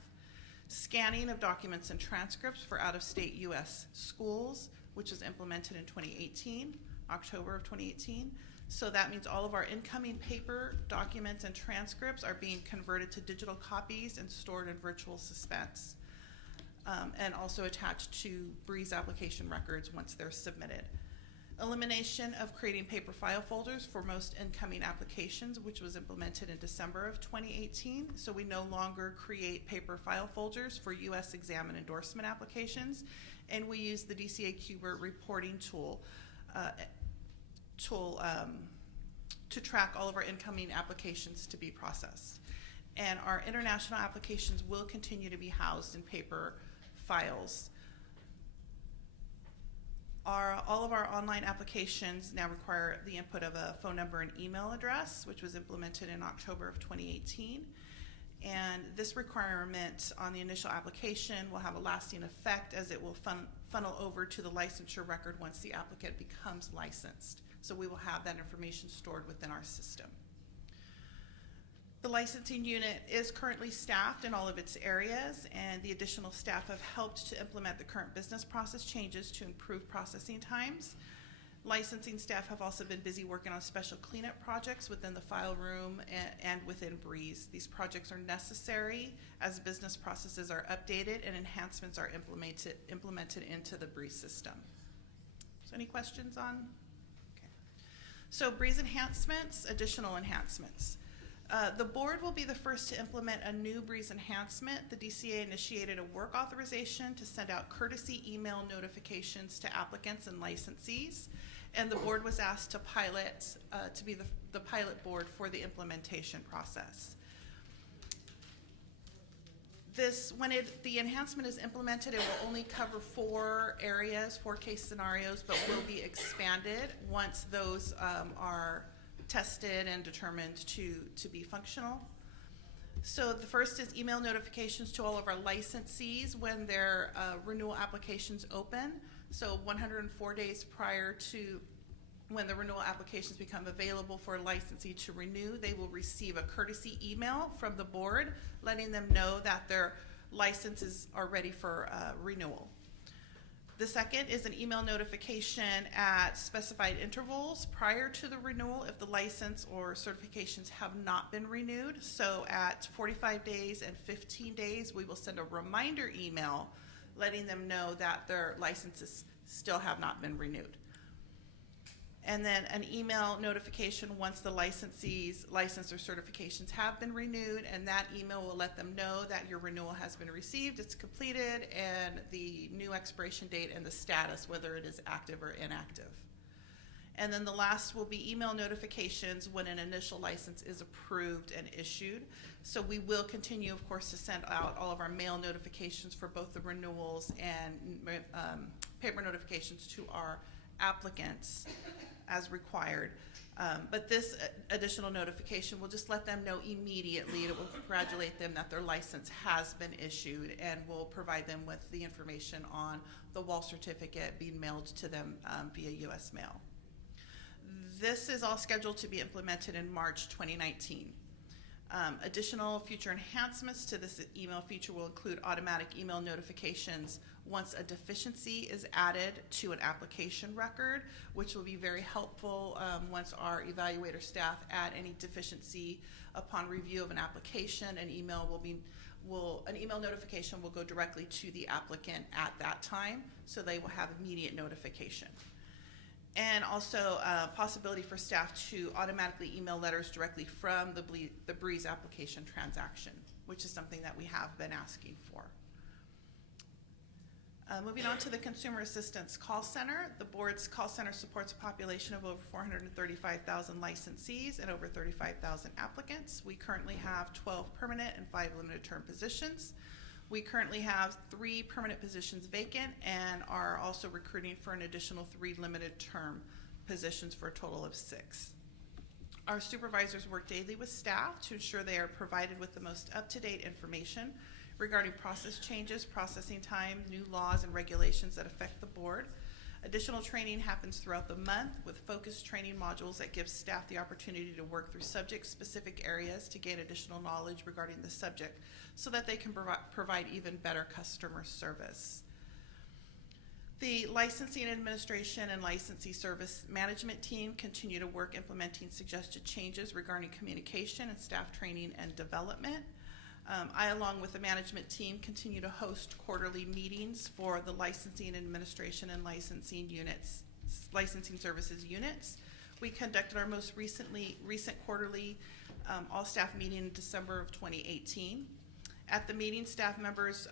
Scanning of documents and transcripts for out-of-state U.S. schools, which was implemented in 2018, October of 2018. So that means all of our incoming paper documents and transcripts are being converted to digital copies and stored in virtual suspense, and also attached to Breeze application records once they're submitted. Elimination of creating paper file folders for most incoming applications, which was implemented in December of 2018. So we no longer create paper file folders for U.S. exam and endorsement applications, and we use the DCA Qbert reporting tool to track all of our incoming applications to be processed. And our international applications will continue to be housed in paper files. All of our online applications now require the input of a phone number and email address, which was implemented in October of 2018. And this requirement on the initial application will have a lasting effect, as it will funnel over to the licensure record once the applicant becomes licensed. So we will have that information stored within our system. The licensing unit is currently staffed in all of its areas, and the additional staff have helped to implement the current business process changes to improve processing times. Licensing staff have also been busy working on special cleanup projects within the file room and within Breeze. These projects are necessary as business processes are updated and enhancements are implemented into the Breeze system. So any questions on? Okay. So Breeze enhancements, additional enhancements. The board will be the first to implement a new Breeze enhancement. The DCA initiated a work authorization to send out courtesy email notifications to applicants and licensees, and the board was asked to be the pilot board for the implementation process. When the enhancement is implemented, it will only cover 4 areas, 4 case scenarios, but will be expanded once those are tested and determined to be functional. So the first is email notifications to all of our licensees when their renewal applications open. So 104 days prior to when the renewal applications become available for a licensee to renew, they will receive a courtesy email from the board letting them know that their licenses are ready for renewal. The second is an email notification at specified intervals prior to the renewal if the license or certifications have not been renewed. So at 45 days and 15 days, we will send a reminder email letting them know that their licenses still have not been renewed. And then an email notification once the licensee's license or certifications have been renewed, and that email will let them know that your renewal has been received, it's completed, and the new expiration date and the status, whether it is active or inactive. And then the last will be email notifications when an initial license is approved and issued. So we will continue, of course, to send out all of our mail notifications for both the renewals and paper notifications to our applicants as required. But this additional notification will just let them know immediately. It will congratulate them that their license has been issued, and will provide them with the information on the wall certificate being mailed to them via U.S. mail. This is all scheduled to be implemented in March 2019. Additional future enhancements to this email feature will include automatic email notifications once a deficiency is added to an application record, which will be very helpful once our evaluator staff add any deficiency upon review of an application. An email notification will go directly to the applicant at that time, so they will have immediate notification. And also possibility for staff to automatically email letters directly from the Breeze application transaction, which is something that we have been asking for. Moving on to the Consumer Assistance Call Center. The board's call center supports a population of over 435,000 licensees and over 35,000 applicants. We currently have 12 permanent and 5 limited term positions. We currently have 3 permanent positions vacant and are also recruiting for an additional 3 limited term positions for a total of 6. Our supervisors work daily with staff to ensure they are provided with the most up-to-date information regarding process changes, processing time, new laws and regulations that affect the board. Additional training happens throughout the month with focused training modules that give staff the opportunity to work through subject-specific areas to gain additional knowledge regarding the subject so that they can provide even better customer service. The licensing administration and licensee service management team continue to work implementing suggested changes regarding communication and staff training and development. I, along with the management team, continue to host quarterly meetings for the licensing administration and licensing services units. We conducted our most recent quarterly all-staff meeting in December of 2018. At the meeting, staff members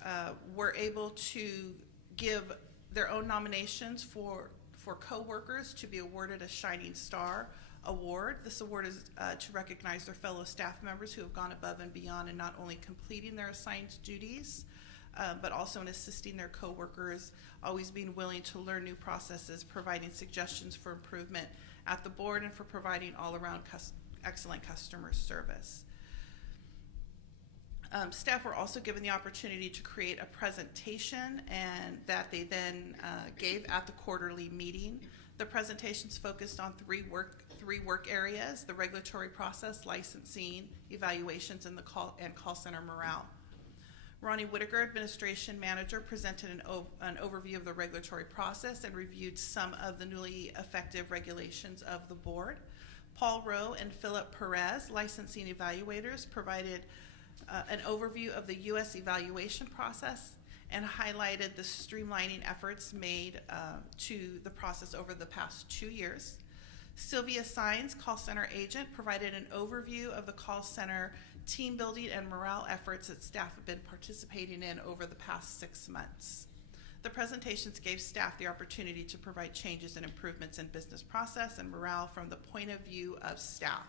were able to give their own nominations for co-workers to be awarded a Shining Star Award. This award is to recognize their fellow staff members who have gone above and beyond in not only completing their assigned duties, but also in assisting their coworkers, always being willing to learn new processes, providing suggestions for improvement at the board, and for providing all-around excellent customer service. Staff were also given the opportunity to create a presentation, and that they then gave at the quarterly meeting. The presentations focused on three work areas: the regulatory process, licensing, evaluations, and call center morale. Ronnie Whitaker, Administration Manager, presented an overview of the regulatory process and reviewed some of the newly effective regulations of the board. Paul Rowe and Philip Perez, Licensing Evaluators, provided an overview of the U.S. evaluation process and highlighted the streamlining efforts made to the process over the past 2 years. Sylvia Sines, call center agent, provided an overview of the call center team building and morale efforts that staff have been participating in over the past 6 months. The presentations gave staff the opportunity to provide changes and improvements in business process and morale from the point of view of staff.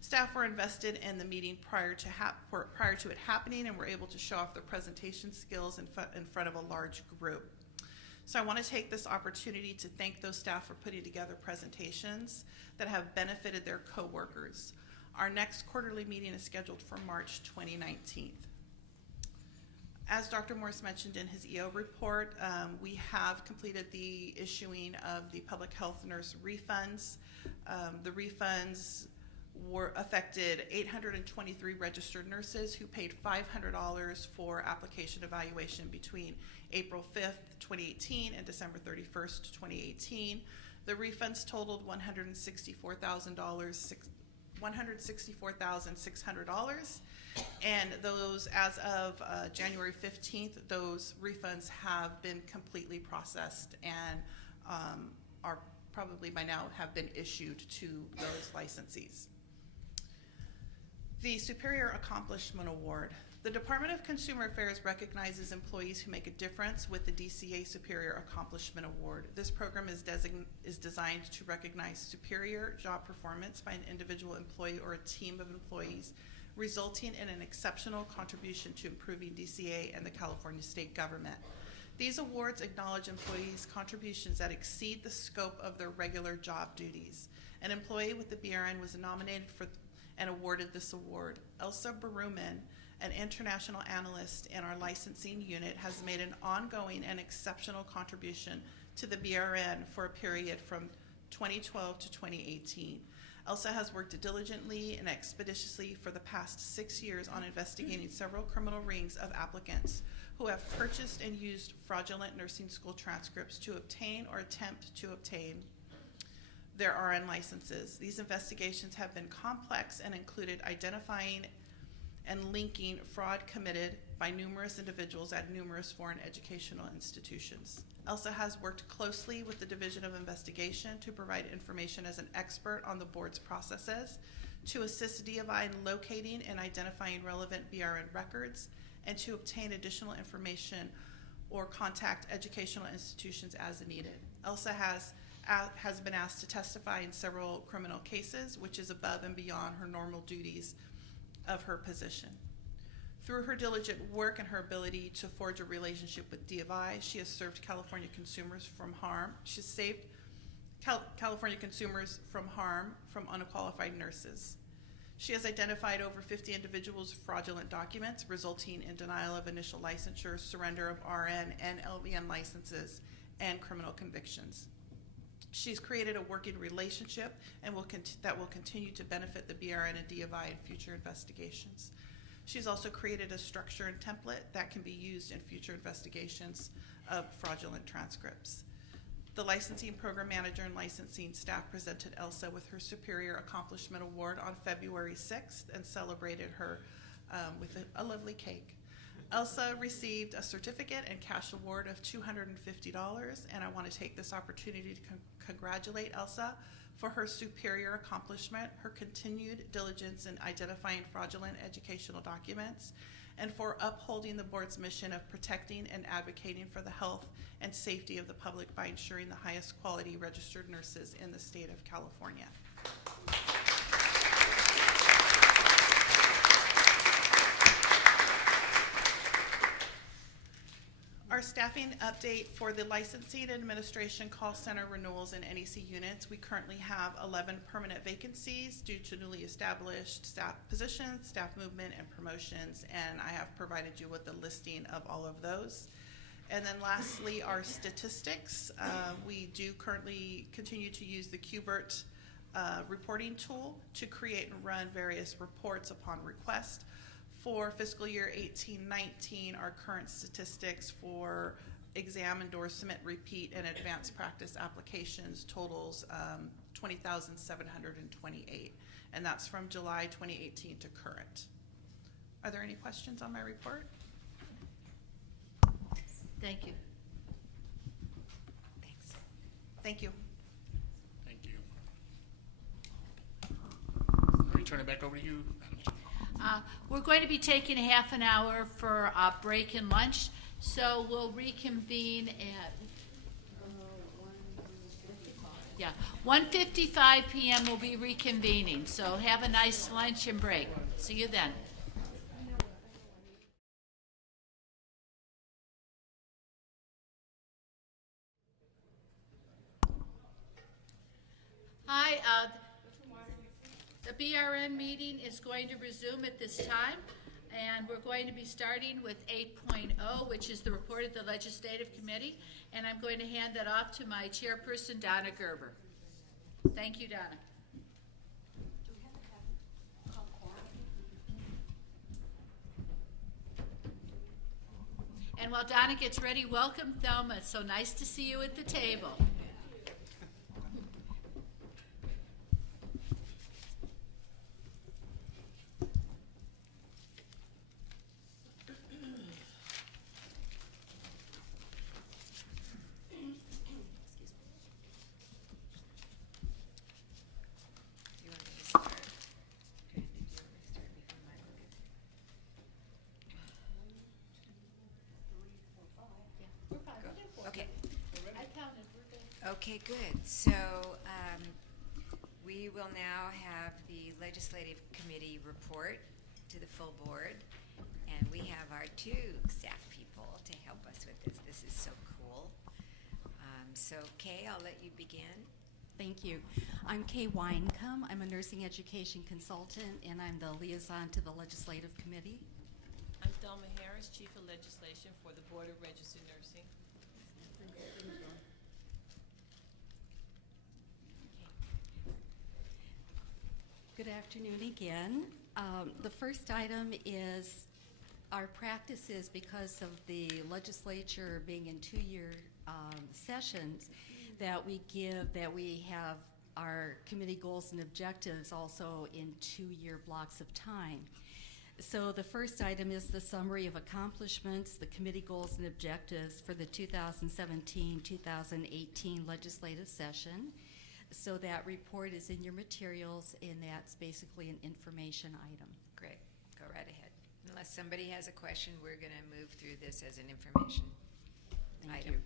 Staff were invested in the meeting prior to it happening and were able to show off their presentation skills in front of a large group. So I want to take this opportunity to thank those staff for putting together presentations that have benefited their coworkers. Our next quarterly meeting is scheduled for March 2019. As Dr. Morris mentioned in his EO report, we have completed the issuing of the public health nurse refunds. The refunds were affected 823 registered nurses who paid $500 for application evaluation between April 5th, 2018 and December 31st, 2018. The refunds totaled $164,600, and those, as of January 15th, those refunds have been completely processed and are probably by now have been issued to those licensees. The Superior Accomplishment Award. The Department of Consumer Affairs recognizes employees who make a difference with the DCA Superior Accomplishment Award. This program is designed to recognize superior job performance by an individual employee or a team of employees, resulting in an exceptional contribution to improving DCA and the California state government. These awards acknowledge employees' contributions that exceed the scope of their regular job duties. An employee with the BRN was nominated for and awarded this award. Elsa Baruman, an international analyst in our licensing unit, has made an ongoing and exceptional contribution to the BRN for a period from 2012 to 2018. Elsa has worked diligently and expeditiously for the past 6 years on investigating several criminal rings of applicants who have purchased and used fraudulent nursing school transcripts to obtain or attempt to obtain their RN licenses. These investigations have been complex and included identifying and linking fraud committed by numerous individuals at numerous foreign educational institutions. Elsa has worked closely with the Division of Investigation to provide information as an expert on the board's processes, to assist DFI in locating and identifying relevant BRN records, and to obtain additional information or contact educational institutions as needed. Elsa has been asked to testify in several criminal cases, which is above and beyond her normal duties of her position. Through her diligent work and her ability to forge a relationship with DFI, she has served California consumers from harm. She's saved California consumers from harm from unqualified nurses. She has identified over 50 individuals' fraudulent documents, resulting in denial of initial licensure, surrender of RN and LVN licenses, and criminal convictions. She's created a working relationship and that will continue to benefit the BRN and DFI in future investigations. She's also created a structure and template that can be used in future investigations of fraudulent transcripts. The licensing program manager and licensing staff presented Elsa with her Superior Accomplishment Award on February 6th and celebrated her with a lovely cake. Elsa received a certificate and cash award of $250, and I want to take this opportunity to congratulate Elsa for her superior accomplishment, her continued diligence in identifying fraudulent educational documents, and for upholding the board's mission of protecting and advocating for the health and safety of the public by ensuring the highest quality registered nurses in the state of California. staffing update for the licensing and administration call center renewals and NEC units. We currently have 11 permanent vacancies due to newly established staff positions, staff movement, and promotions, and I have provided you with a listing of all of those. And then lastly, our statistics. We do currently continue to use the QBERT reporting tool to create and run various reports upon request. For fiscal year 18-19, our current statistics for exam endorsement, repeat, and advanced practice applications totals 20,728, and that's from July 2018 to current. Are there any questions on my report? Thank you. Thanks. Thank you. Thank you. Let me turn it back over to you. We're going to be taking a half an hour for a break and lunch, so we'll reconvene at 1:55 p.m. We'll be reconvening, so have a nice lunch and break. See you then. Hi, the BRN meeting is going to resume at this time, and we're going to be starting with 8.0, which is the report of the Legislative Committee, and I'm going to hand that off to my chairperson, Donna Gerber. Thank you, Donna. And while Donna gets ready, welcome, Thelma. It's so nice to see you at the table. Okay. Okay, good. So we will now have the Legislative Committee report to the full board, and we have our two staff people to help us with this. This is so cool. So Kay, I'll let you begin. Thank you. I'm Kay Winecombe. I'm a nursing education consultant, and I'm the liaison to the Legislative Committee. I'm Thelma Harris, Chief of Legislation for the Board of Registered Nursing. Good afternoon again. The first item is our practices, because of the legislature being in two-year sessions, that we have our committee goals and objectives also in two-year blocks of time. So the first item is the summary of accomplishments, the committee goals and objectives for the 2017-2018 legislative session. So that report is in your materials, and that's basically an information item. Great. Go right ahead. Unless somebody has a question, we're going to move through this as an information item.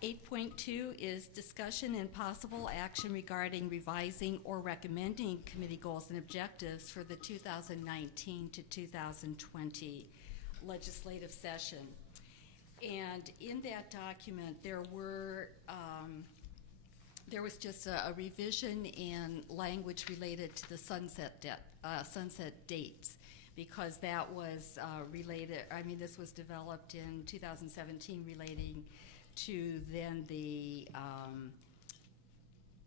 You. 8.2 is discussion and possible action regarding revising or recommending committee goals and objectives for the 2019 to 2020 legislative session. And in that document, there was just a revision in language related to the sunset dates, because that was related. I mean, this was developed in 2017 relating to then the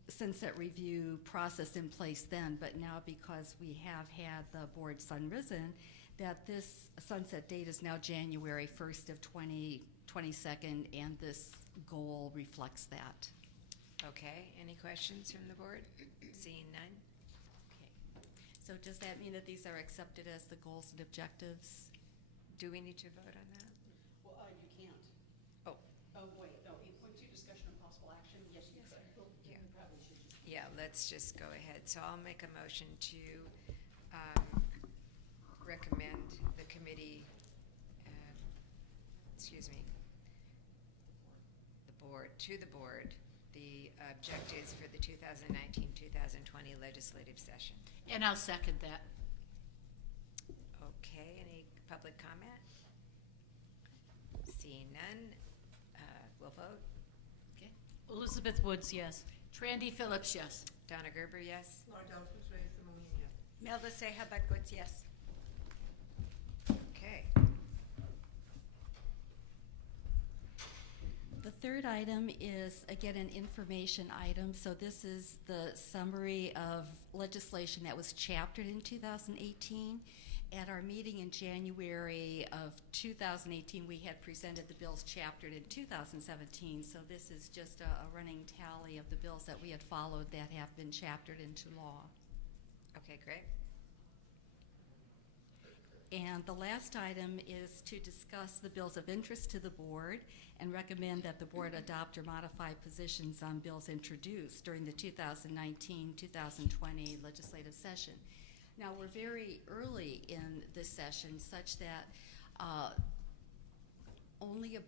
sunset review process in place then, but now because we have had the board sunrisen, that this sunset date is now January 1st of 2022, and this goal reflects that. Okay, any questions from the board? Seeing none? Okay. So does that mean that these are accepted as the goals and objectives? Do we need to vote on that? Well, you can't. Oh. Oh, wait, no, 8.2, discussion and possible action, yes, you could. Yeah. You probably should. Yeah, let's just go ahead. So I'll make a motion to recommend the committee, to the board, the objectives for the 2019-2020 legislative session. And I'll second that. Okay, any public comment? Seeing none, we'll vote. Okay. Elizabeth Woods, yes. Trandy Phillips, yes. Donna Gerber, yes. Laura Delphus, Ray Simone, yes. Melda Seja Batgotz, yes. Okay. The third item is, again, an information item. So this is the summary of legislation that was chaptered in 2018. At our meeting in January of 2018, we had presented the bills chaptered in 2017. So this is just a running tally of the bills that we had followed that have been chaptered into law. Okay, great. And the last item is to discuss the bills of interest to the board and recommend that the board adopt or modify positions on bills introduced during the 2019-2020 legislative session. Now, we're very early in this session such that not only,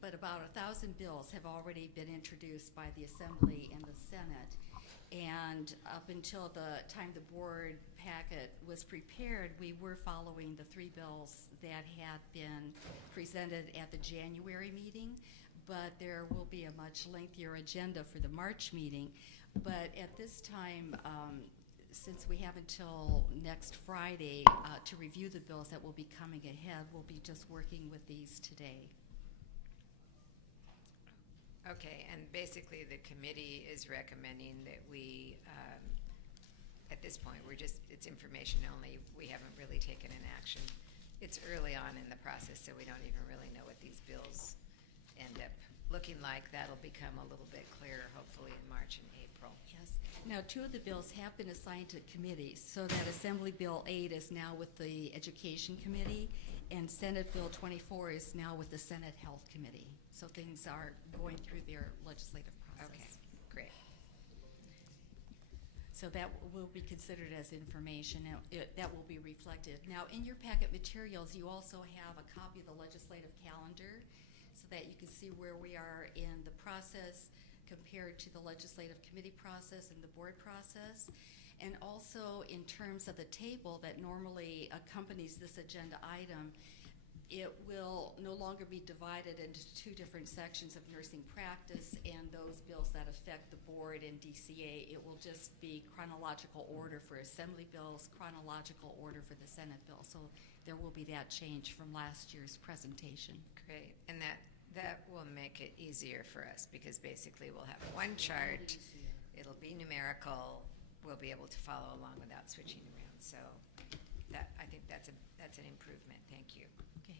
but about 1,000 bills have already been introduced by the Assembly and the Senate. And up until the time the board packet was prepared, we were following the 3 bills that had been presented at the January meeting, but there will be a much lengthier agenda for the March meeting. But at this time, since we have until next Friday to review the bills that will be coming ahead, we'll be just working with these today. Okay, and basically the committee is recommending that we, at this point, it's information only. We haven't really taken an action. It's early on in the process, so we don't even really know what these bills end up looking like. That'll become a little bit clearer, hopefully, in March and April. Yes. Now, 2 of the bills have been assigned to committees, so that Assembly Bill 8 is now with the Education Committee, and Senate Bill 24 is now with the Senate Health Committee. So things are going through their legislative process. Okay, great. So that will be considered as information. Now, that will be reflected. Now, in your packet materials, you also have a copy of the legislative calendar so that you can see where we are in the process compared to the legislative committee process and the board process. And also in terms of the table that normally accompanies this agenda item, it will no longer be divided into 2 different sections of nursing practice and those bills that affect the board and DCA. It will just be chronological order for Assembly bills, chronological order for the Senate bill. So there will be that change from last year's presentation. Great, and that will make it easier for us because basically we'll have one chart. It'll be numerical. We'll be able to follow along without switching around. So I think that's an improvement. Thank you. Okay.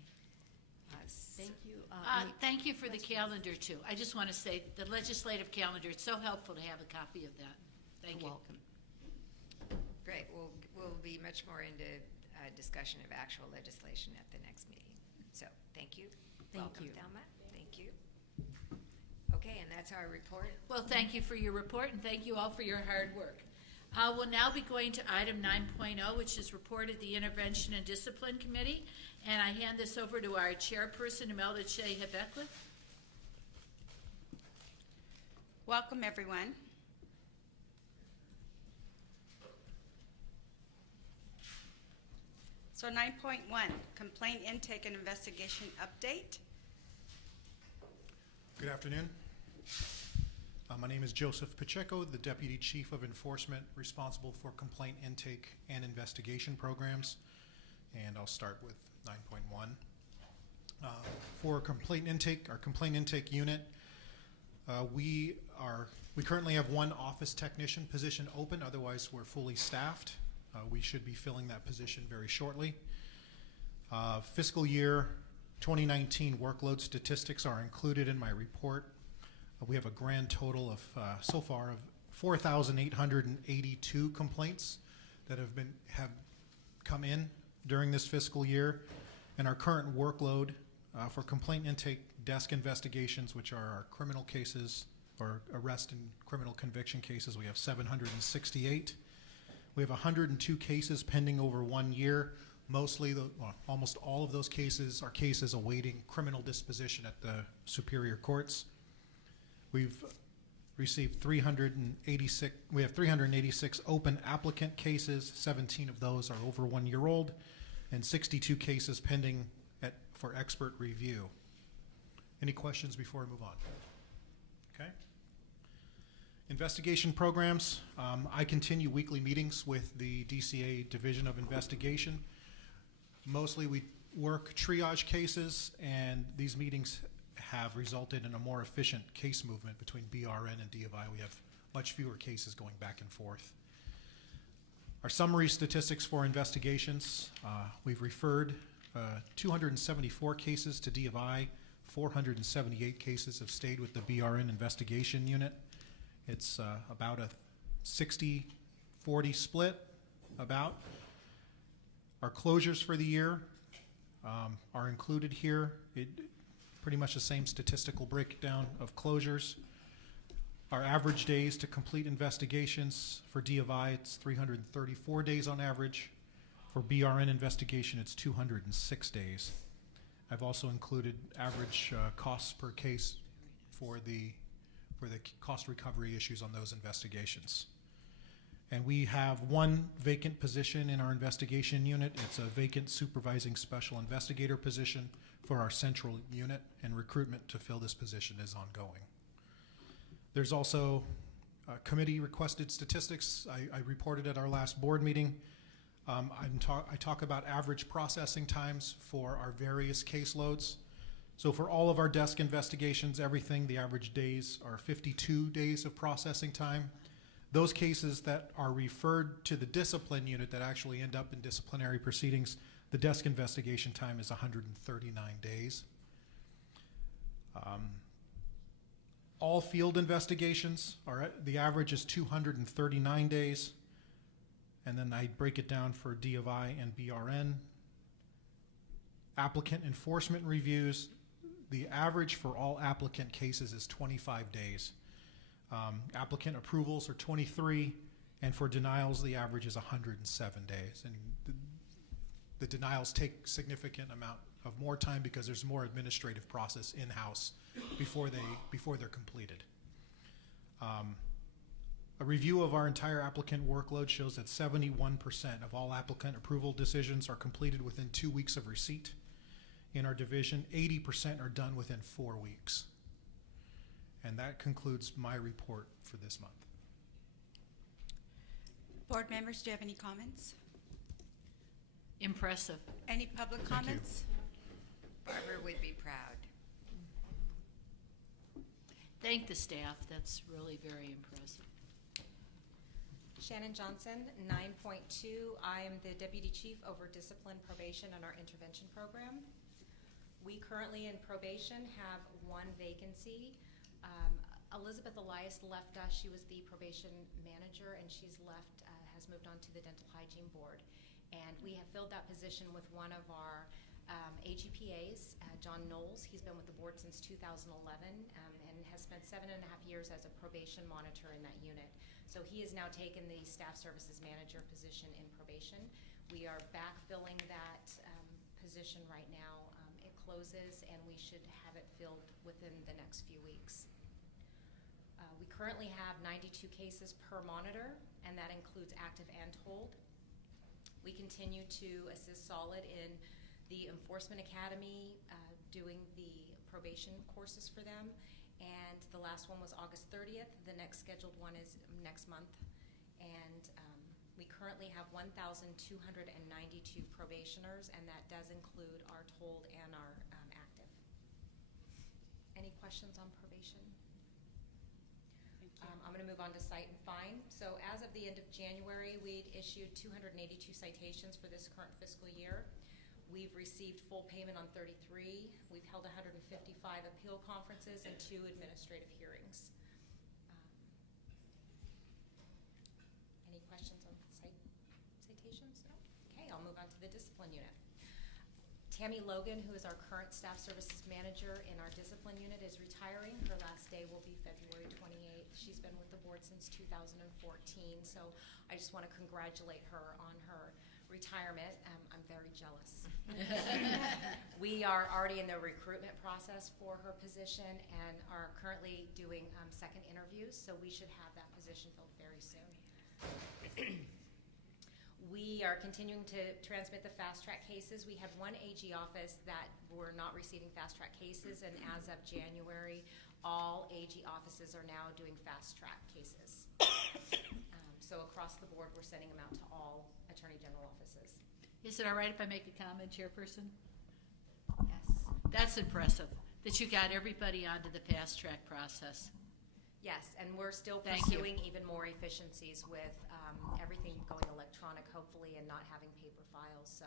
Thank you. Thank you for the calendar, too. I just want to say the legislative calendar, it's so helpful to have a copy of that. Thank you. You're welcome. Great. We'll be much more into discussion of actual legislation at the next meeting. So thank you. Thank Welcome, you. Thelma. Thank you. Okay, and that's our report. Well, thank you for your report, and thank you all for your hard work. We'll now be going to item 9.0, which is report of the Intervention and Discipline Committee. And I hand this over to our chairperson, Imelda Seja Batgotz. Welcome, everyone. So 9.1, complaint intake and investigation update. Good afternoon. My name is Joseph Pacheco, the Deputy Chief of Enforcement responsible for complaint intake and investigation programs. And I'll start with 9.1. For complaint intake, our complaint intake unit, we currently have 1 office technician position open, otherwise we're fully staffed. We should be filling that position very shortly. Fiscal year 2019 workload statistics are included in my report. We have a grand total of, so far, of 4,882 complaints that have come in during this fiscal year. And our current workload for complaint intake desk investigations, which are our criminal cases or arrest and criminal conviction cases, we have 768. We have 102 cases pending over 1 year. Almost all of those cases are cases awaiting criminal disposition at the superior courts. We've received 386. We have 386 open applicant cases. 17 of those are over 1 year old, and 62 cases pending for expert review. Any questions before we move on? Okay. Investigation programs. I continue weekly meetings with the DCA Division of Investigation. Mostly we work triage cases, and these meetings have resulted in a more efficient case movement between BRN and D of I. We have much fewer cases going back and forth. Our summary statistics for investigations, we've referred 274 cases to D of I, 478 cases have stayed with the BRN investigation unit. It's about a 60-40 split, about. Our closures for the year are included here. Pretty much the same statistical breakdown of closures. Our average days to complete investigations for D of I, it's 334 days on average. For BRN investigation, it's 206 days. I've also included average costs per case for the cost recovery issues on those investigations. And we have one vacant position in our investigation unit. It's a vacant supervising special investigator position for our central unit, and recruitment to fill this position is ongoing. There's also committee requested statistics. I reported at our last board meeting. I talk about average processing times for our various caseloads. So for all of our desk investigations, everything, the average days are 52 days of processing time. Those cases that are referred to the discipline unit that actually end up in disciplinary proceedings, the desk investigation time is 139 days. All field investigations the average is 239 days. And then I break it down for D of I and BRN. Applicant enforcement reviews, the average for all applicant cases is 25 days. Applicant approvals are 23, and for denials, the average is 107 days. And the denials take significant amount of more time because there's more administrative process in-house before they're completed. A review of our entire applicant workload shows that 71% of all applicant approval decisions are completed within 2 weeks of receipt. In our division, 80% are done within 4 weeks. And that concludes my report for this month. Board members, do you have any comments? Impressive. Any public Thank you. comments? Barbara would be proud. Thank the staff. That's really very impressive. Shannon Johnson, 9.2. I am the Deputy Chief over Discipline, Probation, and our Intervention Program. We currently in probation have one vacancy. Elizabeth Elias left us. She was the probation manager, and she's left, has moved on to the Dental Hygiene Board. And we have filled that position with one of our AGPAs, John Knowles. He's been with the board since 2011 and has spent 7.5 years as a probation monitor in that unit. So he has now taken the staff services manager position in probation. We are backfilling that position right now. It closes, and we should have it filled within the next few weeks. We currently have 92 cases per monitor, and that includes active and hold. We continue to assist Solid in the Enforcement Academy, doing the probation courses for them. And the last one was August 30th. The next scheduled one is next month. And we currently have 1,292 probationers, and that does include our told and our active. Any questions on probation? I'm going to move on to cite and fine. So as of the end of January, we'd issued 282 citations for this current fiscal year. We've received full payment on 33. We've held 155 appeal conferences and 2 administrative hearings. Any questions on citations? No? Okay, I'll move on to the discipline unit. Tammy Logan, who is our current staff services manager in our discipline unit, is retiring. Her last day will be February 28th. She's been with the board since 2014, so I just want to congratulate her on her retirement. I'm very jealous. We are already in the recruitment process for her position and are currently doing second interviews, so we should have that position filled very soon. We are continuing to transmit the fast track cases. We had one AG office that were not receiving fast track cases, and as of January, all AG offices are now doing fast track cases. So across the board, we're sending them out to all Attorney General offices. Is it all right if I make a comment, Chairperson? Yes. That's impressive, that you got everybody onto the fast track process. Yes, and we're still Thank you. pursuing even more efficiencies with everything going electronic, hopefully, and not having paper files. So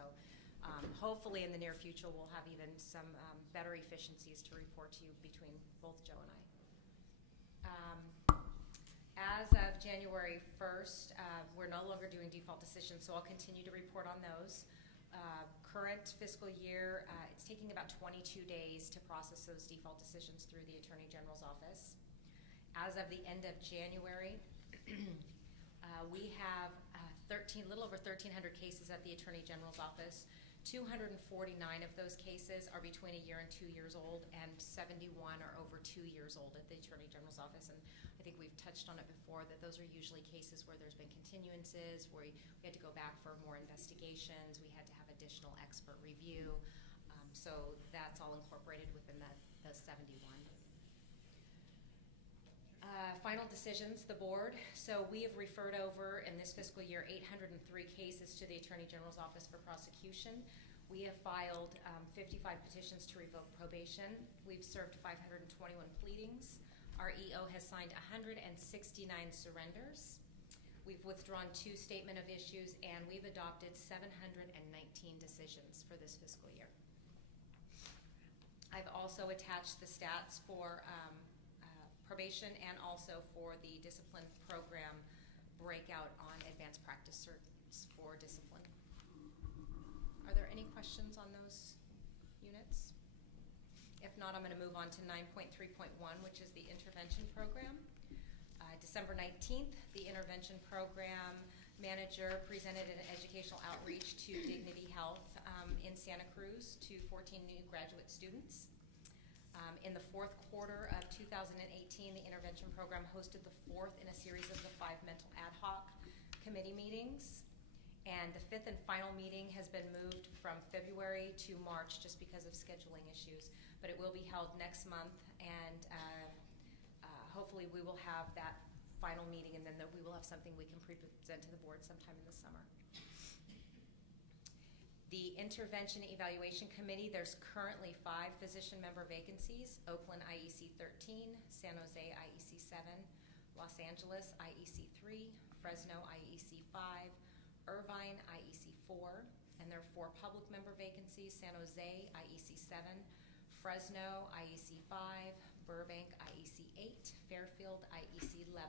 hopefully in the near future, we'll have even some better efficiencies to report to you between both Joe and I. As of January 1st, we're no longer doing default decisions, so I'll continue to report on those. Current fiscal year, it's taking about 22 days to process those default decisions through the Attorney General's office. As of the end of January, we have a little over 1,300 cases at the Attorney General's office. 249 of those cases are between 1 year and 2 years old, and 71 are over 2 years old at the Attorney General's office. And I think we've touched on it before, that those are usually cases where there's been continuances, where we had to go back for more investigations, we had to have additional expert review. So that's all incorporated within the 71. Final decisions, the board. So we have referred over in this fiscal year 803 cases to the Attorney General's office for prosecution. We have filed 55 petitions to revoke probation. We've served 521 pleadings. Our EO has signed 169 surrenders. We've withdrawn 2 statement of issues, and we've adopted 719 decisions for this fiscal year. I've also attached the stats for probation and also for the discipline program breakout on advanced practice certs for discipline. Are there any questions on those units? If not, I'm going to move on to 9.3.1, which is the intervention program. December 19th, the intervention program manager presented an educational outreach to Dignity Health in Santa Cruz to 14 new graduate students. In the fourth quarter of 2018, the intervention program hosted the 4th in a series of the 5 mental ad hoc committee meetings. And the 5th and final meeting has been moved from February to March just because of scheduling issues. But it will be held next month, and hopefully we will have that final meeting, and then we will have something we can present to the board sometime in the summer. The Intervention Evaluation Committee, there's currently 5 physician member vacancies: Oakland IEC 13, San Jose IEC 7, Los Angeles IEC 3, Fresno IEC 5, Irvine IEC 4, and there are 4 public member vacancies: San Jose IEC 7, Fresno IEC 5, Burbank IEC 8, Fairfield IEC 11.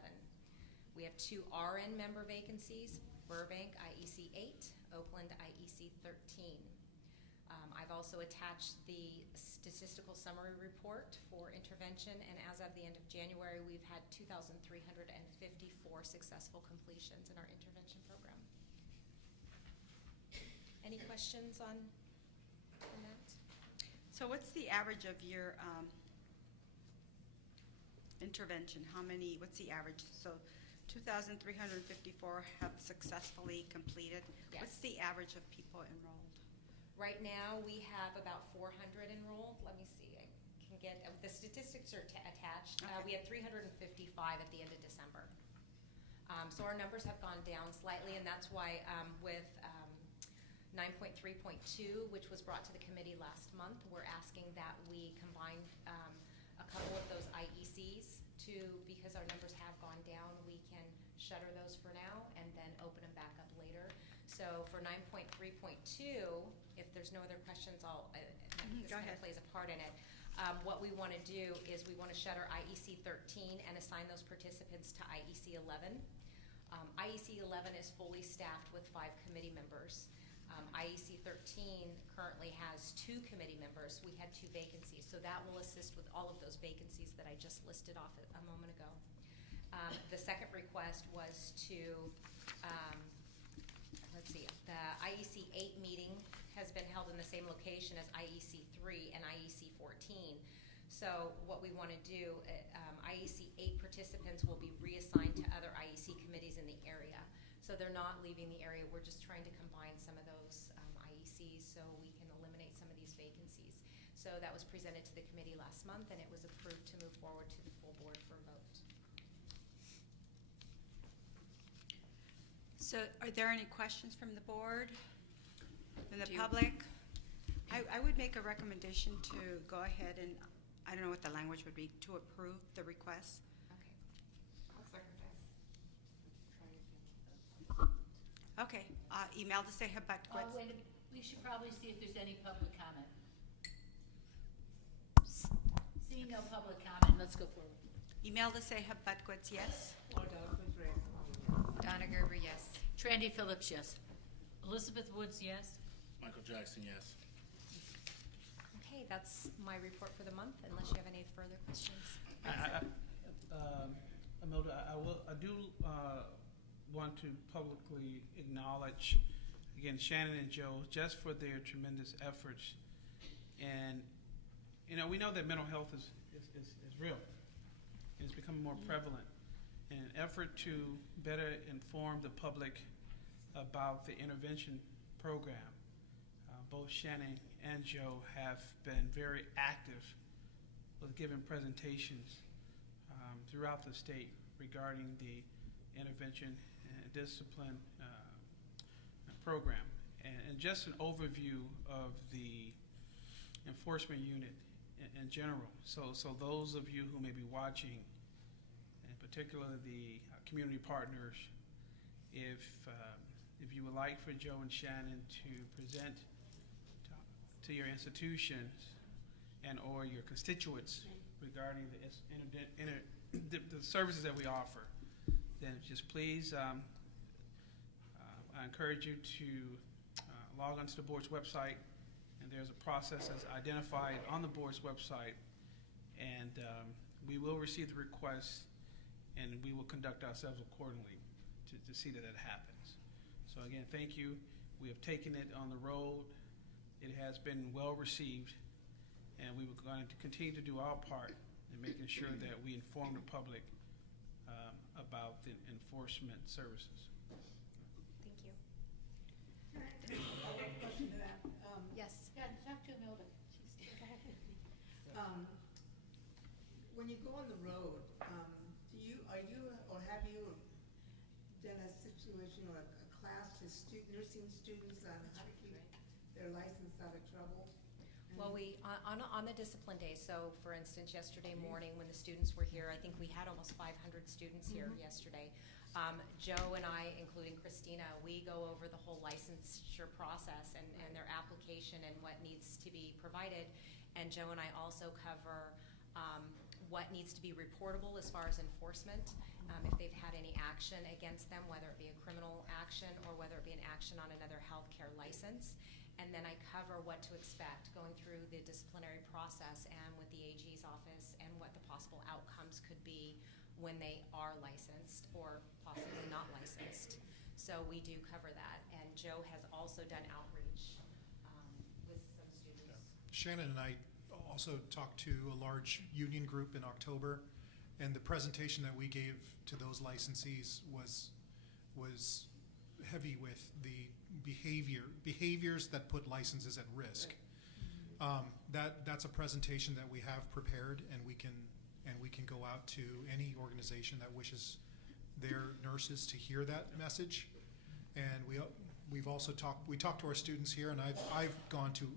We have 2 RN member vacancies: Burbank IEC 8, Oakland IEC 13. I've also attached the statistical summary report for intervention, and as of the end of January, we've had 2,354 successful completions in our intervention program. Any questions on that? So what's the average of your intervention? What's the average? So 2,354 have successfully completed. Yes. What's the average of people enrolled? Right now, we have about 400 enrolled. Let me see. I can get the statistics are attached. Okay. We had 355 at the end of December. So our numbers have gone down slightly, and that's why with 9.3.2, which was brought to the committee last month, we're asking that we combine a couple of those IECs because our numbers have gone down. We can shutter those for now and then open them back up later. So for 9.3.2, if there's no other questions, this Go kind ahead. of plays a part in it. What we want to do is we want to shutter IEC 13 and assign those participants to IEC 11. IEC 11 is fully staffed with 5 committee members. IEC 13 currently has 2 committee members. We had 2 vacancies, so that will assist with all of those vacancies that I just listed off a moment ago. The second request was to, let's see, the IEC 8 meeting has been held in the same location as IEC 3 and IEC 14. So what we want to do, IEC 8 participants will be reassigned to other IEC committees in the area. So they're not leaving the area. We're just trying to combine some of those IECs so we can eliminate some of these vacancies. So that was presented to the committee last month, and it was approved to move forward to the full board for a vote. So are there any questions from the board, from the public? I would make a recommendation to go ahead and, I don't know what the language would be, to approve the request. Okay, Imelda Ceja Oh, Butkwitz. wait a minute. We should probably see if there's any public comment. Seeing no public comment, let's go forward. Imelda Ceja Butkwitz, yes. Donna Gerber, yes. Trandy Phillips, yes. Elizabeth Woods, yes. Michael Jackson, yes. Okay, that's my report for the month, unless you have any further questions. Imelda, I do want to publicly acknowledge, again, Shannon and Joe, just for their tremendous efforts. And, you know, we know that mental health is real. It's becoming more prevalent. In an effort to better inform the public about the intervention program, both Shannon and Joe have been very active with giving presentations throughout the state regarding the intervention and discipline program. And just an overview of the enforcement unit in general. So those of you who may be watching, in particular the community partners, if you would like for Joe and Shannon to present to your institutions and or your constituents regarding the services that we offer, then just please, I encourage you to log onto the board's website, and there's a process that's identified on the board's website, and we will receive the request, and we will conduct ourselves accordingly to see that it happens. So again, thank you. We have taken it on the road. It has been well received, and we were going to continue to do our part in making sure that we inform the public about the enforcement services. Thank you. Question to that. Yes. Yeah, talk to Imelda. When you go on the road, have you done a situation or a class to nursing students on how to keep their license out of trouble? Well, we, on the discipline day, so for instance, yesterday morning when the students were here, I think we had almost 500 students here yesterday. Joe and I, including Christina, we go over the whole licensure process and their application and what needs to be provided. And Joe and I also cover what needs to be reportable as far as enforcement, if they've had any action against them, whether it be a criminal action or whether it be an action on another healthcare license. And then I cover what to expect going through the disciplinary process and with the AG's office and what the possible outcomes could be when they are licensed or possibly not licensed. So we do cover that. And Joe has also done outreach with some students. Shannon and I also talked to a large union group in October, and the presentation that we gave to those licensees was heavy with the behaviors that put licenses at risk. That's a presentation that we have prepared, and we can go out to any organization that wishes their nurses to hear that message. And we've also talked to our students here, and I've gone to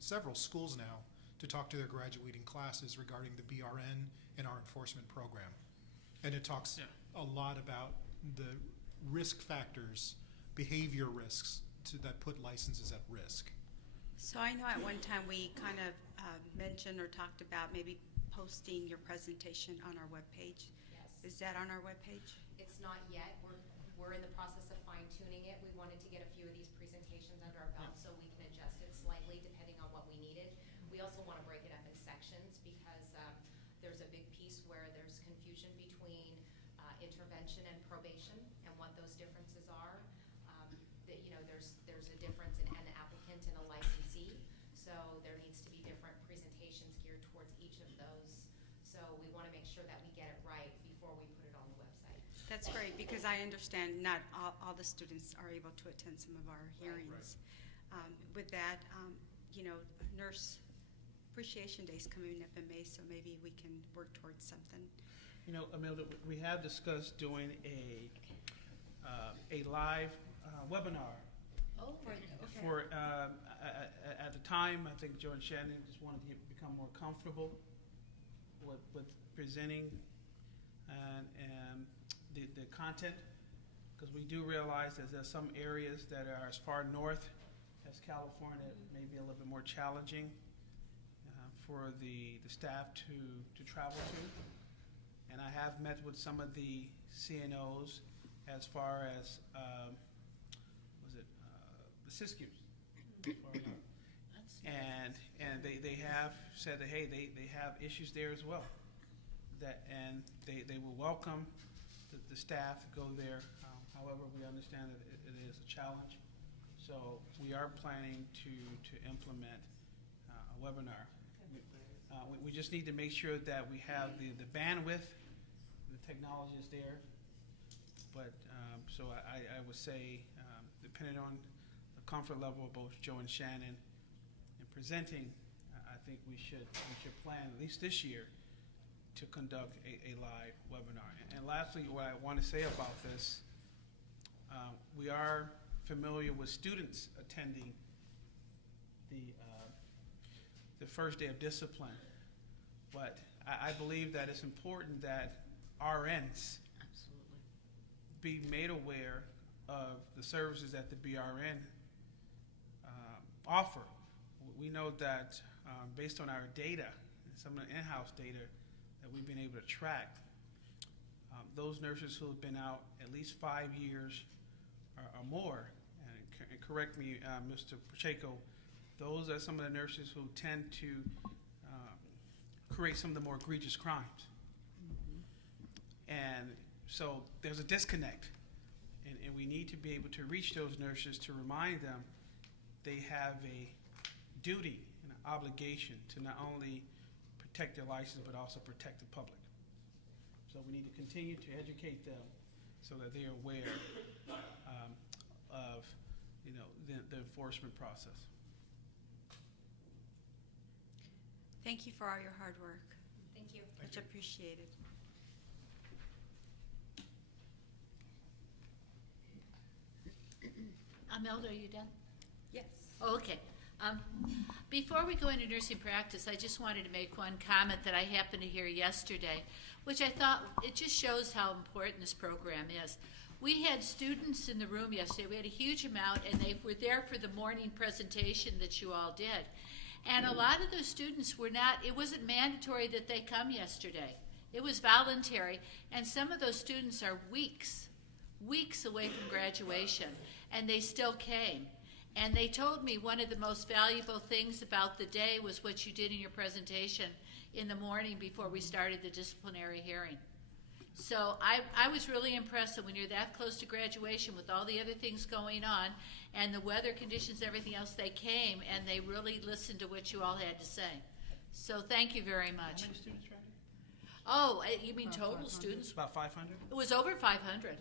several schools now to talk to their graduating classes regarding the BRN and our enforcement program. And it talks a lot about the risk factors, behavior risks that put licenses at risk. So I know at one time we kind of mentioned or talked about maybe posting your presentation on our webpage. Yes. Is that on our webpage? It's not yet. We're in the process of fine-tuning it. We wanted to get a few of these presentations under our belt so we can adjust it slightly depending on what we needed. We also want to break it up in sections because there's a big piece where there's confusion between intervention and probation and what those differences are. There's a difference in an applicant and a licensee, so there needs to be different presentations geared towards each of those. So we want to make sure that we get it right before we put it on the website. That's great, because I understand not all the students are able to attend some of our hearings. With that, Nurse Appreciation Day is coming up in May, so maybe we can work towards something. You know, Imelda, we have discussed doing a live webinar. Oh, okay. For at the time, I think Joe and Shannon just wanted to become more comfortable with presenting and the content, because we do realize that there's some areas that are as far north as California may be a little bit more challenging for the staff to travel to. And I have met with some of the CNOs as far as the SISCUs. And they have said that, hey, they have issues there as well. And they will welcome the staff to go there. However, we understand that it is a challenge. So we are planning to implement a webinar. We just need to make sure that we have the bandwidth, the technology is there. But so I would say, depending on the comfort level of both Joe and Shannon in presenting, I think we should plan, at least this year, to conduct a live webinar. And lastly, what I want to say about this, we are familiar with students attending the first day of discipline, but I believe that it's important that RNs be made aware of the services that the BRN offer. We know that based on our data, and some of the in-house data that we've been able to track, those nurses who have been out at least 5 years or more, and correct me, Mr. Pacheco, those are some of the nurses who tend to create some of the more egregious crimes. And so there's a disconnect, and we need to be able to reach those nurses to remind them they have a duty and an obligation to not only protect their license but also protect the public. So we need to continue to educate them so that they are aware of the enforcement process. Thank you for all your hard work. Thank you. Much appreciated. Imelda, are you done? Yes. Oh, okay. Before we go into nursing practice, I just wanted to make one comment that I happened to hear yesterday, which I thought it just shows how important this program is. We had students in the room yesterday. We had a huge amount, and they were there for the morning presentation that you all did. And a lot of those students were not, it wasn't mandatory that they come yesterday. It was voluntary, and some of those students are weeks away from graduation, and they still came. And they told me one of the most valuable things about the day was what you did in your presentation in the morning before we started the disciplinary hearing. So I was really impressed that when you're that close to graduation with all the other things going on and the weather conditions, everything else, they came and they really listened to what you all had to say. So thank you very much. How many students are there? Oh, you mean total students? About 500? It was over 500.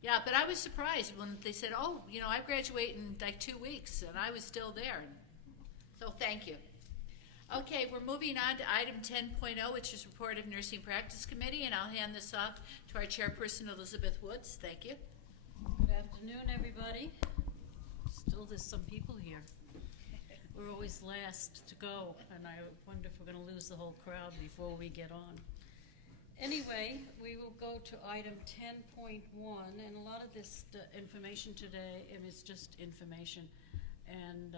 Yeah, but I was surprised when they said, oh, I graduate in like 2 weeks, and I was still there. So thank you. Okay, we're moving on to item 10.0, which is Report of Nursing Practice Committee, and I'll hand this off to our chairperson, Elizabeth Woods. Thank you. Good afternoon, everybody. Still, there's some people here. We're always last to go, and I wonder if we're going to lose the whole crowd before we get on. Anyway, we will go to item 10.1, and a lot of this information today is just information. And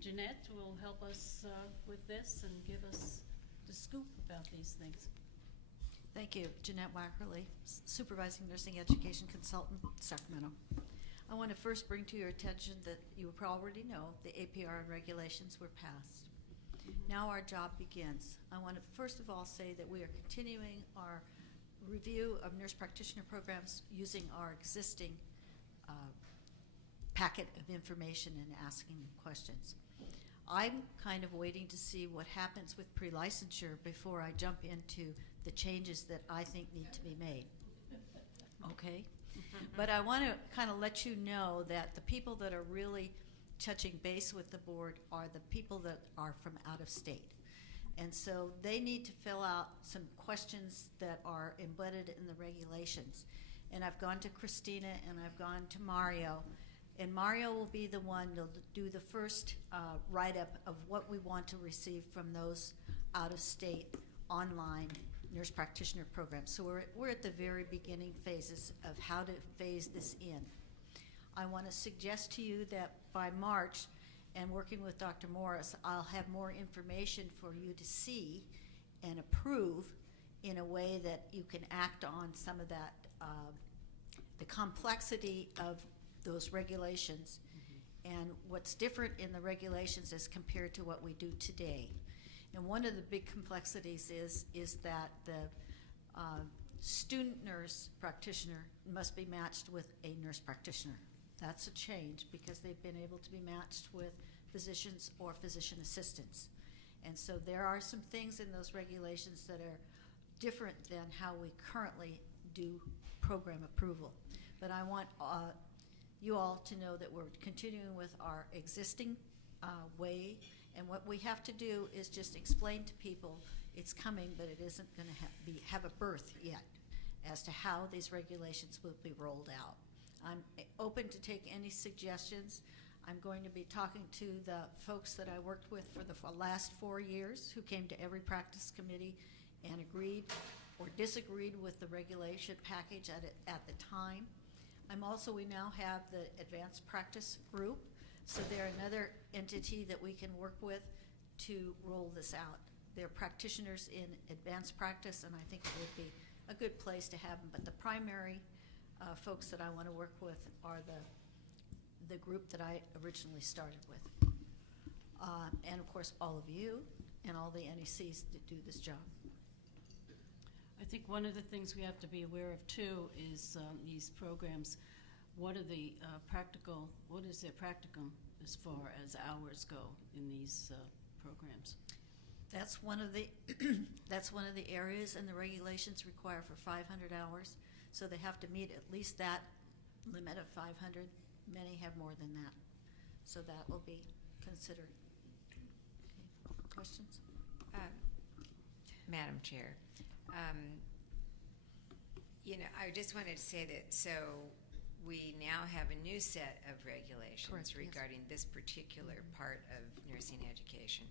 Jeanette will help us with this and give us the scoop about these things. Thank you. Jeanette Wackerly, Supervising Nursing Education Consultant, Sacramento. I want to first bring to your attention that you already know the APR and regulations were passed. Now our job begins. I want to first of all say that we are continuing our review of nurse practitioner programs using our existing packet of information and asking questions. I'm kind of waiting to see what happens with pre-licensure before I jump into the changes that I think need to be made. okay? But I want to kind of let you know that the people that are really touching base with the board are the people that are from out of state. And so they need to fill out some questions that are embedded in the regulations. And I've gone to Christina and I've gone to Mario. And Mario will be the one to do the first write-up of what we want to receive from those out-of-state online nurse practitioner programs. So we're at the very beginning phases of how to phase this in. I want to suggest to you that by March, and working with Dr. Morris, I'll have more information for you to see and approve in a way that you can act on some of that, the complexity of those regulations and what's different in the regulations as compared to what we do today. And one of the big complexities is that the student nurse practitioner must be matched with a nurse practitioner. That's a change because they've been able to be matched with physicians or physician assistants. And so there are some things in those regulations that are different than how we currently do program approval. But I want you all to know that we're continuing with our existing way, and what we have to do is just explain to people it's coming, but it isn't going to have a birth yet as to how these regulations will be rolled out. I'm open to take any suggestions. I'm going to be talking to the folks that I worked with for the last 4 years who came to every practice committee and agreed or disagreed with the regulation package at the time. We now have the advanced practice group, so they're another entity that we can work with to roll this out. They're practitioners in advanced practice, and I think it would be a good place to have them. But the primary folks that I want to work with are the group that I originally started with. And of course, all of you and all the NECs that do this job. I think one of the things we have to be aware of too is these programs. What is their practicum as far as hours go in these programs? That's one of the that's one of the areas, and the regulations require for 500 hours. So they have to meet at least that limit of 500. Many have more than that. So that will be considered. Okay. Questions? Madam Chair, I just wanted to say that so we now have a new set of regulations Correct, regarding this particular part of nursing education.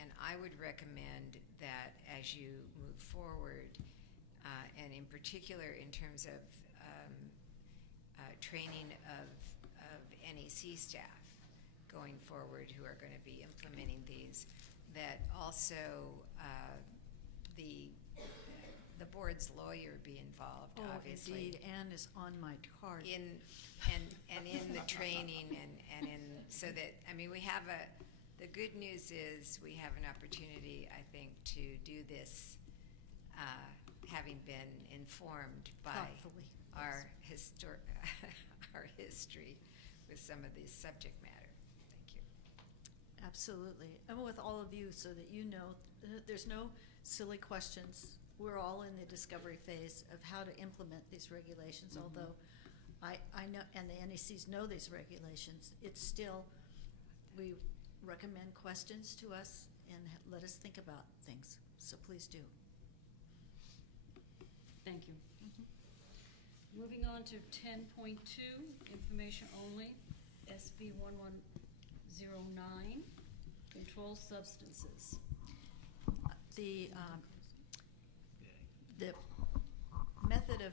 And I would recommend that as you move forward, and in particular in terms of training of NEC staff going forward who are going to be implementing these, that also the board's lawyer be involved, obviously. Indeed, Anne is on my card. In the training and in so that we have the good news is we have an opportunity, I think, to do this having been informed by Thoughtfully, our our history with some of the subject matter. Thank you. Absolutely. I'm with all of you so that you know there's no silly questions. We're all in the discovery phase of how to implement these regulations, although I know, and the NECs know these regulations, it's still, we recommend questions to us and let us think about things. So please do. Thank you. Moving on to 10.2, information only, SB 1109, controlled substances. The method of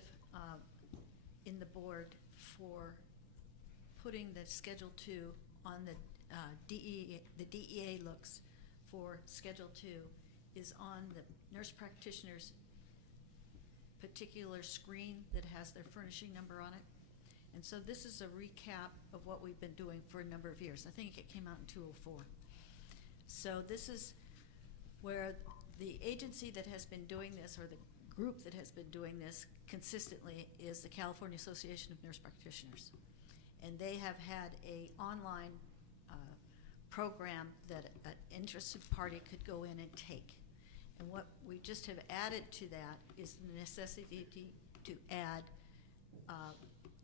in the board for putting the Schedule 2 on the DEA looks for Schedule 2 is on the nurse practitioner's particular screen that has their furnishing number on it. And so this is a recap of what we've been doing for a number of years. I think it came out in 2004. So this is where the agency that has been doing this, or the group that has been doing this consistently, is the California Association of Nurse Practitioners. And they have had a online program that an interested party could go in and take. And what we just have added to that is the necessity to add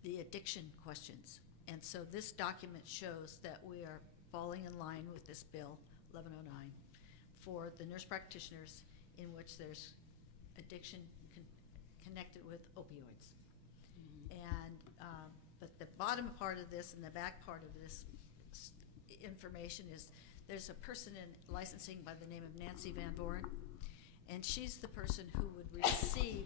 the addiction questions. And so this document shows that we are falling in line with this bill, 1109, for the nurse practitioners in which there's addiction connected with opioids. And, but the bottom part of this and the back part of this information is there's a person in licensing by the name of Nancy Van Voren, and she's the person who would receive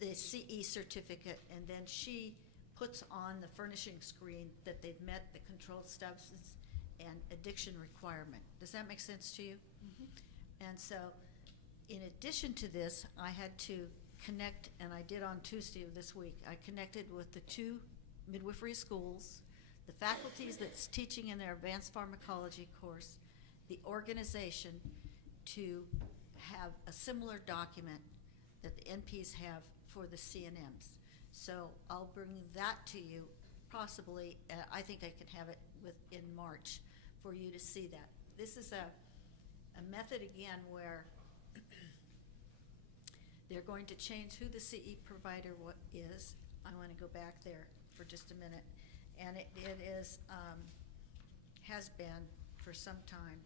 the CE certificate, and then she puts on the furnishing screen that they've met the controlled substance and addiction requirement. Does that make sense to you? And so, in addition to this, I had to connect, and I did on Tuesday of this week, I connected with the 2 midwifery schools, the faculties that's teaching in their advanced pharmacology course, the organization, to have a similar document that the NPs have for the CNMs. So I'll bring that to you possibly, I think I can have it in March for you to see that. This is a method again where they're going to change who the CE provider is. I want to go back there for just a minute. And it is, has been for some time.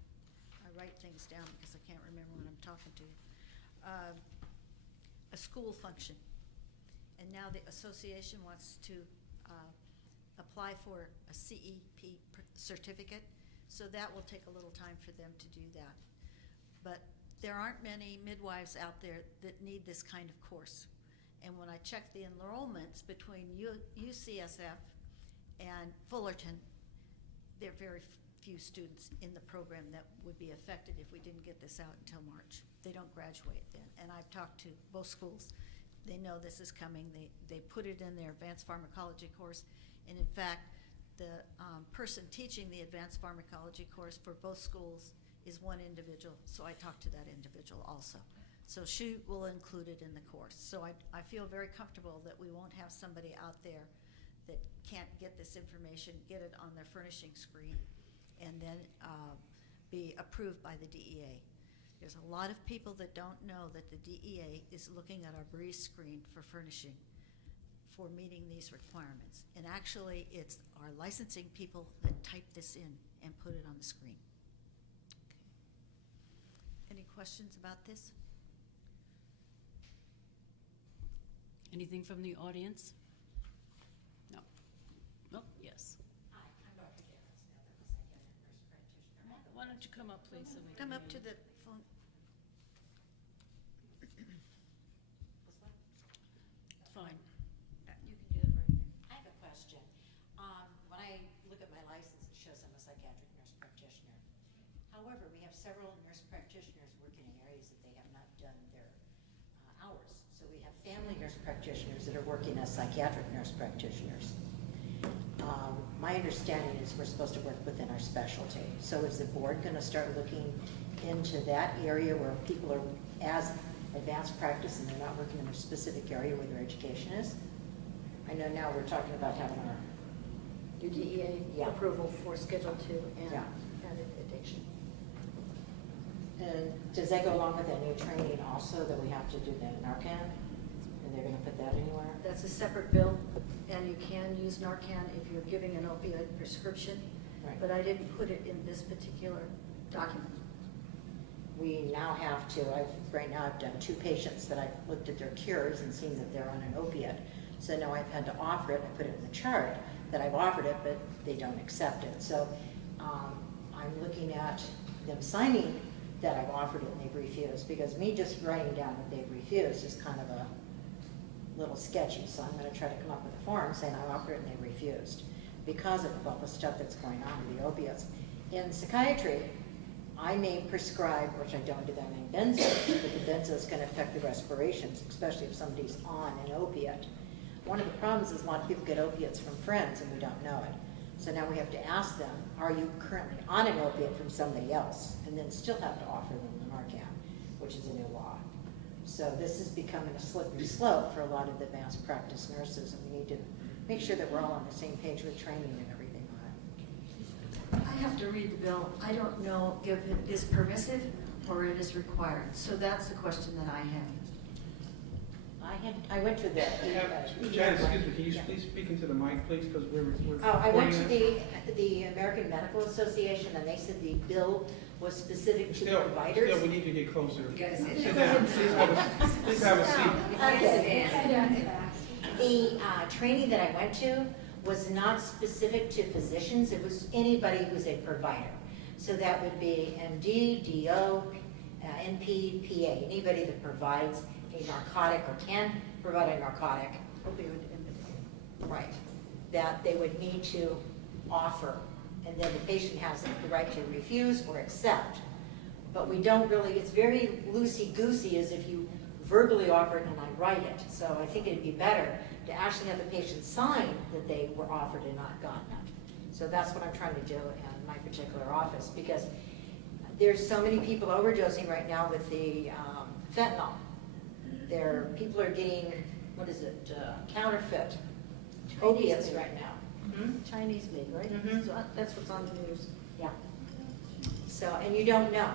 I write things down because I can't remember when I'm talking to you. A school function. And now the association wants to apply for a CEP certificate. So that will take a little time for them to do that. But there aren't many midwives out there that need this kind of course. And when I checked the enrollments between UCSF and Fullerton, there are very few students in the program that would be affected if we didn't get this out until March. They don't graduate then. And I've talked to both schools. They know this is coming. They put it in their advanced pharmacology course. And in fact, the person teaching the advanced pharmacology course for both schools is one individual. So I talked to that individual also. So she will include it in the course. So I feel very comfortable that we won't have somebody out there that can't get this information, get it on their furnishing screen, and then be approved by the DEA. There's a lot of people that don't know that the DEA is looking at our BREEZE screen for furnishing for meeting these requirements. And actually, it's our licensing people that type this in and put it on the screen. Okay. Any questions about this? Anything from the audience? No. No? Yes. Hi, I'm Dr. Janet Smith. I'm a psychiatric nurse practitioner. Why don't you come up, please? So we Come can up to the phone. Fine. You can do it right there. I have a question. When I look at my license, it shows I'm a psychiatric nurse practitioner. However, we have several nurse practitioners working in areas that they have not done their hours. So we have family nurse practitioners that are working as psychiatric nurse practitioners. My understanding is we're supposed to work within our specialty. So is the board going to start looking into that area where people are as advanced practice and they're not working in a specific area where their education is? I know now we're talking about having our Your DEA approval for Schedule 2 and addiction. And does that go along with that new training also that we have to do the Narcan? And they're going to put that anywhere? That's a separate bill, and you can use Narcan if you're giving an opioid prescription, Right. but I didn't put it in this particular document. We now have to, right now I've done 2 patients that I've looked at their cures and seen that they're on an opiate. So now I've had to offer it, I put it in the chart that I've offered it, but they don't accept it. So I'm looking at them signing that I've offered it and they've refused, because me just writing down that they've refused is kind of a little sketchy. So I'm going to try to come up with a form saying I offered it and they refused because of all the stuff that's going on with the opiates. In psychiatry, I may prescribe, which I don't do that many benzos, but the benzos can affect the respirations, especially if somebody's on an opiate. One of the problems is a lot of people get opiates from friends and we don't know it. So now we have to ask them, are you currently on an opiate from somebody else? And then still have to offer them the Narcan, which is a new law. So this is becoming a slippery slope for a lot of the advanced practice nurses, and we need to make sure that we're all on the same page with training and everything on it. I have to read the bill. I don't know if it is permissive or it is required. So that's the question that I have. I went to the. Janice, excuse me, can you please speak into the mic, please, because we're Oh, I went to recording the American Medical Association, and they said the bill was specific to Still, providers. still, we need to get closer. You gotta sit Sit down. down, please have a seat. Okay. The training that I went to was not specific to physicians, it was anybody who's a provider. So that would be MD, DO, NP, PA, anybody that provides a narcotic or can provide a narcotic. Opioid. Right, that they would need to offer, and then the patient has the right to refuse or accept. But we don't really, it's very loosey-goosey as if you verbally offer it and I write it. So I think it'd be better to actually have the patient sign that they were offered and not gotten it. So that's what I'm trying to do in my particular office, because there's so many people overdosing right now with the fentanyl. People are getting, what is it, counterfeit opiates right now. Chinese made, right? Mhm. So that's what's on the news. Yeah. So, and you don't know.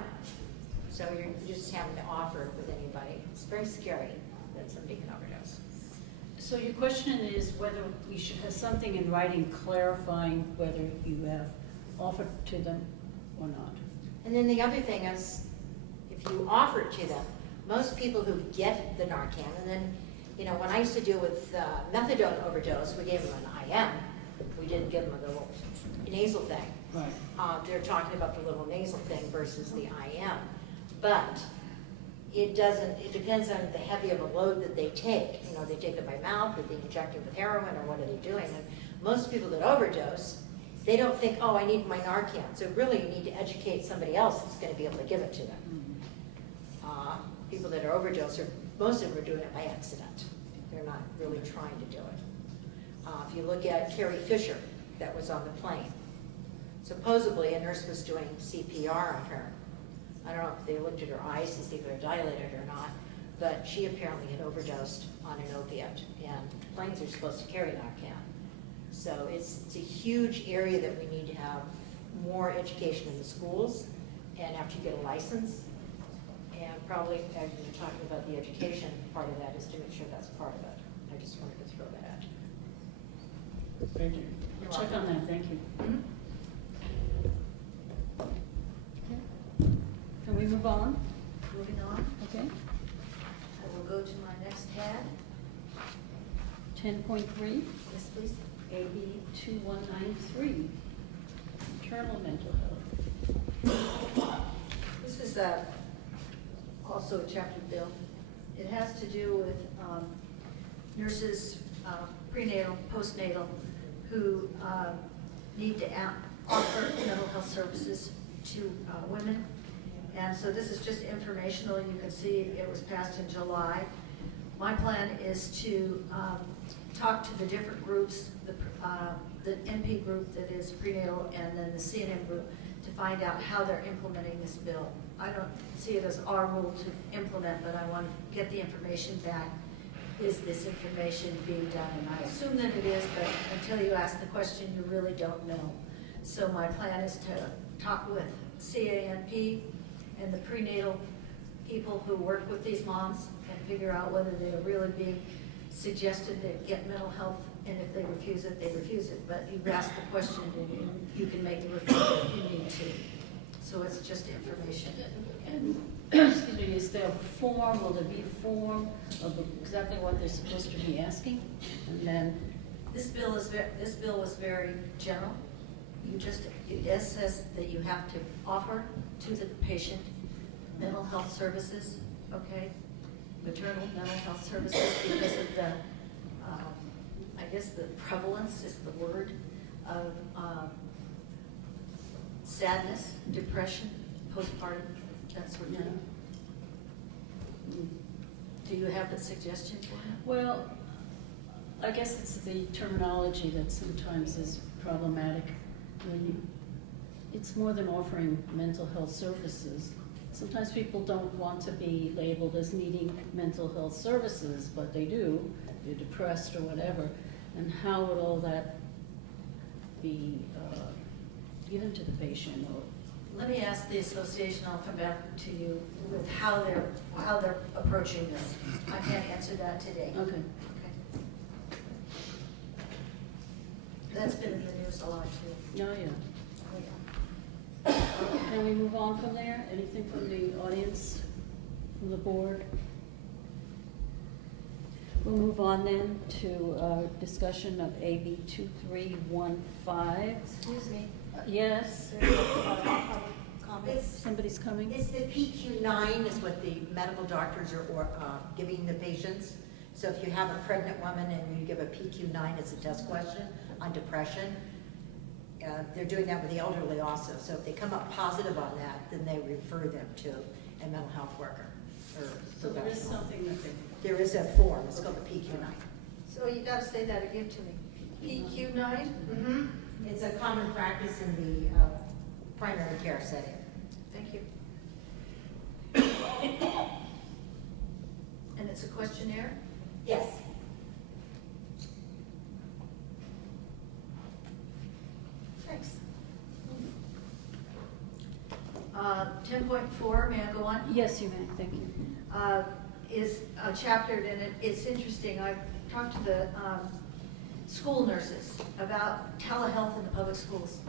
So you're just having to offer it with anybody. It's very scary that somebody can overdose. So your question is whether we should have something in writing clarifying whether you have offered to them or not. And then the other thing is, if you offer it to them, most people who get the Narcan, and then, you know, when I used to deal with methadone overdose, we gave them an IM. We didn't give them a little nasal thing. Right. They're talking about the little nasal thing versus the IM. But it depends on the heavy of a load that they take. You know, they take it by mouth, are they injecting with heroin, or what are they doing? And most people that overdose, they don't think, oh, I need my Narcan. So really you need to educate somebody else that's going to be able to give it to them. People that are overdose, most of them are doing it by accident. They're not really trying to do it. If you look at Carrie Fisher, that was on the plane, supposedly a nurse was doing CPR on her. I don't know if they looked at her eyes to see if they're dilated or not, but she apparently had overdosed on an opiate, and planes are supposed to carry Narcan. So it's a huge area that we need to have more education in the schools, and after you get a license, and probably, as you're talking about the education part of that, is to make sure that's part of it. I just wanted to throw that out. Thank you. You're Check welcome. on that, thank you. Can we move on? Moving on, Okay. I will go to my next tab. 10.3, Yes, please. AB 2193, maternal mental health. This is also a chapter bill. It has to do with nurses, prenatal, postnatal, who need to offer mental health services to women. And so this is just informational. You can see it was passed in July. My plan is to talk to the different groups, the NP group that is prenatal, and then the CNM group, to find out how they're implementing this bill. I don't see it as our role to implement, but I want to get the information back. Is this information being done? And I assume that it is, but until you ask the question, you really don't know. So my plan is to talk with CANP and the prenatal people who work with these moms and figure out whether they're really being suggested to get mental health, and if they refuse it, they refuse it. But you've asked the question, and you can make the referral if you need to. So it's just information. And, excuse me, is there a form, will there be a form of exactly what they're supposed to be asking? And then, This bill was very general. It says that you have to offer to the patient mental health services, okay? Maternal mental health services, because of the, I guess the prevalence is the word, of sadness, depression, postpartum, that sort of thing. Do you have a suggestion for him? well, I guess it's the terminology that sometimes is problematic. It's more than offering mental health services. Sometimes people don't want to be labeled as needing mental health services, but they do. They're depressed or whatever. And how would all that be given to the patient? Or let me ask the association, I'll come back to you with how they're approaching this. I can't answer that today. Okay. That's been in the news a lot too. No, yeah. Can we move on from there? Anything from the audience, from the board? We'll move on then to discussion of AB 2315. Excuse me. Yes, Comments? somebody's coming? It's the PQ9 is what the medical doctors are giving the patients. So if you have a pregnant woman and you give a PQ9, it's a test question on depression. They're doing that with the elderly also. So if they come up positive on that, then they refer them to a mental health worker or So there is professional. something that they, There is a form, it's called the PQ9. So you gotta say that again to me. PQ9? Mm-hmm. It's a common practice in the primary care setting. Thank you. And it's a questionnaire? Yes. Thanks. 10.4, may I go on? yes, you may, thank you. Is chaptered, and it's interesting. I've talked to the school nurses about telehealth in the public schools.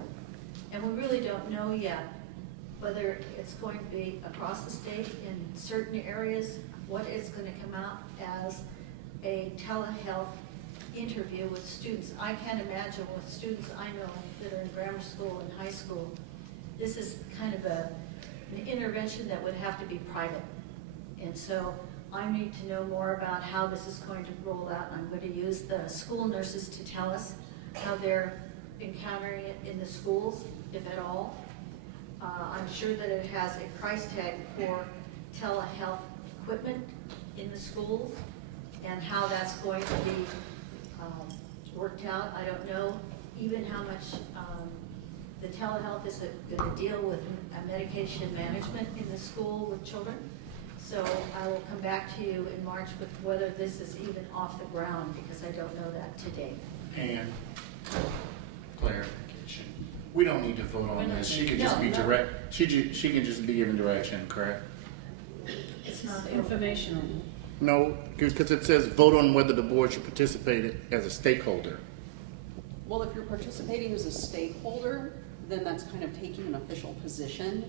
And we really don't know yet whether it's going to be across the state in certain areas, what is going to come out as a telehealth interview with students. I can't imagine with students I know that are in grammar school and high school, this is kind of an intervention that would have to be private. And so I need to know more about how this is going to roll out. I'm going to use the school nurses to tell us how they're encountering it in the schools, if at all. I'm sure that it has a price tag for telehealth equipment in the schools and how that's going to be worked out. I don't know even how much the telehealth is going to deal with medication management in the school with children. So I will come back to you in March with whether this is even off the ground, because I don't know that today. And clarification, we don't need to vote on this. She can just No, be no. direct, she can just be given direction, correct? It's not Informational. No, because it says vote on whether the board should participate as a stakeholder. Well, if you're participating as a stakeholder, then that's kind of taking an official position.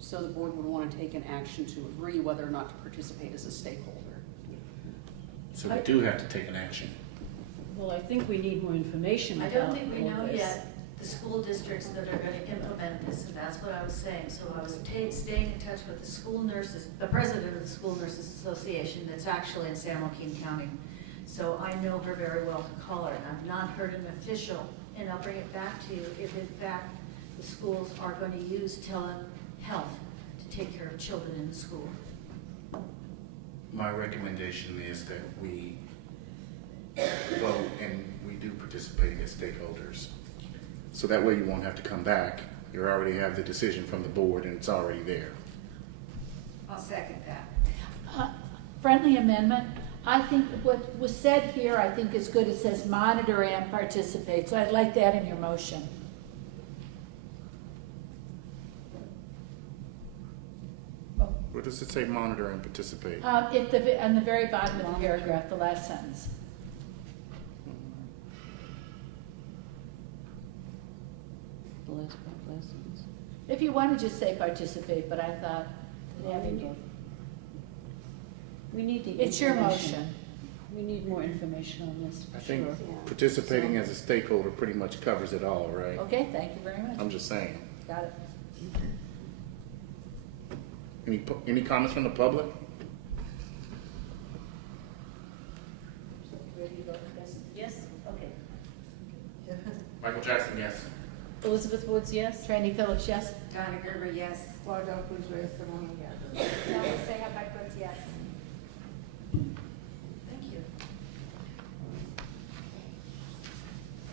So the board would want to take an action to agree whether or not to participate as a stakeholder. So we do have to take an action. Well, I think we need more information I about don't think we all know this. yet the school districts that are going to implement this, and that's what I was saying. So I was staying in touch with the school nurses, the president of the School Nurses Association that's actually in San Joaquin County. So I know her very well to call her, and I've not heard an official, and I'll bring it back to you if in fact the schools are going to use telehealth to take care of children in the school. My recommendation is that we vote and we do participate as stakeholders. So that way you won't have to come back. You already have the decision from the board and it's already there. I'll second that. Friendly amendment. I think what was said here, I think is good. It says monitor and participate, so I'd like that in your motion. What does it say, monitor and participate? On the very bottom of the paragraph, the last sentence. If you want to just say participate, but I thought having both. We need the It's your information. motion. We need more information on this, I for think sure. participating as a stakeholder pretty much covers it all, right? Okay, thank you very much. I'm just saying. Got it. Any comments from the public? Ready to vote? Yes? Okay. Michael Jackson, yes. Elizabeth Woods, yes? Trandy Phillips, yes? Donna Gerber, yes. Claudia Cruz Reyes Serrano, yes. Yes. Thank you.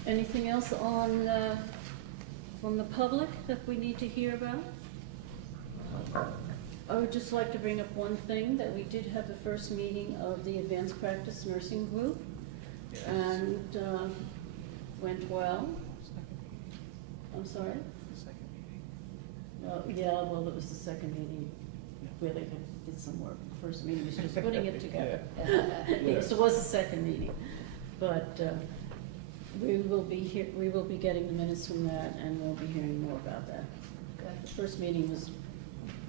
Anything else on, from the public that we need to hear about? I would just like to bring up one thing, that we did have the first meeting of the Advanced Practice Nursing Group, and went well. I'm sorry? Yeah, well, it was the second meeting where they did some work. The first meeting was just putting it together. Yes, it was the second meeting. But we will be getting the minutes from that, and we'll be hearing more about that. The first meeting was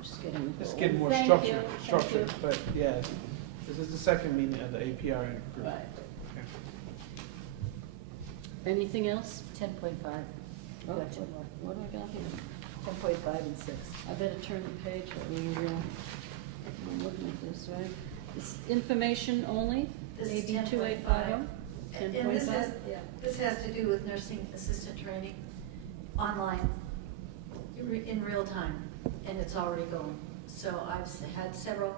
just getting the It's goal. getting more Thank structured, you. Thank you. but yeah, this is the second meeting of the APR group. Right. Anything else? 10.5. Oh, what do I got here? 10.5 and 6. I better turn the page, I'm looking at this, right? It's information only, This is AB 2850? 10.5. And this has to do with nursing assistant training online in real time, and it's already going. So I've had several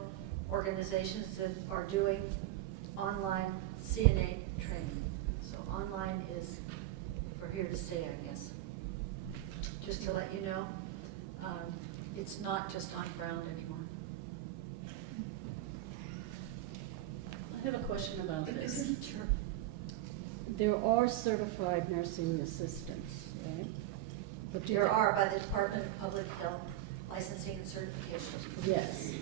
organizations that are doing online CNA training. So online is, we're here to stay, I guess. Just to let you know, it's not just on ground anymore. I have a question about this. Sure. There are certified nursing assistants, right? But do There they- are by the Department of Public Health licensing and certification. Yes,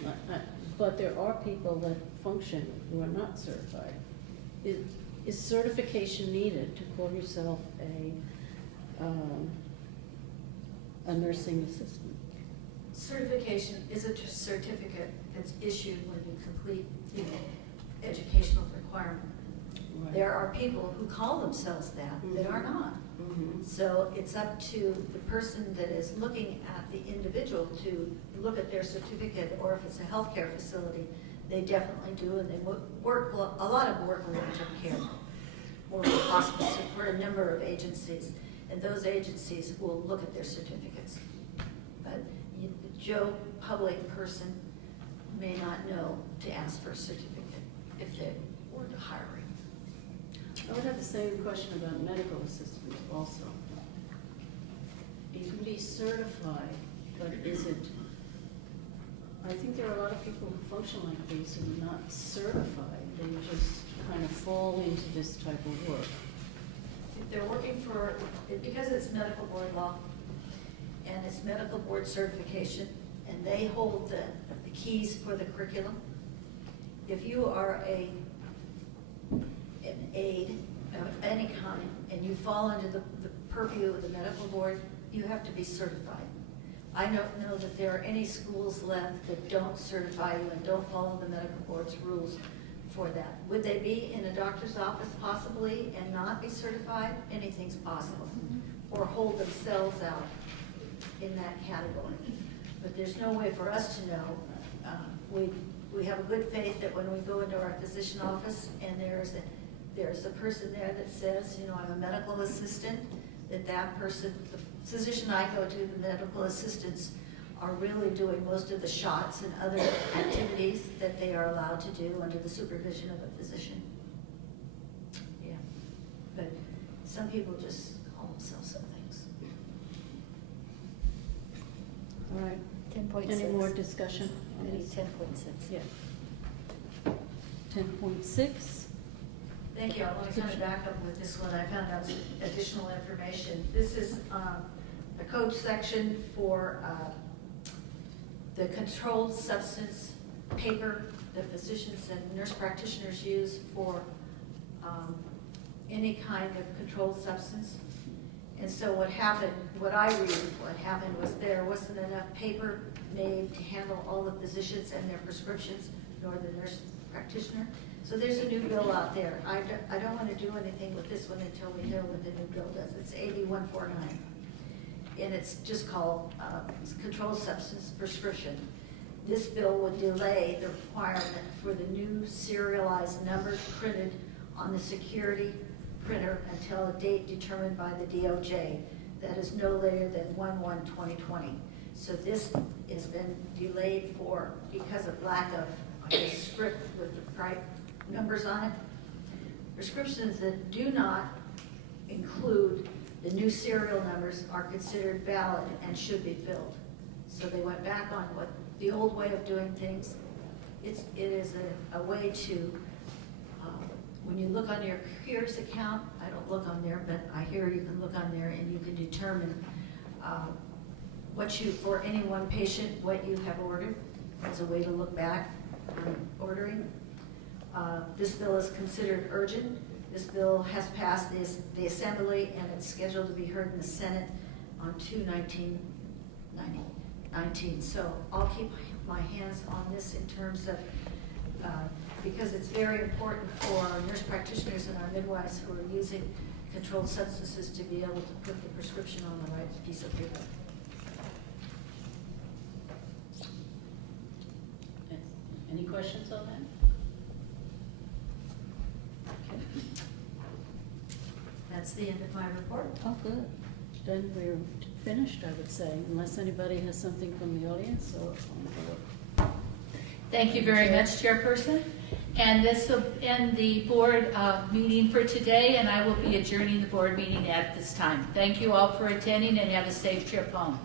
but there are people that function who are not certified. Is certification needed to call yourself a nursing assistant? Certification is a certificate that's issued when you complete the educational requirement. Right. There are people who call themselves that are not. Mhm. So it's up to the person that is looking at the individual to look at their certificate, or if it's a healthcare facility, they definitely do, and they work, a lot of them work in long-term care, or with hospice, for a number of agencies, and those agencies will look at their certificates. But the Joe public person may not know to ask for a certificate if they were hiring. I would have the same question about medical assistants also. You can be certified, but is it, I think there are a lot of people who function like these who are not certified. They just kind of fall into this type of work. If they're working for, because it's medical board law, and it's medical board certification, and they hold the keys for the curriculum, if you are an aide of any kind, and you fall under the purview of the medical board, you have to be certified. I don't know that there are any schools left that don't certify you and don't follow the medical board's rules for that. Would they be in a doctor's office possibly and not be certified? Anything's possible. Or hold themselves out in that category. But there's no way for us to know. We have a good faith that when we go into our physician office and there's a person there that says, I'm a medical assistant, that person, the physician I go to, the medical assistants are really doing most of the shots and other activities that they are allowed to do under the supervision of a physician. Yeah, but some people just call themselves some things. All right. 10.6. Any more discussion on Maybe this? 10.6. Yeah. 10.6. Thank you. I want to kind of back up with this one. I found out some additional information. This is a code section for the controlled substance paper that physicians and nurse practitioners use for any kind of controlled substance. And so what happened was there wasn't enough paper made to handle all the physicians and their prescriptions, nor the nurse practitioner. So there's a new bill out there. I don't want to do anything with this one until we know what the new bill does. It's AB 149. And it's just called controlled substance prescription. This bill would delay the requirement for the new serialized numbers printed on the security printer until a date determined by the DOJ that is no later than 1/1/2020. So this has been delayed because of lack of script with the right numbers on it. Prescriptions that do not include the new serial numbers are considered valid and should be filled. So they went back on what the old way of doing things. It is a way to, when you look on your CARES account, I don't look on there, but I hear you can look on there and you can determine for any one patient, what you have ordered, as a way to look back on ordering. This bill is considered urgent. This bill has passed the Assembly, and it's scheduled to be heard in the Senate on 2/19/19. So I'll keep my hands on this in terms of, because it's very important for our nurse practitioners and our midwives who are using controlled substances to be able to put the prescription on the right piece of paper. Any questions on that? Okay. That's the end of my report. Oh, good. Then we're finished, I would say, unless anybody has something from the audience or on the board. Thank you very much, Chairperson. And this will end the board meeting for today, and I will be adjourning the board meeting at this time. Thank you all for attending, and have a safe trip home.